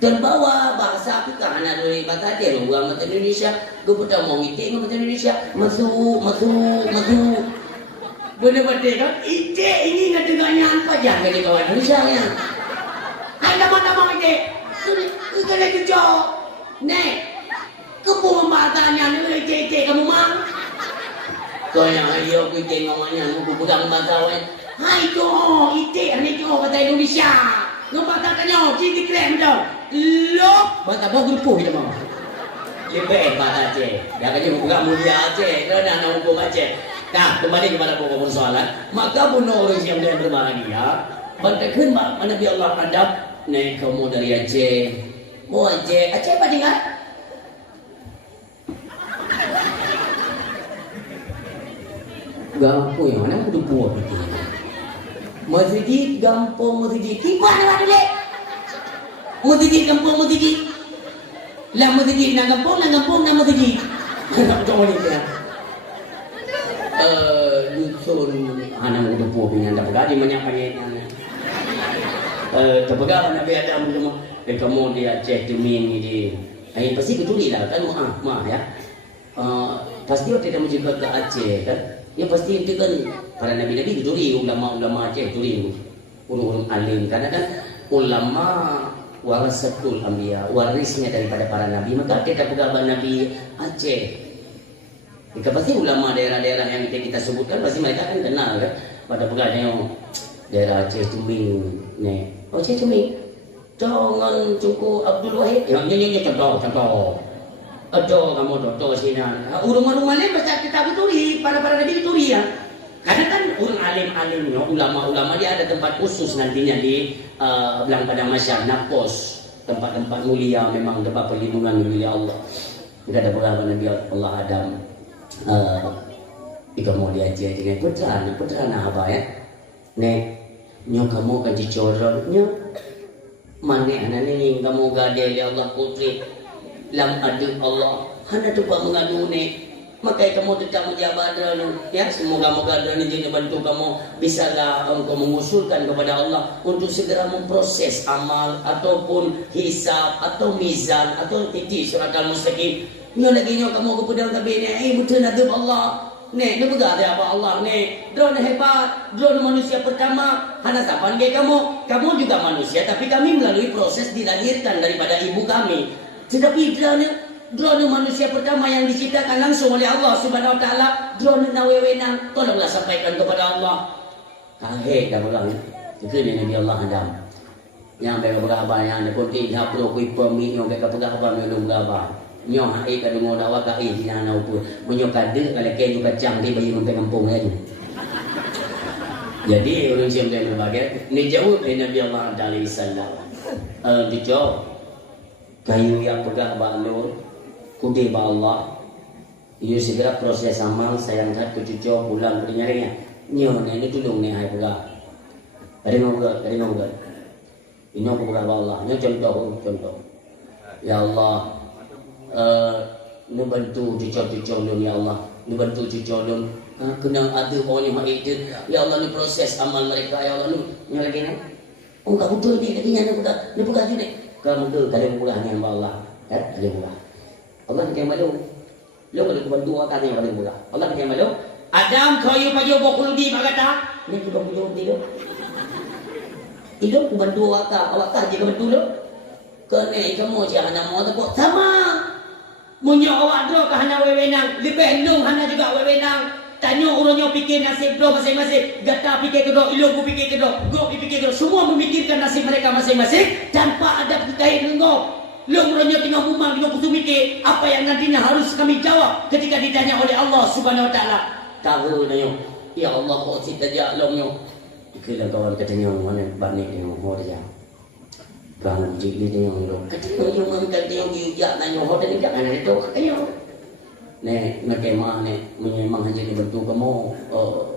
terbawa bahasa Afrika anak dari bahasa dia orang bahasa Indonesia gue pernah mau ngiting bahasa Indonesia masuk benar-benar kan ide ini nggak dengarnya apa jangan jadi kawan Indonesia ya anda mana mau ide kena jujur nek kebun bahasanya nih ide kamu mang kau yang ayo ide ngomongnya aku pegang bahasa lain hai tuh ide ini tuh bahasa Indonesia ngepatakannya jadi keren dong lo bahasa grupo kita mau lebih bahasa Aceh dia akan buka mulia Aceh kerana anak hukum Aceh nah kembali kepada pokok persoalan maka bunuh orang yang dia berbahagia bantakan Nabi Allah adab naik kamu dari Aceh mau Aceh apa tinggal gampang yang mana kudu buat masjid gampang masjid gimana dulu masjid gampang masjid lah masjid nang gampang masjid tak tahu ni ya dusun anak udah buat dengan tak berani menyampaikan terpegang Nabi Adam kamu dia Aceh Tumin ini pasti ketuli lah kan maaf ya pasti tidak menjaga ke Aceh kan ya pasti itu kan para nabi-nabi ketuli ulama Aceh ketuli urung alim karena kan ulama warasatul anbiya warisnya daripada para nabi maka kita pegaban Nabi Aceh jika pasti ulama daerah-daerah yang kita sebutkan pasti mereka kan kenal kan pada pegawai daerah Aceh Tuming ni. Oh Aceh Tuming. Jangan cukup Abdul Wahid. Yang nyanyi contoh. Ada kamu contoh sini. Rumah-rumah lain baca kitab Turi, para nabi Turi ya. Karena kan orang alim-alimnya, ulama-ulama dia ada tempat khusus nantinya di Belang Padang Masyar, Napos, tempat-tempat mulia, memang tempat perlindungan milik Allah. Kita ada beberapa Nabi Allah Adam. Ika mau diajar dengan putra nak apa ya? Nek, nyo kamu kan dicorong nyo. Mana anak ni kamu gadai ya Allah putri lam adu Allah. Hana tu pak mengadu ni. Maka kamu tetap menjabat ya. Semoga-moga ni jadi bantu kamu bisalah engkau mengusulkan kepada Allah untuk segera memproses amal ataupun hisab atau mizan atau titik siratal mustaqim. Nyo lagi nyo kamu kepada kabin ni betul nadab Allah. Nek, dia pegang ada apa Allah nek. Drone hebat, drone manusia pertama. Hana sapan ke kamu? Kamu juga manusia, tapi kami melalui proses dilahirkan daripada ibu kami. Tetapi drone manusia pertama yang diciptakan langsung oleh Allah Subhanahu Wa Taala. Drone nawewenang, tolonglah sampaikan kepada Allah. Kahek dah pulang. Itu ni Nabi Allah Adam. Yang mereka berapa yang ada putih, dah perlu kuipam ni, yang mereka berapa minum berapa. Nyo hai ka dungo dawa ka i dina pun menyo kade kala ke juga cang di bayi mempeng kampung aja. Jadi orang siam dia berbagai ni jauh dari Nabi Allah alaihi wasallam. Dijauh kayu yang pegang balur kude ba Allah. Ia segera proses amal sayang hat ku cucu pulang ke nyarinya. Nyo ni tulung ni hai pegang. Ada ngoga. Ini aku pegang ba Allah. Nyo contoh. Ya Allah, nu bantu cucu lu ya Allah, nu bantu cucu lu kena ada orang yang itu ya Allah, ni proses amal mereka ya Allah, nu lagi ni kamu tu ni katanya ni bukan ni kamu tu kalian bukan yang Allah ya kalian bukan Allah yang malu lu kalau bantu akan yang kalian bukan Allah yang malu Adam kau pajo bokul di magata ni tu bokul di lu itu bantu awak je bantu lu kena kamu jangan mau tak sama. Munyo awak dro ka hana wewenang, lebih long hana juga wewenang. Tanyo orangnya fikir nasib dro masing-masing. Gata fikir kedro, ilmu fikir kedro, go fikir kedro. Semua memikirkan nasib mereka masing-masing tanpa ada kait dengan long orangnya tengah mumang tengah putus mikir apa yang nantinya harus kami jawab ketika ditanya oleh Allah Subhanahu Wa Taala. Tahu nanyo, ya Allah kau cita dia longnya. Ikutlah kawan katanya mana banyak yang mau dia. Bang jadi dia yang lo. Ketika yang mengangkat dia yang diujak nanya hot dan jangan ada tu katanya. Nek nak kemah nek menyemang hanya dibantu kamu.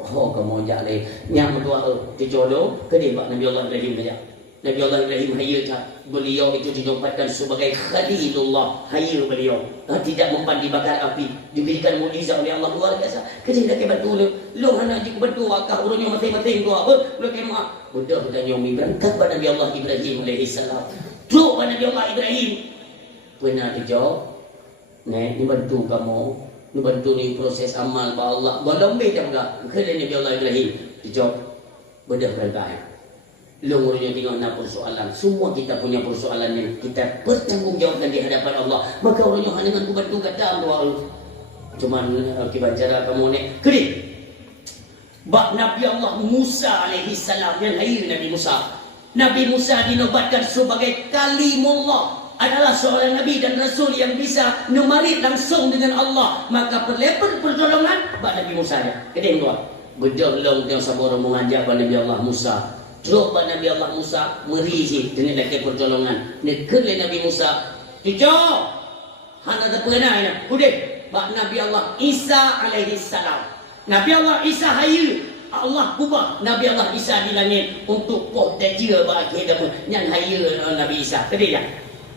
Kamu jak le. Yang kedua dijodoh kedua Nabi Allah Ibrahim saja. Nabi Allah Ibrahim hayya beliau itu dinobatkan sebagai Khalilullah. Hayya beliau. Tidak mempan dibakar api. Diberikan mukjizat oleh Allah luar biasa. Ketika dia bantu lu hana je bantu akak urangnya mati-mati gua. Lu kemah. Budak yang berangkat pada Nabi Allah Ibrahim alaihi salam. Tu pada Nabi Allah Ibrahim. Pernah dijawab. Nek ni bantu kamu. Ni bantu ni proses amal ba Allah. Belum beda enggak. Kepada Nabi Allah Ibrahim dijawab. Budak berangkat. Lumurnya tinggal 6 persoalan. Semua kita punya persoalan yang kita bertanggungjawabkan di hadapan Allah. Maka orangnya hanya dengan bantu kata doa. Cuman kita cara kamu ni klik. Bak Nabi Allah Musa alaihi salam yang lahir Nabi Musa. Nabi Musa dinobatkan sebagai kalimullah, adalah seorang nabi dan rasul yang bisa memarit langsung dengan Allah. Maka perlebar pertolongan bak Nabi Musa dia. Kedeng dua. Berjolong yang sabar mengajak Nabi Allah Musa. Coba Nabi Allah Musa merisi dengan lagi pertolongan. Nekele Nabi Musa. Hijau. Hana tak pernah ya. Udah. Bak Nabi Allah Isa alaihi salam. Nabi Allah Isa hayu. Allah kubah Nabi Allah Isa di langit untuk poh dajia bagi dapat yang hayu Nabi Isa. Tadi tak?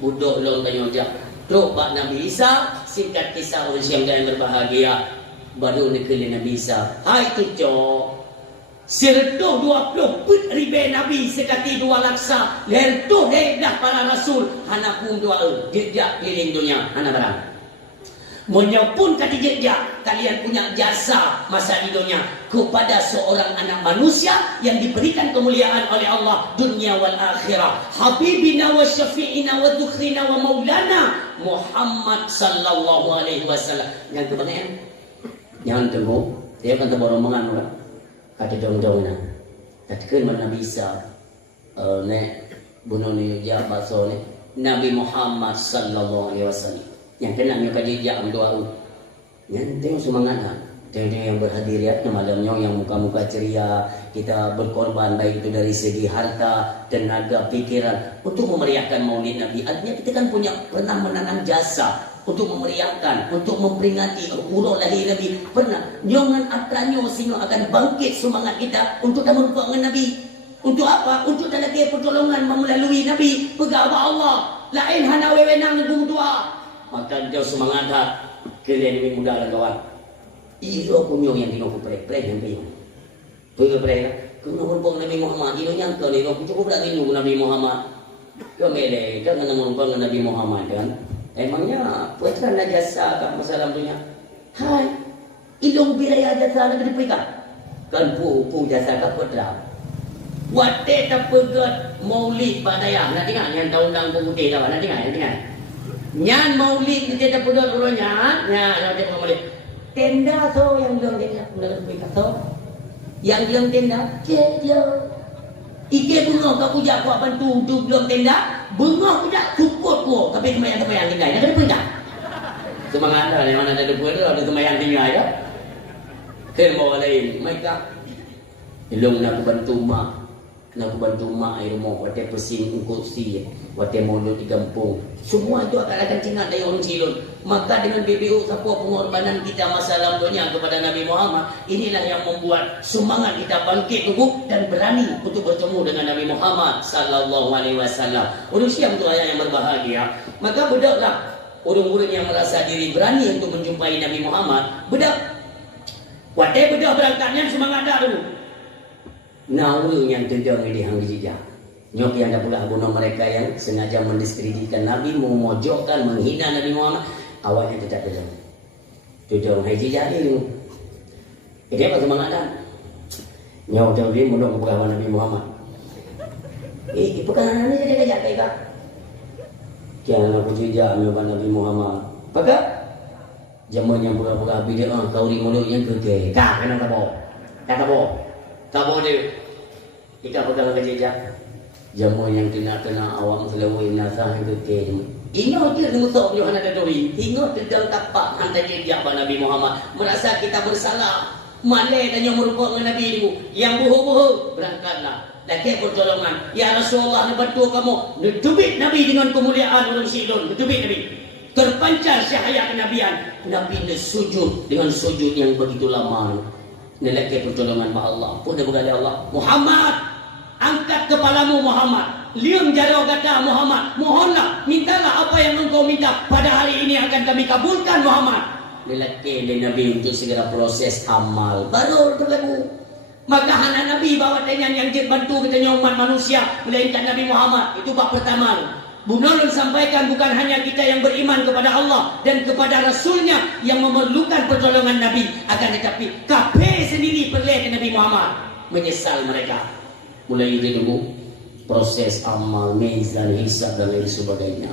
Budak long tanya je. Terus bak Nabi Isa singkat kisah orang siang yang berbahagia. Baru nekele Nabi Isa. Hai tujuh. Sertuh 20 put ribe Nabi sekati 2 laksa. Lertuh dah para rasul. Hana pun doa jejak keliling dunia. Hana barang. Menyapun kata jejak kalian punya jasa masa di dunia kepada seorang anak manusia yang diberikan kemuliaan oleh Allah dunia wal akhirah. Habibina wa syafi'ina wa dukhrina wa maulana Muhammad sallallahu alaihi wasallam. Yang kebanyakan jangan tunggu dia akan terbaru mengan kata dong-dong na. Takkan mana bisa bunuh ni dia bahasa ni Nabi Muhammad sallallahu alaihi wasallam yang kenangnya kajijak doa. Yang tengok semangat tengok yang berhadir ya malamnya yang muka-muka ceria, kita berkorban baik itu dari segi harta, tenaga, pikiran untuk memeriahkan Maulid Nabi. Artinya kita kan pernah menanam jasa untuk memeriahkan, untuk memperingati urut lahir Nabi. Pernah jangan atranyo sehingga akan bangkit semangat kita untuk merupakan Nabi. Untuk apa? Untuk dalaki pertolongan melalui Nabi. Pegawa Allah. Lain hana wewenang ngung doa. Maka dia semangat dah. Kalian ini mudah lah kawan. Iro punya yang tengok prek yang bingung. Pergi prek lah. Kena merupakan Nabi Muhammad. Iro nyangka ni. Iro cukup tak rindu Nabi Muhammad. Kau melek. Kau kena merupakan Nabi Muhammad kan. Emangnya puan jasa kan masalah punya. Hai. Ilung biraya jasa nak diberikan. Kan pu jasa kan putra. Wate tak pegat Maulid padaya. Nak dengar yang tahun-tahun putih dah. Nak dengar. Nyan Maulid kita tak pegat urunya. Nak dengar Maulid. Tenda so yang belum tenda. Nak berikan so. Yang belum tenda. Dia. Ike bunga kau puja kau bantu tu belum tenda. Bunga puja support kau. Tapi kemayang tinggal. Nak berikan. Semangat dah. Yang mana ada buat tu. Ada kemayang tinggal ya. Kelma lain. Mereka. Ilung nak bantu mak. Nak bantu mak air rumah, wate pesing kursi, wate mulut di kampung. Semua itu akan cingat dari orang Silon. Maka dengan BBU siapa pengorbanan kita masa lalunya kepada Nabi Muhammad, inilah yang membuat semangat kita bangkit tubuh dan berani untuk bertemu dengan Nabi Muhammad sallallahu alaihi wasallam. Urus yang ayah yang berbahagia. Maka bedaklah orang-orang yang merasa diri berani untuk menjumpai Nabi Muhammad. Bedak. Wate bedak berangkatnya semangat dah dulu. Nauru yang terdang di hang dijijak. Nyok yang ada pula abuno mereka yang sengaja mendiskreditkan Nabi, memojokkan, menghina Nabi Muhammad. Awalnya tidak terdang. Terdang haji jadi tu. Ini apa semangat dah? Nyok yang dia mundur ke Nabi Muhammad. Pekan ni jadi kejap kak. Kian aku jijak menyebab Nabi Muhammad. Pakai zaman yang pura-pura bidik kau ri mulut yang keke. Kak kena tabok. Kata tabok. Tabok dia. Ika pegang kejejak. Jamu yang kena awam selawai nasah yang keke. Ingat dia nusuk Yohana Dadori. Ingat dia tapak hantar jejak Nabi Muhammad. Merasa kita bersalah. Malay dan yang merupakan Nabi itu. Yang buhu-buhu. Berangkatlah. Lagi pertolongan. Ya Rasulullah bantu kamu. Tubik Nabi dengan kemuliaan orang Sidon. Tubik Nabi. Terpancar cahaya kenabian. Nabi sujud dengan sujud yang begitu lama. Nelaki pertolongan ma Allah. Pun dia berkata Allah. Muhammad. Angkat kepalamu Muhammad. Lium jaro kata Muhammad. Mohonlah. Mintalah apa yang engkau minta. Pada hari ini akan kami kabulkan Muhammad. Nelaki dia Nabi untuk segera proses amal. Baru berlaku. Maka anak Nabi bawa tenyan yang bantu katanya umat manusia. Melainkan Nabi Muhammad. Itu bab pertama. Bunulun sampaikan bukan hanya kita yang beriman kepada Allah dan kepada Rasulnya yang memerlukan pertolongan Nabi. Akan tetapi kafir sendiri perleh ke Nabi Muhammad. Menyesal mereka. Mulai dari dulu proses amal, mizan, hisab dan lain sebagainya.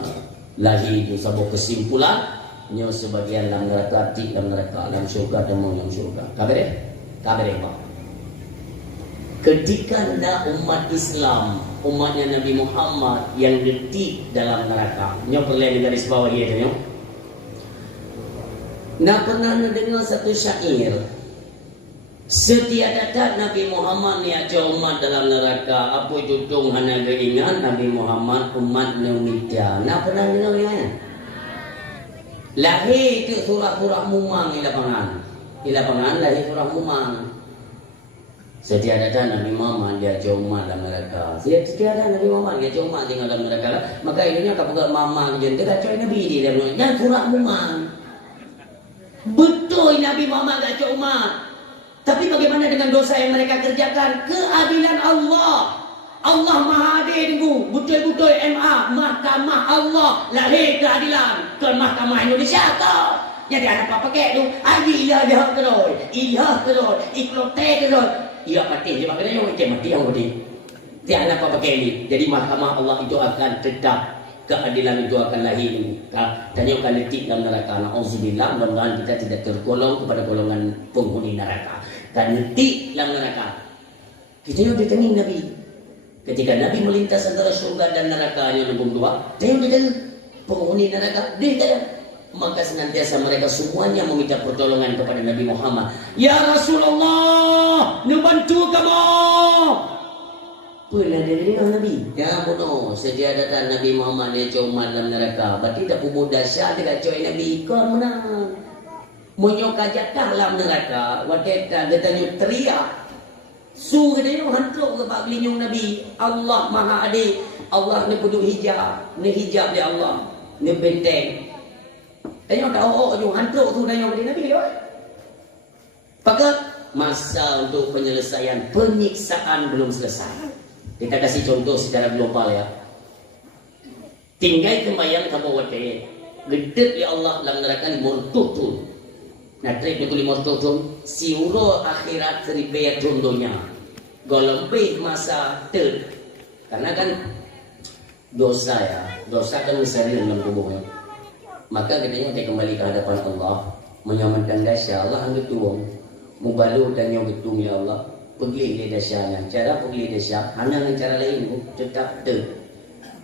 Lahir itu sebuah kesimpulan. Nyo sebagian dalam neraka, dalam neraka, dalam syurga, dan dalam syurga. Kabar Pak. Ketika ada umat Islam, umatnya Nabi Muhammad yang detik dalam neraka. Nyo perlu garis bawah dia tu. Nak pernah dengar satu syair. Setiap datang Nabi Muhammad ni aja umat dalam neraka. Apa judung hana keingat Nabi Muhammad umat Numitya. Nak pernah dengar ni kan? Lahir itu surah-surah mumang di lapangan. Di lapangan lahir surah mumang. Setiap datang Nabi Muhammad dia aja umat dalam neraka. Setiap datang Nabi Muhammad dia aja umat tinggal dalam neraka. Maka ininya kapal mamang je. Dia kacau Nabi dia bilang jangan surah mumang. Betul Nabi Muhammad kacau umat. Tapi bagaimana dengan dosa yang mereka kerjakan? Keadilan Allah. Allah Maha Adil itu. Betul-betul MA. Mahkamah Allah. Lahir keadilan. Ke Mahkamah Indonesia tau. Jadi anak apa pakai tu? Iya dia terus. Iya terus. Iklote terus. Iya mati. Dia maknanya mati yang mati. Dia anak apa pakai ini. Jadi Mahkamah Allah itu akan tetap. Keadilan itu akan lahir. Tanya akan letik dalam neraka. Na'udzubillah. Mudah-mudahan kita tidak tergolong kepada golongan penghuni neraka. Dan letik dalam neraka. Kita yang ditanya Nabi. Ketika Nabi melintas antara surga dan neraka yang nombor dua, dia yang ditanya penghuni neraka, dia tanya. Maka senantiasa mereka semuanya meminta pertolongan kepada Nabi Muhammad. Ya Rasulullah, membantu kamu. Pernah dia dengar Nabi? Ya bono, sedia datang Nabi Muhammad dia cuma dalam neraka. Berarti tak pun dahsyat dia coy Nabi. Kau menang. Munyok ajak dalam neraka. Wakita dia tanya teriak. Su dia hantuk ke bab linyung Nabi. Allah Maha Adil. Allah ni puduk hijab. Ni hijab dia Allah. Ni benteng. Tanya tak you hantuk tu tanya pada Nabi dia. Maka masa untuk penyelesaian penyiksaan belum selesai. Kita kasih contoh secara global ya. Tinggal kemayang kamu wate. Gedek ya Allah dalam neraka limurtuh tu. Nah trip itu limurtuh tu. Siuro akhirat seribaya contohnya. Golembih masa ter. Karena kan dosa ya. Dosa kan besar dalam tubuhnya. Maka katanya dia kembali ke hadapan Allah, menyamankan dasya Allah anggap tuang, mubalu dan yang betul ya Allah, pergi ke dasyanya. Cara pergi dasya, hanya dengan cara lain tetap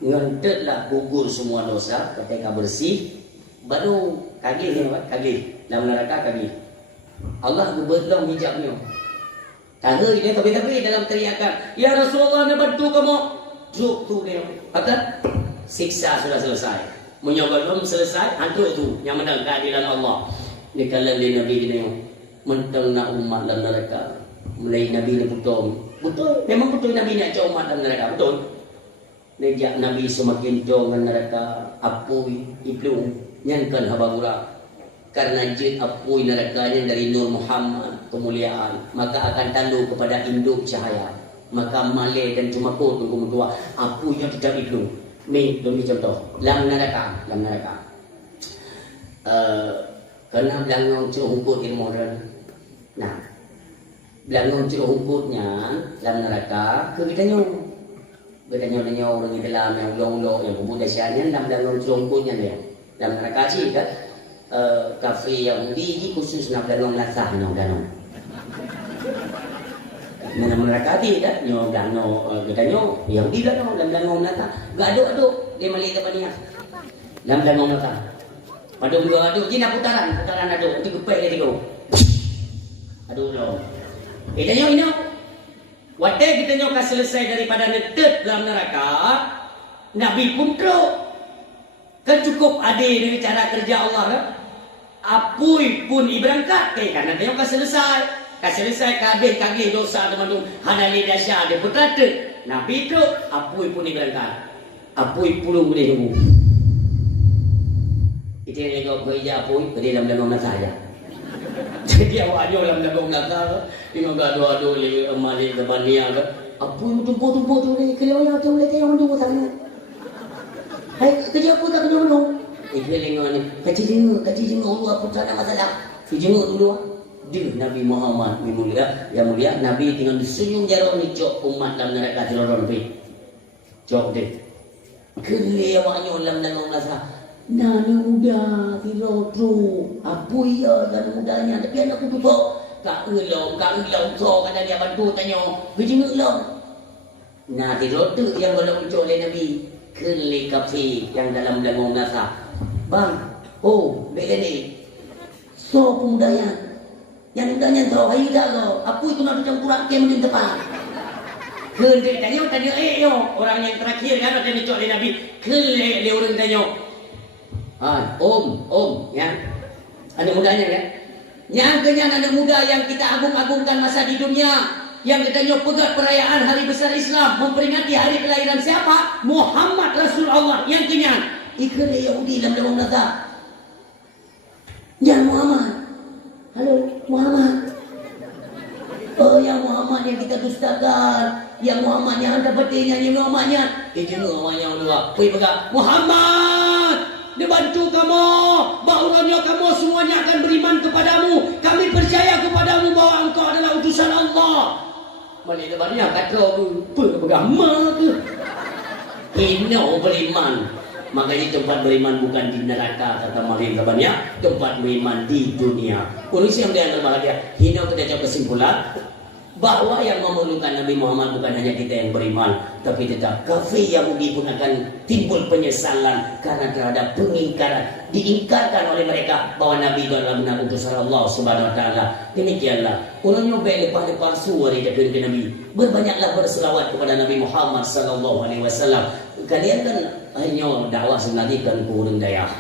ngentetlah gugur semua dosa, ketika bersih, baru kagih ni kagih dalam neraka kagih. Allah berbelang hijabnya. Tanda dia tapi dalam teriakan, Ya Rasulullah nak bantu kamu, juk tu dia. Kata siksa sudah selesai. Menyobat belum selesai, hantuk tu yang menang keadilan Allah. Ni kalau Nabi kita mentang nak umat dalam neraka, mulai Nabi ni betul, memang betul Nabi nak jauh umat dalam neraka, betul. Nejak Nabi semakin jauh dalam neraka, apui iblu nyankan habagura. Karena jin apui nerakanya dari Nur Muhammad kemuliaan, maka akan tandu kepada induk cahaya. Maka malai dan cuma kau tunggu mentua, apui yang tidak iblu. Ni demi contoh dalam neraka kerana belangong cerungkut ilmu modern. Nah belangong cerungkutnya dalam neraka kita orang di dalam yang ulo-ulo yang kubur dasyatnya dalam belangong cerungkutnya dia dalam neraka sih kan kafe yang di khusus nak belangong lasah danong mana neraka ti kan nyo dano kita nyo yang di dano dalam danong nata gaduh dia melihat apa ni dalam danong nata padung dua aduh jina putaran aduh ti gepek dia go aduh lo kita nyo ino wate kita nyo kas selesai daripada netet dalam neraka Nabi pun kan cukup adil dari cara kerja Allah kan apui pun iberangkat karena dia kas selesai selesai kagih dosa teman-teman hadali dasya dia berkata Nabi itu apui pun diberangkat apui pulung boleh tunggu itu yang kau kerja apui ke dalam danong saja jadi awaknya dalam danong nasa dengan gaduh-gaduh malik depan dia apui tumpuk-tumpuk tu ni kelihatan tu boleh tengok tunggu sana kerja apa tak kerja mana dia lengan ni kacil jenguk Allah pun tak ada masalah jenguk dulu dia Nabi Muhammad yang mulia Nabi tinggal disenyum jarang ni cok umat dalam neraka jeloron pi cok deh kele awaknya dalam danong nasa nana muda firotu apa ya dan mudanya tapi anak aku tutup kak ulang so kata dia bantu tanya kerja ulang nah firotu yang belum cok oleh Nabi kele kafe yang dalam danong nasa bang beda ni so pemudaya yang udahnya tahu ayo dah lo apa itu nak campur kem di depan kele tanya orang yang terakhir kan ada dicok oleh Nabi kele dia orang tanya om ya ada mudanya kan yang kenyang ada muda yang kita agung-agungkan masa di dunia yang kita pegat perayaan hari besar Islam memperingati hari kelahiran siapa Muhammad Rasulullah yang kenyang ikut Yahudi dalam nata jangan Muhammad halo Muhammad yang Muhammad yang kita dustakan yang Muhammad yang anda petinya yang Muhammadnya Muhammadnya dua pergi pegang Muhammad dia bantu kamu bahwanya kamu semuanya akan beriman kepadamu kami percaya kepadamu bahwa engkau adalah utusan Allah balik depannya kata pegang mak ini beriman makanya tempat beriman bukan di neraka kata Maryam kabarnya tempat beriman di dunia. Polisi yang dia bahagia hina kita cakap kesimpulan bahwa yang memerlukan Nabi Muhammad bukan hanya kita yang beriman, tapi tetap kafir Yahudi pun akan timbul penyesalan karena terhadap pengingkaran, diingkarkan oleh mereka bahwa Nabi itu adalah benar utusan Allah Subhanahu Wa Taala. Demikianlah orang nyoba lepas suara dari Nabi, berbanyaklah berselawat kepada Nabi Muhammad Sallallahu Alaihi Wasallam. Kalian kan hanya dakwah sebenarnya kan kurang daya.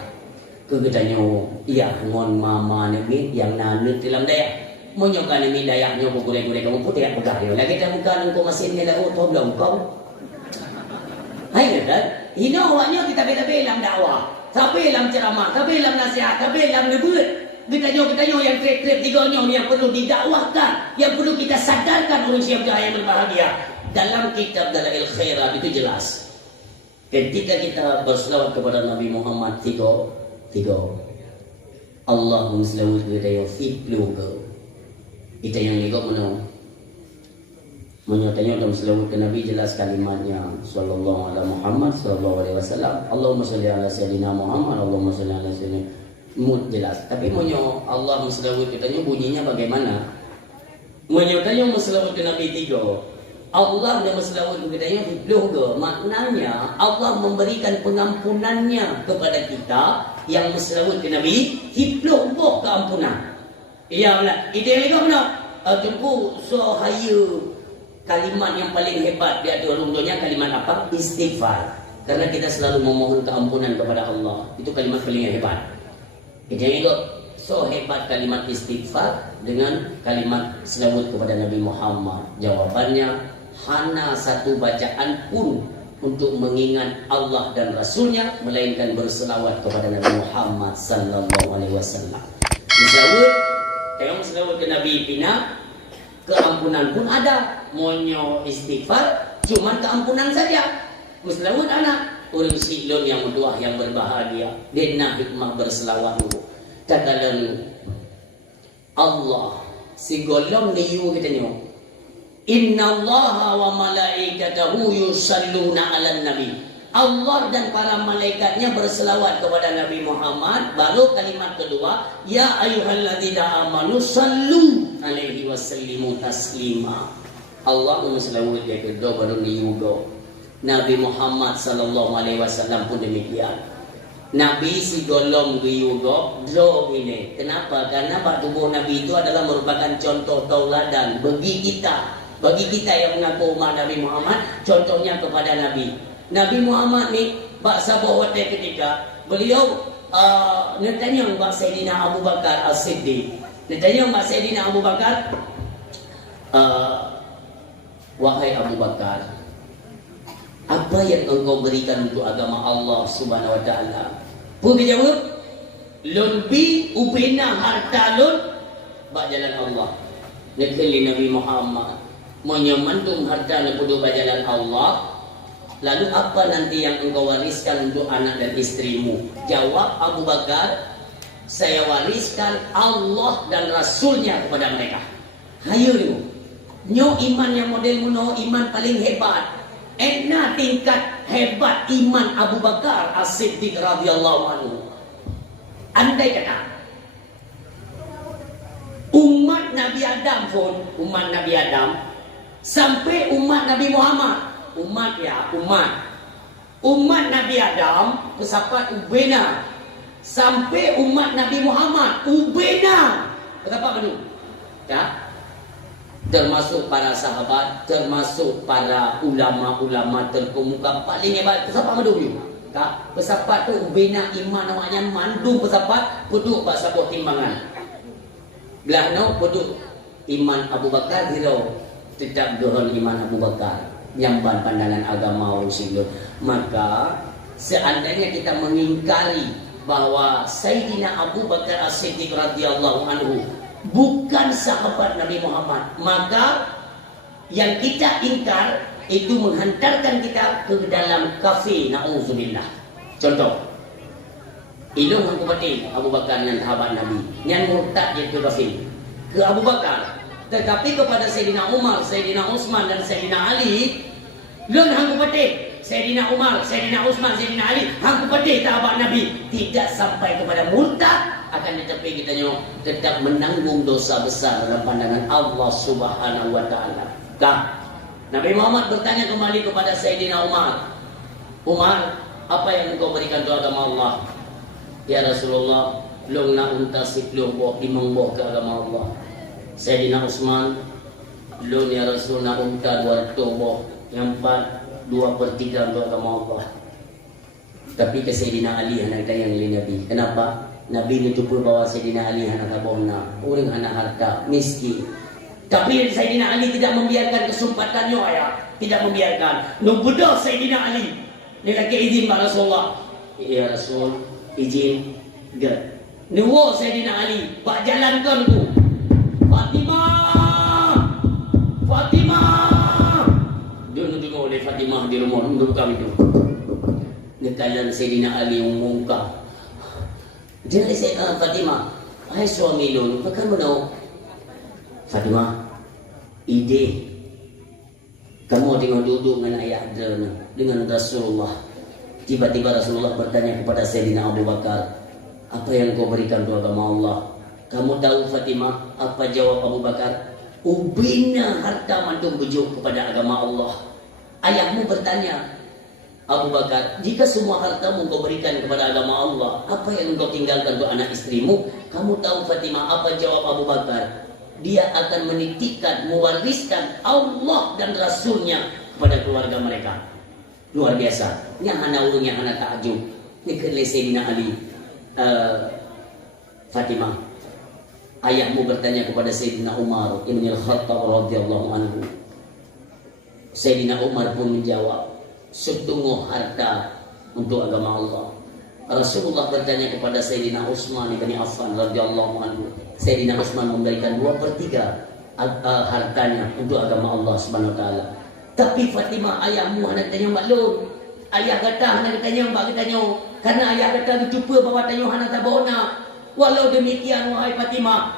Kegetanya iya ngon mama ni yang nanut dalam daya. Monyokan ini dayaknya gulai-gulai kamu putih yang pegang dia. Lagi dah bukan engkau masih ni dah tahu belum kau. Hai kan? Ini awaknya kita bela-bela dakwah. Tapi dalam ceramah, tapi dalam nasihat, tapi dalam nebut. Kita yang trip-trip tiganya ni yang perlu didakwahkan, yang perlu kita sadarkan oleh siapa yang berbahagia. Dalam kitab Dalail Khairat itu jelas. Ketika kita berselawat kepada Nabi Muhammad tiga. Allahumma salli ala sayyidina Kita yang ligok menang menyatanya dalam selawat ke Nabi jelas kalimatnya sallallahu alaihi Muhammad sallallahu alaihi wasallam. Allahumma shalli ala sayyidina Muhammad, Allahumma shalli ala sayyidina Muhammad jelas. Tapi monyo Allah selawat kitanya bunyinya bagaimana? Menyatanya selawat ke Nabi tiga. Allah dan selawat ke kitanya hidupnya maknanya Allah memberikan pengampunannya kepada kita yang selawat ke Nabi hidup keampunan. Ya lah, ide itu mana? Tunggu sohaya kalimat yang paling hebat di dunia kalimat apa? Istighfar. Karena kita selalu memohon keampunan kepada Allah. Itu kalimat paling hebat. Ide itu so hebat kalimat istighfar dengan kalimat selawat kepada Nabi Muhammad. Jawabannya hana satu bacaan pun untuk mengingat Allah dan Rasulnya melainkan berselawat kepada Nabi Muhammad sallallahu alaihi wasallam. Selawat tengok selawat ke Nabi Pina, keampunan pun ada. Monyo istighfar, cuman keampunan saja. Selawat anak orang silon yang berdoa yang berbahagia. Dena hikmah berselawat dulu. Katakan Allah si golong niu katanya. Inna Allah wa malaikatahu yusalluna 'alan nabi. Allah dan para malaikatnya berselawat kepada Nabi Muhammad. Baru kalimat kedua, ya ayyuhalladzina amanu sallu alaihi wasallimu taslima. Allah berselawat dia kedua baru diugo. Nabi Muhammad sallallahu alaihi wasallam pun demikian. Nabi si golong diugo do ini. Kenapa? Karena tubuh Nabi itu adalah merupakan contoh tauladan bagi kita. Bagi kita yang mengaku umat Nabi Muhammad, contohnya kepada Nabi. Nabi Muhammad ni baksa bahawa ketika beliau ditanya Mbak Sayyidina Abu Bakar As-Siddiq. Ditanya Mbak Sayyidina Abu Bakar, wahai Abu Bakar, apa yang engkau berikan untuk agama Allah Subhanahu wa taala? Pun dia jawab, lun bi ubina harta lun bak jalan Allah. Nekeli Nabi Muhammad menyemantung harta untuk jalan Allah. Lalu apa nanti yang engkau wariskan untuk anak dan istrimu? Jawab Abu Bakar, saya wariskan Allah dan Rasulnya kepada mereka. Hayo ni, nyo iman yang model muno iman paling hebat. Enak tingkat hebat iman Abu Bakar As-Siddiq radhiyallahu anhu. Andai kata umat Nabi Adam pun, umat Nabi Adam sampai umat Nabi Muhammad. Umat Nabi Adam kesapat ubena sampai umat Nabi Muhammad ubena betapa betul ya, termasuk para sahabat, termasuk para ulama-ulama terkemuka paling hebat kesapat betul ya, pesapat tu ubena iman namanya mandu pesapat peduk bahasa buah timbangan belah no peduk iman Abu Bakar hero tetap dohon iman Abu Bakar yang pandangan agama orang silur. Maka seandainya kita mengingkari bahwa Sayyidina Abu Bakar As-Siddiq radhiyallahu anhu bukan sahabat Nabi Muhammad, maka yang kita ingkar itu menghantarkan kita ke dalam kafir, na'udzubillah. Contoh, ilung aku pati Abu Bakar dan sahabat Nabi yang murtad jadi kafir ke Abu Bakar. Tetapi kepada Sayyidina Umar, Sayyidina Utsman dan Sayyidina Ali, lun hangku patih. Sayyidina Umar, Sayyidina Utsman, Sayyidina Ali hangku patih sahabat Nabi, tidak sampai kepada murtad, akan tetapi kita tetap menanggung dosa besar dalam pandangan Allah Subhanahu wa taala. Nabi Muhammad bertanya kembali kepada Sayyidina Umar. Umar, apa yang engkau berikan untuk agama Allah? Ya Rasulullah, long na untasik long boh imong boh ke agama Allah. Sayyidina Utsman, long ya Rasul na unta dua boh, yang 2/3 untuk agama Allah. Tapi ke Sayyidina Ali anak yang Nabi. Kenapa? Nabi ni tu pun bawa Sayyidina Ali anak abona, orang anak harta, miskin. Tapi Sayyidina Ali tidak membiarkan kesempatannya ayah, tidak membiarkan. Nubudah Sayyidina Ali. Dia kata izin Pak Rasulullah. Ya Rasul, izin. Gak. Nubuh Sayyidina Ali, Pak jalankan tu. Fatimah. Dia nunggu oleh Fatimah di rumah nunggu kami tu. Nekalan Sayyidina Ali mengungkap. Dia kata Fatimah, hai suami lu, apa kamu tahu? Fatimah, ide kamu tengok duduk dengan ayah dengan Rasulullah. Tiba-tiba Rasulullah bertanya kepada Sayyidina Abu Bakar, apa yang kau berikan untuk agama Allah? Kamu tahu Fatimah apa jawab Abu Bakar? Ubina harta mantung bujuk kepada agama Allah. Ayahmu bertanya, Abu Bakar, jika semua hartamu kau berikan kepada agama Allah, apa yang kau tinggalkan untuk anak istrimu? Kamu tahu Fatimah apa jawab Abu Bakar? Dia akan menitipkan, mewariskan Allah dan Rasulnya kepada keluarga mereka. Luar biasa. Yang hana urung, yang hana takjub. Ini kelih Sayyidina Ali. Fatimah, ayahmu bertanya kepada Sayyidina Umar Ibn al-Khattab radhiyallahu anhu. Sayyidina Umar pun menjawab, setungguh harta untuk agama Allah. Rasulullah bertanya kepada Sayyidina Utsman bin Affan radhiyallahu anhu. Sayyidina Utsman memberikan 2/3 hartanya untuk agama Allah Subhanahu wa taala. Tapi Fatimah, ayahmu hendak tanya maklum. Ayah kata hendak tanya mbak tanya. Karena ayah kata dicuba bawa tanya hendak tabona. Walau demikian wahai Fatimah,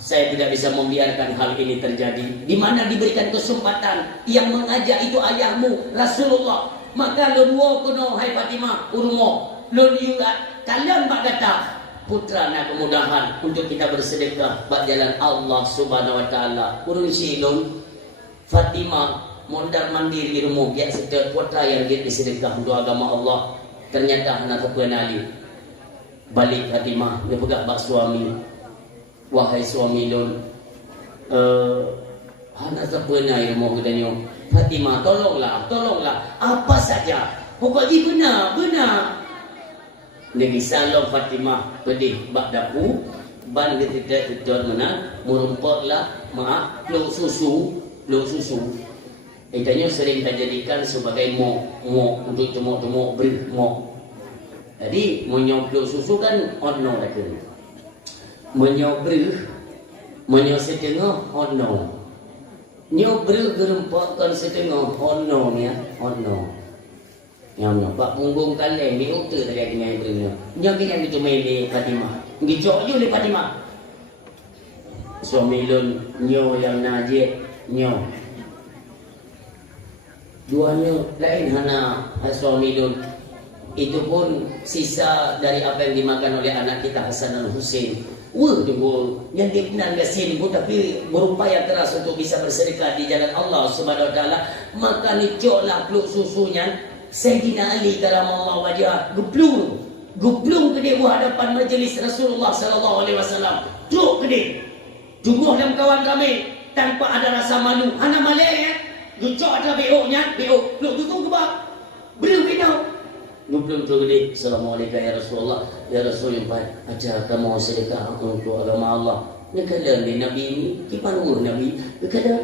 saya tidak bisa membiarkan hal ini terjadi. Di mana diberikan kesempatan yang mengajak itu ayahmu Rasulullah. Maka lun kuno hai Fatimah urmo. Lun juga kalian bak kata putra nak kemudahan untuk kita bersedekah bak jalan Allah Subhanahu wa taala. Urun silun Fatimah mondar mandir di rumah biar setiap putra yang dia bersedekah untuk agama Allah. Ternyata anak terkenali. Balik Fatimah dia pegang bak suami. Wahai suami lun, anak terkenali rumah katanya. Fatimah, tolonglah, apa saja. Pokoknya benar. Nabi Sallam Fatimah pedih bak dapu ban ketika tuan menang merumpaklah maaf lo susu itanya sering dijadikan sebagai mo untuk cemok beri mo. Jadi menyoblo susu kan ono lagi, menyobri setengah ono, nyobri gerempakkan setengah ono ya ono. Yang pak punggung kalian ni uta tadi dengan ibrahim. Yang yang itu main di Fatimah. Ngijok je oleh Fatimah. Suami lun nyo yang najis nyo. Duanya lain hana suami lun. Itu pun sisa dari apa yang dimakan oleh anak kita Hasan dan Husain. Tunggu yang dikenal gasin pun tapi berupaya keras untuk bisa bersedekah di jalan Allah Subhanahu wa taala. Maka nicoklah peluk susunya. Sayyidina Ali karamallahu wajhah geblung ke dia hadapan majlis Rasulullah sallallahu alaihi wasallam. Duduk ke dia. Jumlah dalam kawan kami tanpa ada rasa malu. Hana malai ya. Gucok ada beoknya, beok. Lu duduk ke bawah. Beri pinau. Geblung ke dia. Assalamualaikum ya Rasulullah. Ya Rasul yang baik. Ajar kamu sedekah untuk agama Allah. Ni kala ni Nabi ni, gimana Nabi? Dia kata,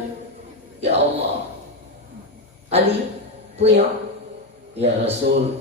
ya Allah. Ali punya ya Rasul,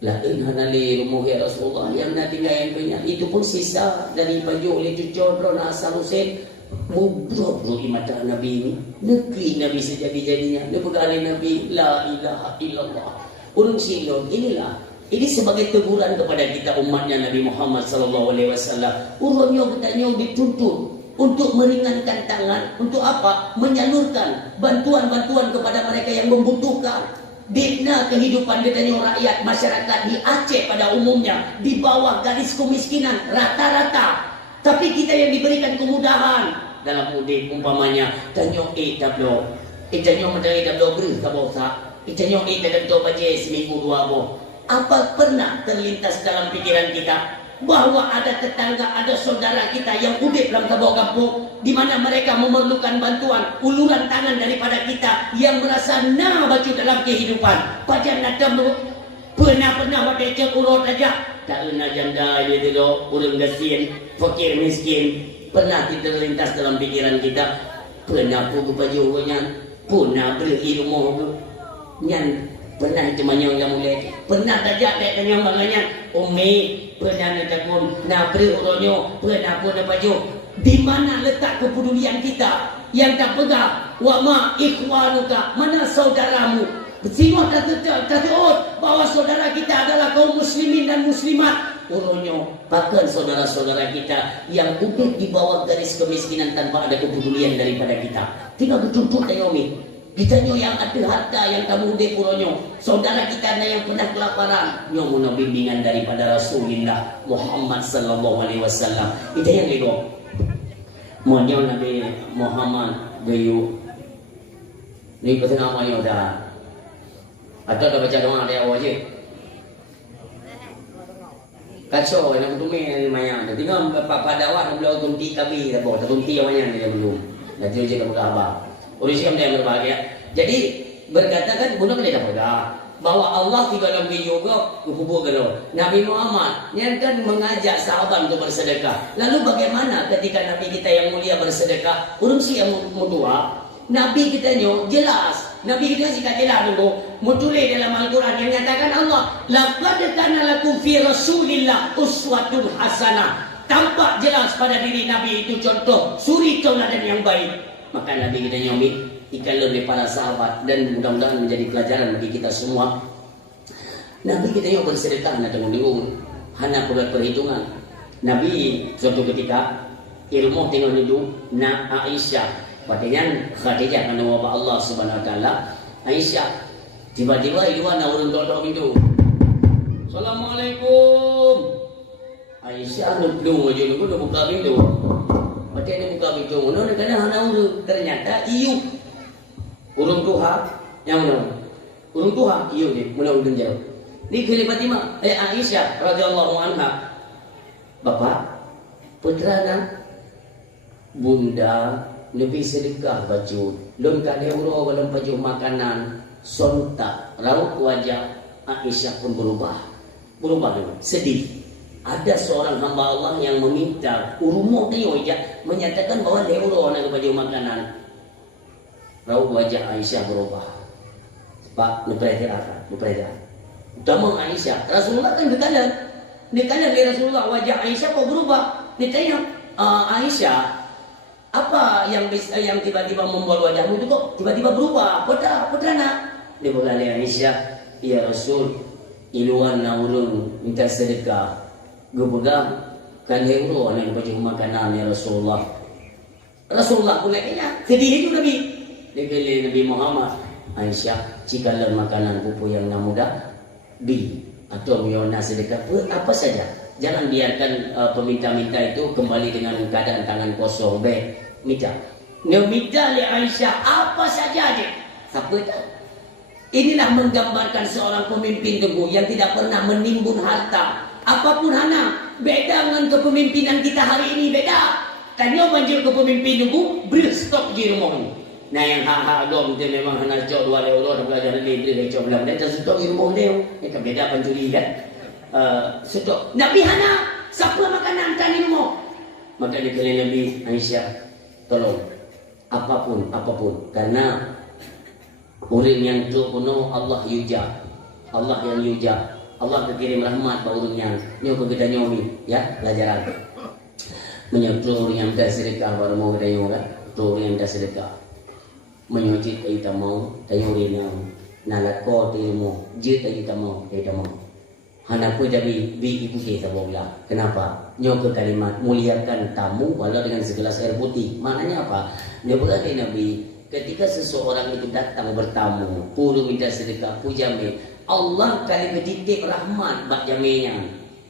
lain hanali rumah ya Rasulullah yang nak tinggal yang punya itu pun sisa dari baju oleh cucu Drona Hasan Husain. Mubrok di mata Nabi ini. Negeri Nabi sejadi-jadinya. Dia pegang Nabi, la ilaha illallah. Urung silon inilah. Ini sebagai teguran kepada kita umatnya Nabi Muhammad sallallahu alaihi wasallam. Urungnya katanya dituntut untuk meringankan tangan untuk apa? Menyalurkan bantuan-bantuan kepada mereka yang membutuhkan. Bina kehidupan katanya rakyat masyarakat di Aceh pada umumnya di bawah garis kemiskinan rata-rata. Tapi kita yang diberikan kemudahan dalam mudik umpamanya tanyong tablo. Tanyong menteri tablo beri ka bosa. Tanyong tablo baca seminggu dua boh. Apa pernah terlintas dalam pikiran kita bahwa ada tetangga, ada saudara kita yang udik dalam sebuah kampung di mana mereka memerlukan bantuan, uluran tangan daripada kita yang merasa na baju dalam kehidupan. Pajan nadam pernah wadah cek urut aja. Tak pernah janda ini dulu, urang gasin, fakir miskin. Pernah kita terlintas dalam pikiran kita, pernah pun baju nyan, pernah beri rumah nyan. Pernah cuma yang mulai, pernah tajak dek yang banganya, umi pernah takun, nak beri uronyo, pernah pun baju. Di mana letak kepedulian kita yang tak pegang? Wa ma ikhwanuka, mana saudaramu? Singok kata bahwa saudara kita adalah kaum muslimin dan muslimat. Uronyo, bahkan saudara-saudara kita yang duduk di bawah garis kemiskinan tanpa ada kepedulian daripada kita. Tinggal bercontoh tayomi. Ditanya yang ada harta yang kamu de puronyo, saudara kita ada yang pernah kelaparan, nyomono bimbingan daripada Rasulullah Muhammad sallallahu alaihi wasallam. Itu yang itu. Monyo Nabi Muhammad gayu. Ni petengah monyo dah. Atau dah baca doa dia awal je. Kacau nak tume ni maya. Tinggal pada awak belum tunti kami dah bawa, tunti awaknya dia belum. Dah je kamu khabar. Urusan dia yang berbahagia. Jadi berkatakan bunuh dia dapat bahwa Allah tiba dalam video kubur kalau Nabi Muhammad yang kan mengajak sahabat untuk bersedekah. Lalu bagaimana ketika Nabi kita yang mulia bersedekah? Urusi yang mudua, Nabi kita jelas. Nabi kita jika jelas dulu mutulis dalam Al-Quran yang nyatakan Allah, laqad kana lakum fi Rasulillah uswatun hasanah. Tampak jelas pada diri Nabi itu contoh suri tauladan yang baik. Maka Nabi kita nyomi ikan lebih para sahabat dan mudah-mudahan menjadi pelajaran bagi kita semua. Nabi kita yang bersedekah nak tengok hana buat perhitungan. Nabi suatu ketika ilmu tengok dulu na Aisyah padahal Khadijah kan nama Allah Subhanahu wa taala. Aisyah tiba-tiba itu ana urang tok pintu. Assalamualaikum. Aisyah nundung aja nunggu buka pintu. Macam ni buka pintu, mana kadang-kadang ternyata iu urung tuha yang mana? Urung tuha iu ni, mana urung jauh. Ni kali Fatimah, Aisyah radhiyallahu anha. Bapa, putrana, bunda lebih sedekah baju, lun kali urang dalam baju makanan, sontak, raut wajah Aisyah pun berubah sedih. Ada seorang hamba Allah yang meminta urumuh dia menyatakan bahwa dia urus nak baju makanan. Raut wajah Aisyah berubah. Pak, lupa dia. Utama Aisyah, Rasulullah kan berkalan dari Rasulullah, wajah Aisyah kok berubah. Ditanya Aisyah, apa yang tiba-tiba membuat wajahmu itu kok tiba-tiba berubah? Putra nak? Dia berkata Aisyah, ya Rasul, iluan na ulun minta sedekah. Gue pegang kan euro yang baju makanan ya Rasulullah pun kayaknya sedih itu Nabi dikali Nabi Muhammad. Aisyah cikalah makanan pupu yang muda bi atau miona sedekah apa saja, jangan biarkan peminta-minta itu kembali dengan keadaan tangan kosong. Minta le Aisyah apa saja aja. Siapa tahu? Inilah menggambarkan seorang pemimpin teguh yang tidak pernah menimbun harta. Apapun hana, beda dengan kepemimpinan kita hari ini, beda. Tanya banjir kepemimpin itu beri stok di rumah ini. Nah yang hak-hak dom dia memang hana cok 2 euro dan belajar lebih beri cok belam dan stok di rumah dia. Ini kan beda pencuri kan. Stok. Nabi hana siapa makanan kan di rumah. Maka dikali Nabi Aisyah, tolong apapun karena orang yang tu penuh Allah yang yuja. Allah berkirim rahmat bagi orangnya. Nyo kita nyomi, ya pelajaran. Menyentuh orang yang tak sedekah baru mau kita nyomi, tu orang yang tak sedekah. Menyuci kita mau, tayo rin yang nalako ilmu, jit kita mau. Hana pun jadi ibu kita bola. Kenapa? Nyo ke kalimat muliakan tamu walau dengan segelas air putih. Maknanya apa? Dia berkata Nabi, ketika seseorang itu datang bertamu, puru minta sedekah, pujame, Allah kali bertitip rahmat bak jaminya.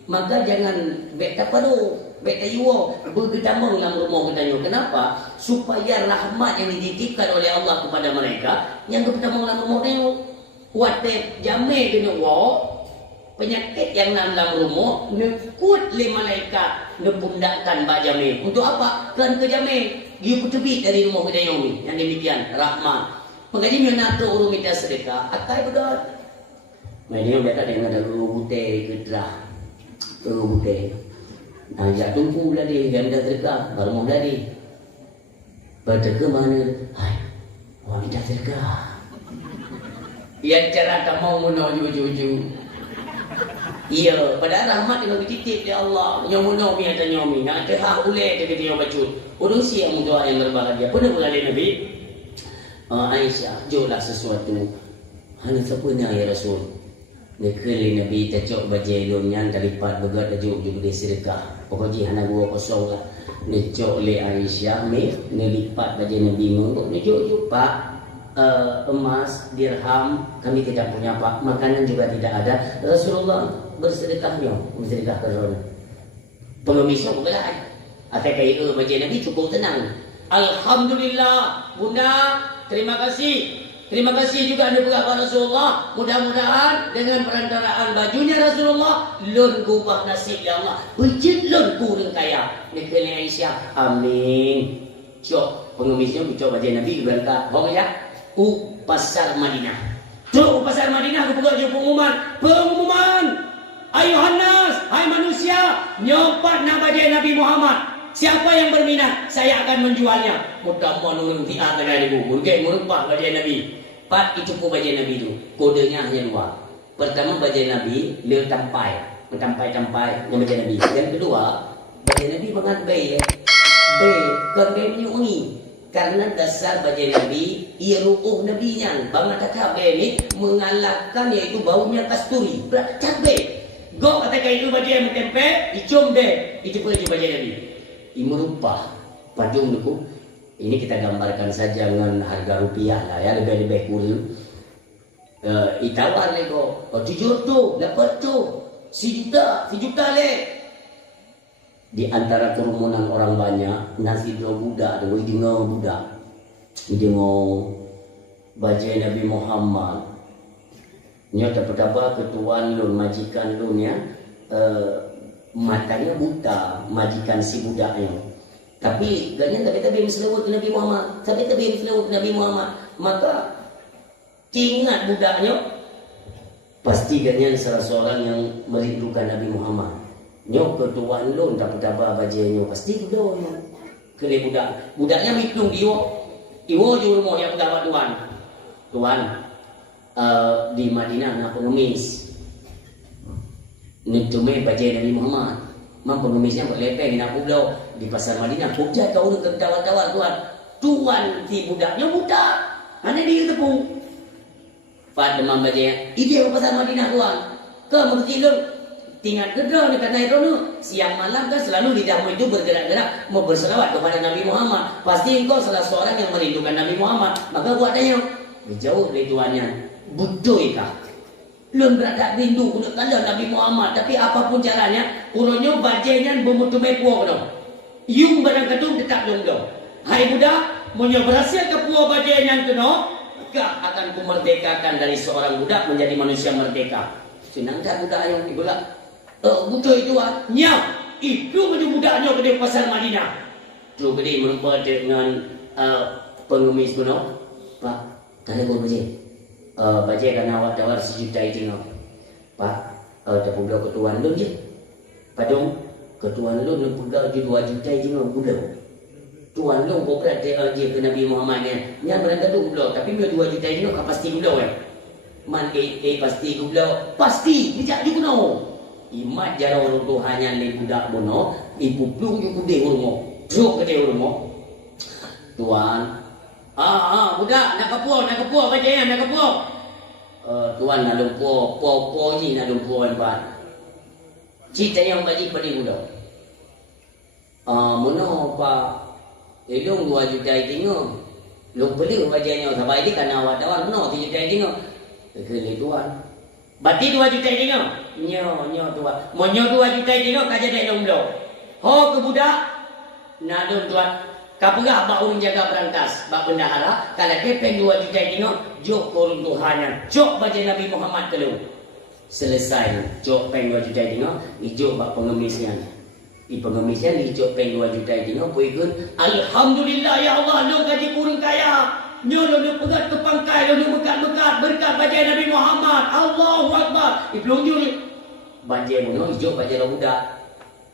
Maka jangan beta padu, beta yuo bergetamang dalam rumah kita. Kenapa? Supaya rahmat yang dititipkan oleh Allah kepada mereka yang bergetamang dalam rumah kita. Watek jame kena penyakit yang dalam rumah nekut le malaikat nepundakkan bak jame. Untuk apa? Kerana ke jame dia bertebik dari rumah kita ni. Yang demikian rahmat. Makanya dia nak urus minta sedekah akai betul. Mereka mereka dengan ada rute kedah, rute. Nah, ya tumpu lah dia, yang dah sedekah, baru mau dari. Berdekat mana? Hai, orang minta sedekah. Yang cara kamu menuju-juju. Iya, pada rahmat dengan titip dia Allah. Yang mana mi ada nyomi, yang terhak boleh dia kata yang baca. Orang siap doa yang berbahagia. Pernah berlalu Nabi Aisyah, jualah sesuatu. Hanya siapanya ya Rasul. Nekeli Nabi tacok bajai lunyan daripada begat tajuk juga dia sedekah. Pokoknya hana gua kosong lah. Necok le Aisyah me nelipat bajai Nabi mengkok necok pak emas dirham kami tidak punya pak, makanan juga tidak ada. Rasulullah bersedekahnya, bersedekah kerana pengemisnya bukanlah atau kayak bajai Nabi cukup tenang. Alhamdulillah Bunda, terima kasih. Terima kasih juga anda berkata Rasulullah. Mudah-mudahan dengan perantaraan bajunya Rasulullah lun gubah nasib ya Allah. Bejit lun kurang kaya. Nekeli Aisyah. Amin. Cok pengemisnya cok baju Nabi berkata. Bawa ya. Pasar Madinah. Cok pasar Madinah aku buka pengumuman. Pengumuman. Ayuhan nas. Hai manusia. Nyopat nak baju Nabi Muhammad. Siapa yang berminat, saya akan menjualnya. Mudah-mudahan orang tiap kena ibu. Mungkin merupakan baju Nabi. Pak itu pun baju Nabi itu. Kodenya hanya dua. Pertama baju Nabi, dia tampai. Tampai-tampai yang baju Nabi. Yang kedua, baju Nabi banget baik ya. Baik, kerana wangi. Karena dasar baju Nabi, ia ruuh Nabi-nya. Bangat kata baik ni, mengalahkan iaitu baunya kasturi. Berat baik. Go katakan itu baju yang tempe, icum deh. Itu pun baju Nabi. Merubah padung itu. Ini kita gambarkan saja dengan harga rupiah lah ya, lebih kurang. Itawar lego, 7 tu, dapat tu, si juta le. Di antara kerumunan orang banyak, nasi dua budak, dua dengar budak, dengar bajai Nabi Muhammad. Nyata betapa ketuan lun, majikan lun ya, matanya buta, majikan si budaknya. Tapi ganyan tapi selawat ke Nabi Muhammad. Tapi selawat ke Nabi Muhammad. Maka ingat budaknya pasti ganyan salah seorang yang merindukan Nabi Muhammad. Nyok ketuan lun tak betapa bajanya pasti budaknya. Kele budaknya mitung Iwo di rumah yang dapat tuan di Madinah nak pengemis. Nentume bajai Nabi Muhammad. Mam pengemisnya berlepeng nak pulau di pasar Madinah. Pukja kau dekat tawar-tawar tuan si budaknya budak. Hanya dia tepung. Fad demam bajai. Ide ke pasar Madinah tuan. Ke berkilun. Tinggal gedor dekat naik rono. Siang malam kan selalu lidahmu itu bergerak-gerak mau berselawat kepada Nabi Muhammad. Pasti engkau salah seorang yang merindukan Nabi Muhammad. Maka buat tanya. Jauh dari tuannya. Budoy kah? Lun berada rindu untuk kandang Nabi Muhammad. Tapi apapun caranya, uronyo bajainya bermutu puak dong. Yung barang kedung tetap dong. Hai budak, munyo berhasil ke puak bajainya kena, kah akan kumerdekakan dari seorang budak menjadi manusia merdeka. Senang tak budak yang dibelak? Budak itu nyam. Itu menjadi budaknya ke pasar Madinah. Tu gede merupakan dengan pengemis kuno. Pak, tanya kau bajai. Bajai kan awak tawar sejuta itu no. Pak, tak pulau ketuan lu je. Padung, ketuan lu pulau je 2 juta itu no pulau. Tuan lu kau berada je ke Nabi Muhammad ni. Yang berada tu pulau, tapi dia 2 juta itu no pasti pulau Man pasti pulau. Pasti, bijak juga no. Imat jara orang tu hanya le budak bono, ibu plung juga de urmo. Jok ke de urmo. Tuan, budak nak kepuak bajai nak kepuak. Tuan nak lumpur, po ni nak lumpur empat. Cerita yang bagi pada budak. Mana pak? Elong 2 juta tengok. Lu beli wajahnya sampai ini karena wartawan no 7 juta tengok. Kele tuan. Bati 2 juta tengok. Nyo tuan. Mo nyo 2 juta tengok kaja dak nomlo. Ho ke budak. Nak don tuan. Kapurah bak urang jaga berantas, bak bendahara, kalau kepeng 2 juta tengok, jok kurung Tuhannya. Jok baca Nabi Muhammad kelu. Selesai, jok peng 2 juta tengok, ijok bak pengemisnya. Di pengemisnya ijok peng 2 juta tengok, puikun, alhamdulillah ya Allah, lu gaji kurung kaya. Nyo lu pegat ke pangkai, lu bekat-bekat, berkat baca Nabi Muhammad. Allahu Akbar. Ibelung ni. Banjir pun, ijok baca lah budak.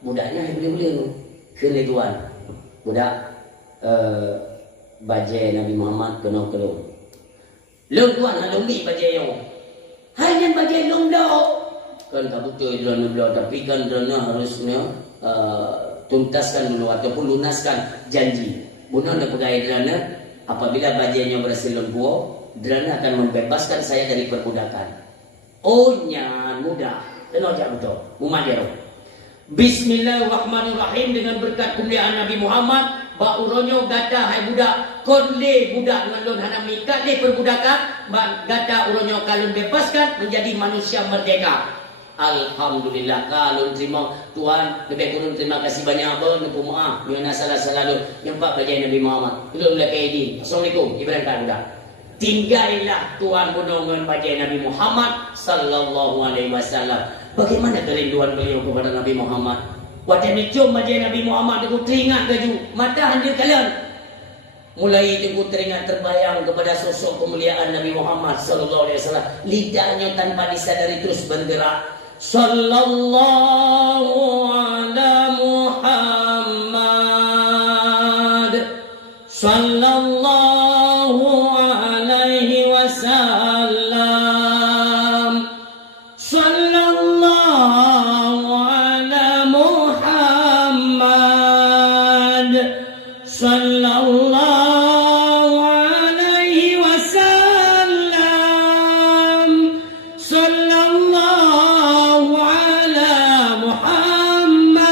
Budaknya yang boleh-boleh. Kena tuan. Budak. Bajai Nabi Muhammad kena kelung. Long tuan halong ni bajai yo. Hanya bajai long dah. Kan tak betul dalam belah tapi kan kerana harusnya tuntaskan dulu ataupun lunaskan janji. Bukan ada pegawai kerana apabila bajainya berhasil lumpuh, kerana akan membebaskan saya dari perbudakan. Oh nyan mudah. Kena jak betul. Umat dia. Bismillahirrahmanirrahim dengan berkat kemuliaan Nabi Muhammad. Ba uronyo gata hai budak konle budak ngalun hana mikat le perbudakan ba gata uronyo kalun bebaskan menjadi manusia merdeka. Alhamdulillah kalun terima Tuhan lebih kurang terima kasih banyak apa nupu maaf mina salah selalu nyempak bajai Nabi Muhammad belum le kaidi. Assalamualaikum ibarat budak tinggallah Tuhan menongon bajai Nabi Muhammad sallallahu alaihi wasallam. Bagaimana kerinduan beliau kepada Nabi Muhammad? Wadah ni jom baca Nabi Muhammad aku teringat gaju mata hadir kalian. Mulai itu aku teringat terbayang kepada sosok kemuliaan Nabi Muhammad sallallahu alaihi wasallam. Lidahnya tanpa disadari terus bergerak. Sallallahu ala Muhammad. Sallallahu alaihi wasallam. Sallallahu ala Muhammad. Sallallahu alaihi wasallam. Sallallahu ala Muhammad.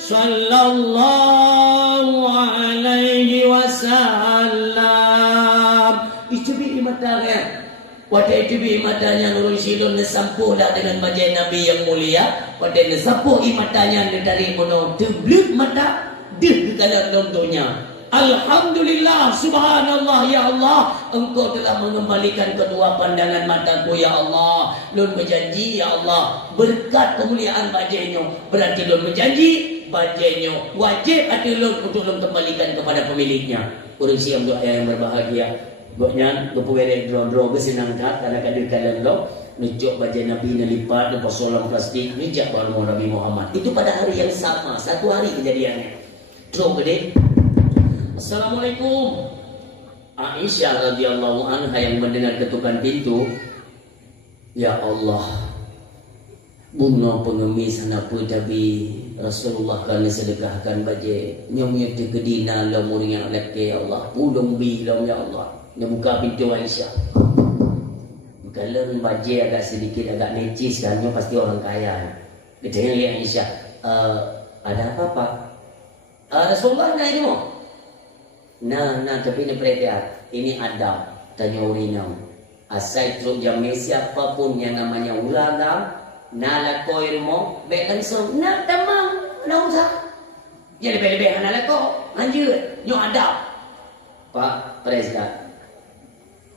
Sallallahu alaihi wasallam. Itu bi matanya. Wadah itu bi matanya nurul silun sampulah dengan bajai Nabi yang mulia. Wadah sampuh matanya dari mono tebluk mata. Dia dalam contohnya. Alhamdulillah, subhanallah ya Allah, engkau telah mengembalikan kedua pandangan mataku ya Allah. Lun berjanji ya Allah, berkat kemuliaan bajainya, berarti lun berjanji bajainya wajib hati lun untuk lun kembalikan kepada pemiliknya. Urang siam doa yang berbahagia. Buatnya kepuere drone bersenang tak karena kadir kalian lo nejok bajai Nabi nelipat lepas solam plastik nejak baru Nabi Muhammad. Itu pada hari yang sama, satu hari kejadiannya. Terus gede. Assalamualaikum. Aisyah radhiyallahu anha yang mendengar ketukan pintu. Ya Allah. Bunga pengemis anak tapi Rasulullah kan sedekahkan bajai. Nyomnya te kedina la muring anak ya Allah. Pulung bi ya Allah. Dia buka pintu Aisyah. Kalau bajai agak sedikit agak necis kan, pasti orang kaya. Dia tanya ya Aisyah, ada apa Pak? Rasulullah nak ini mau? Nah, tapi ini perhatian. Ini adab. Tanya urinam. Asal terus jamai siapapun yang namanya ulagam, nalako ilmu, baik langsung, nak tamang, nak usah. Jadi lebih-lebih nalako, lanjut, nyok adab. Pak Presiden.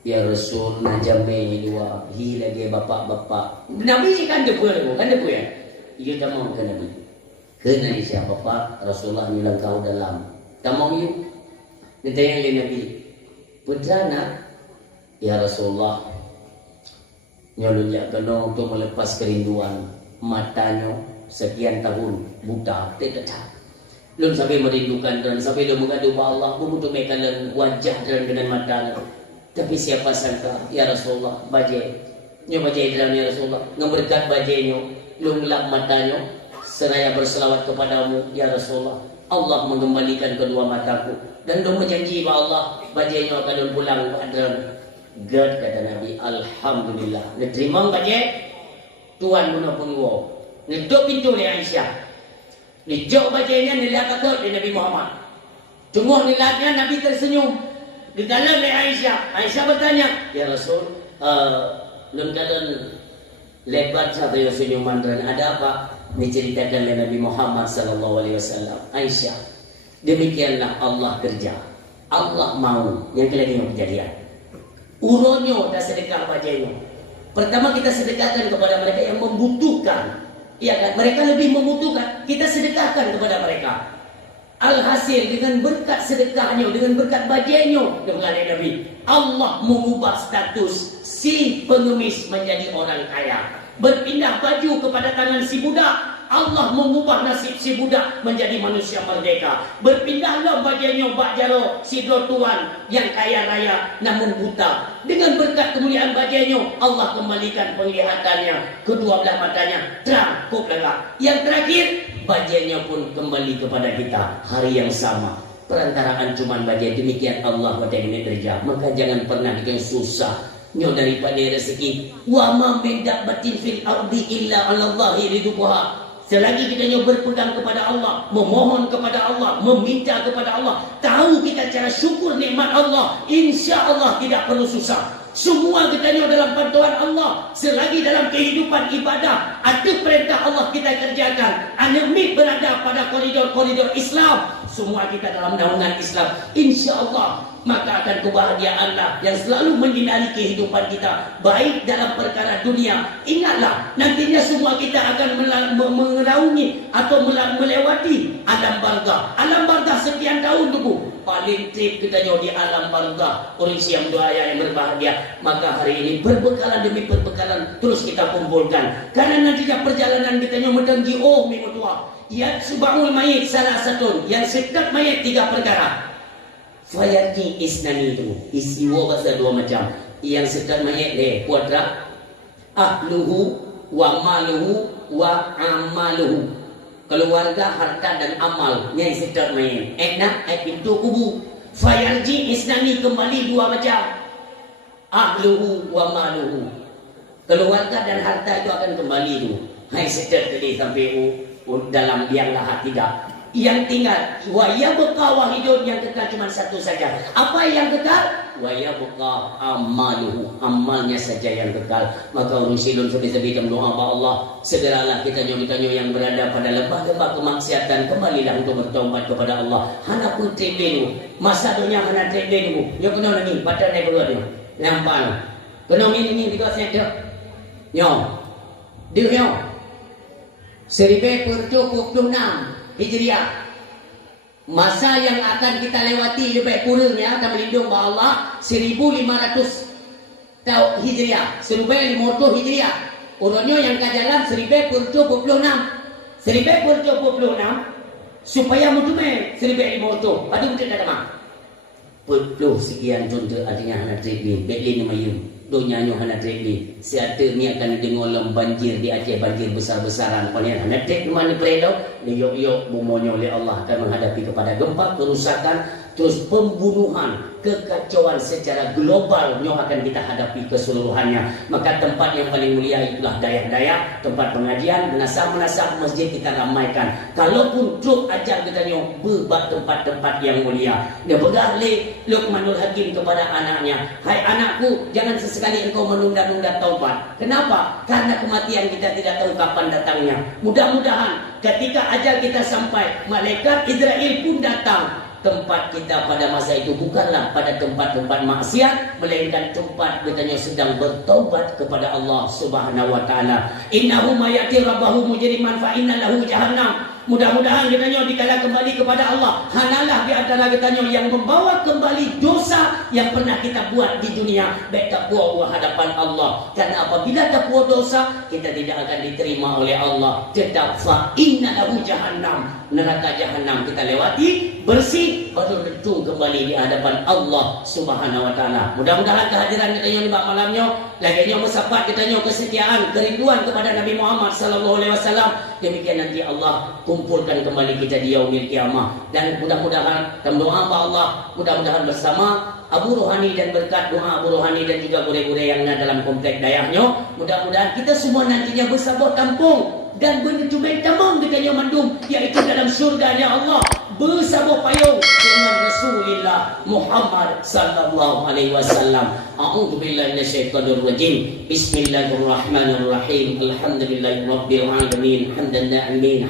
Ya Rasul na jamai dua, hi lagi bapak-bapak. Nabi sih kan depu ya? Iya tamang ke Nabi. Kena isya bapak Rasulullah bilang kau dalam tamang yuk. Ditanya oleh Nabi, putrana ya Rasulullah nyolonnya kena untuk melepas kerinduan matanya sekian tahun buta tidak. Belum sampai merindukan dan sampai dia mengadu Allah pun untuk mekalan wajah dan dengan matanya. Tapi siapa sangka ya Rasulullah bajai nyo bajai dalam ya Rasulullah ngeberkat bajainya lunglap matanya seraya berselawat kepadamu ya Rasulullah. Allah mengembalikan kedua mataku dan dia berjanji bahwa Allah bajainya akan pulang padam. God kata Nabi, alhamdulillah. Diterima bajai Tuhan guna pengwo. Nidok pintu ni Aisyah. Nidok bajainya nilai kata di Nabi Muhammad. Tunggu nilatnya Nabi tersenyum. Ditanya oleh Aisyah. Aisyah bertanya, ya Rasul, lengkalan lebat sampai senyuman dan ada apa? Diceritakan oleh Nabi Muhammad SAW. Aisyah, demikianlah Allah kerja. Allah mau yang kelihatan kejadian. Uronyo dan sedekah bajenyo. Pertama kita sedekahkan kepada mereka yang membutuhkan. Ya kan? Mereka lebih membutuhkan. Kita sedekahkan kepada mereka. Alhasil dengan berkat sedekahnya, dengan berkat bajenyo, dengan Nabi, Allah mengubah status si pengemis menjadi orang kaya. Berpindah baju kepada tangan si budak, Allah mengubah nasib si budak menjadi manusia merdeka. Berpindahlah bajenyo bak jaro si tuan yang kaya raya namun buta. Dengan berkat kemuliaan bajenyo, Allah kembalikan penglihatannya, kedua belah matanya terang kuplah. Yang terakhir, bajenyo pun kembali kepada kita hari yang sama. Perantaraan cuman bajen. Demikian Allah pada ini kerja. Maka jangan pernah bikin susah nyo daripada rezeki. Wa ma min dabbatin fil ardi illa 'ala Allahi rizquha. Selagi kita nyo berpegang kepada Allah, memohon kepada Allah, meminta kepada Allah, tahu kita cara syukur nikmat Allah, insya-Allah tidak perlu susah. Semua kita nyo dalam bantuan Allah. Selagi dalam kehidupan ibadah ada perintah Allah kita kerjakan, anemik berada pada koridor-koridor Islam, semua kita dalam naungan Islam, insya-Allah maka akan kebahagiaanlah yang selalu menyinari kehidupan kita, baik dalam perkara dunia. Ingatlah, nantinya semua kita akan mengeraungi atau melewati alam barzah. Alam barzah sekian tahun tunggu. Paling trip kita di alam barzah. Orang siam doa yang berbahagia. Maka hari ini berbekalan demi berbekalan terus kita kumpulkan. Karena nantinya perjalanan kita mendenggi minggu tua. Ya subhanul mayit salah satu. Yang sekat mayit 3 perkara. Fayati isnani itu isiwo bahasa 2 macam. Yang sekat mayat kuadrat ahluhu wa maluhu wa amaluhu. Keluarga, harta dan amal yang sekat mayat. Enak pintu kubu. Fayarji isnani kembali 2 macam. Ahluhu wa maluhu. Keluarga dan harta itu akan kembali itu. Hai sekat tadi sampai dalam biang lahat tidak. Yang tinggal waya buka wahidun yang kekal cuma satu saja. Apa yang kekal? Waya buka amaluhu, amalnya saja yang kekal. Maka urung silun sebi-sebi dan doa Allah, segeralah kita nyo yang berada pada lembah-lembah kemaksiatan, kembalilah untuk bertobat kepada Allah. Hana pun tribenu masa dunia hana tribenu yo kena ngi badan naik keluar yo nampak kena ini di kau center yo dia yo 1426 Hijriah. Masa yang akan kita lewati lebih kurangnya kita melindung bahwa Allah 1500 tahun Hijriah, 1500 Hijriah. Orangnya yang ke jalan 1426 supaya mutume 1500 padu kita ada mah. Puluh sekian contoh artinya anak tribin Berlin Mayum donya nyo hana tribin siata ni akan dengolam banjir di Aceh, banjir besar-besaran kalian hana trib mana predo ni yok bumonyo oleh Allah akan menghadapi kepada gempa, kerusakan, terus pembunuhan, kekacauan secara global nyo akan kita hadapi keseluruhannya. Maka tempat yang paling mulia itulah dayak-dayak, tempat pengajian, menasah-menasah masjid kita ramaikan. Kalaupun truk ajar kita nyo berbat tempat-tempat yang mulia. Dia pegang Luqmanul Hakim kepada anaknya, hai anakku, jangan sesekali engkau menunda-nunda taubat. Kenapa? Karena kematian kita tidak tahu kapan datangnya. Mudah-mudahan ketika ajal kita sampai, malaikat Israel pun datang. Tempat kita pada masa itu bukanlah pada tempat-tempat maksiat, melainkan tempat katanya sedang bertaubat kepada Allah Subhanahu wa taala. Innahu mayati rabbahu mujriman fa inna lahu jahannam. Mudah-mudahan katanya dikala kembali kepada Allah, hanalah di antara katanya yang membawa kembali dosa yang pernah kita buat di dunia, baik takwa hadapan Allah. Karena apabila takwa dosa, kita tidak akan diterima oleh Allah. Tetap fa inna lahu jahannam, neraka jahannam kita lewati bersih baru rentung kembali di hadapan Allah Subhanahu wa taala. Mudah-mudahan kehadiran kita di malamnya laginya bersahabat kita kesetiaan, kerinduan kepada Nabi Muhammad sallallahu alaihi wasallam. Demikian nanti Allah kumpulkan kembali kita di yaumil kiamah. Dan mudah-mudahan dalam doa Allah, mudah-mudahan bersama Abu Rohani dan berkat doa Abu Rohani dan juga gure-gure yang ada dalam komplek dayahnya, mudah-mudahan kita semua nantinya bersabar kampung dan berjumpa tamam dengan yang mandum, yaitu dalam syurganya Allah bersama payung dengan Rasulullah Muhammad sallallahu alaihi wasallam. A'udzubillahi minasyaitonir rajim. Bismillahirrahmanirrahim. Alhamdulillahirabbil alamin. Hamdan na'imin.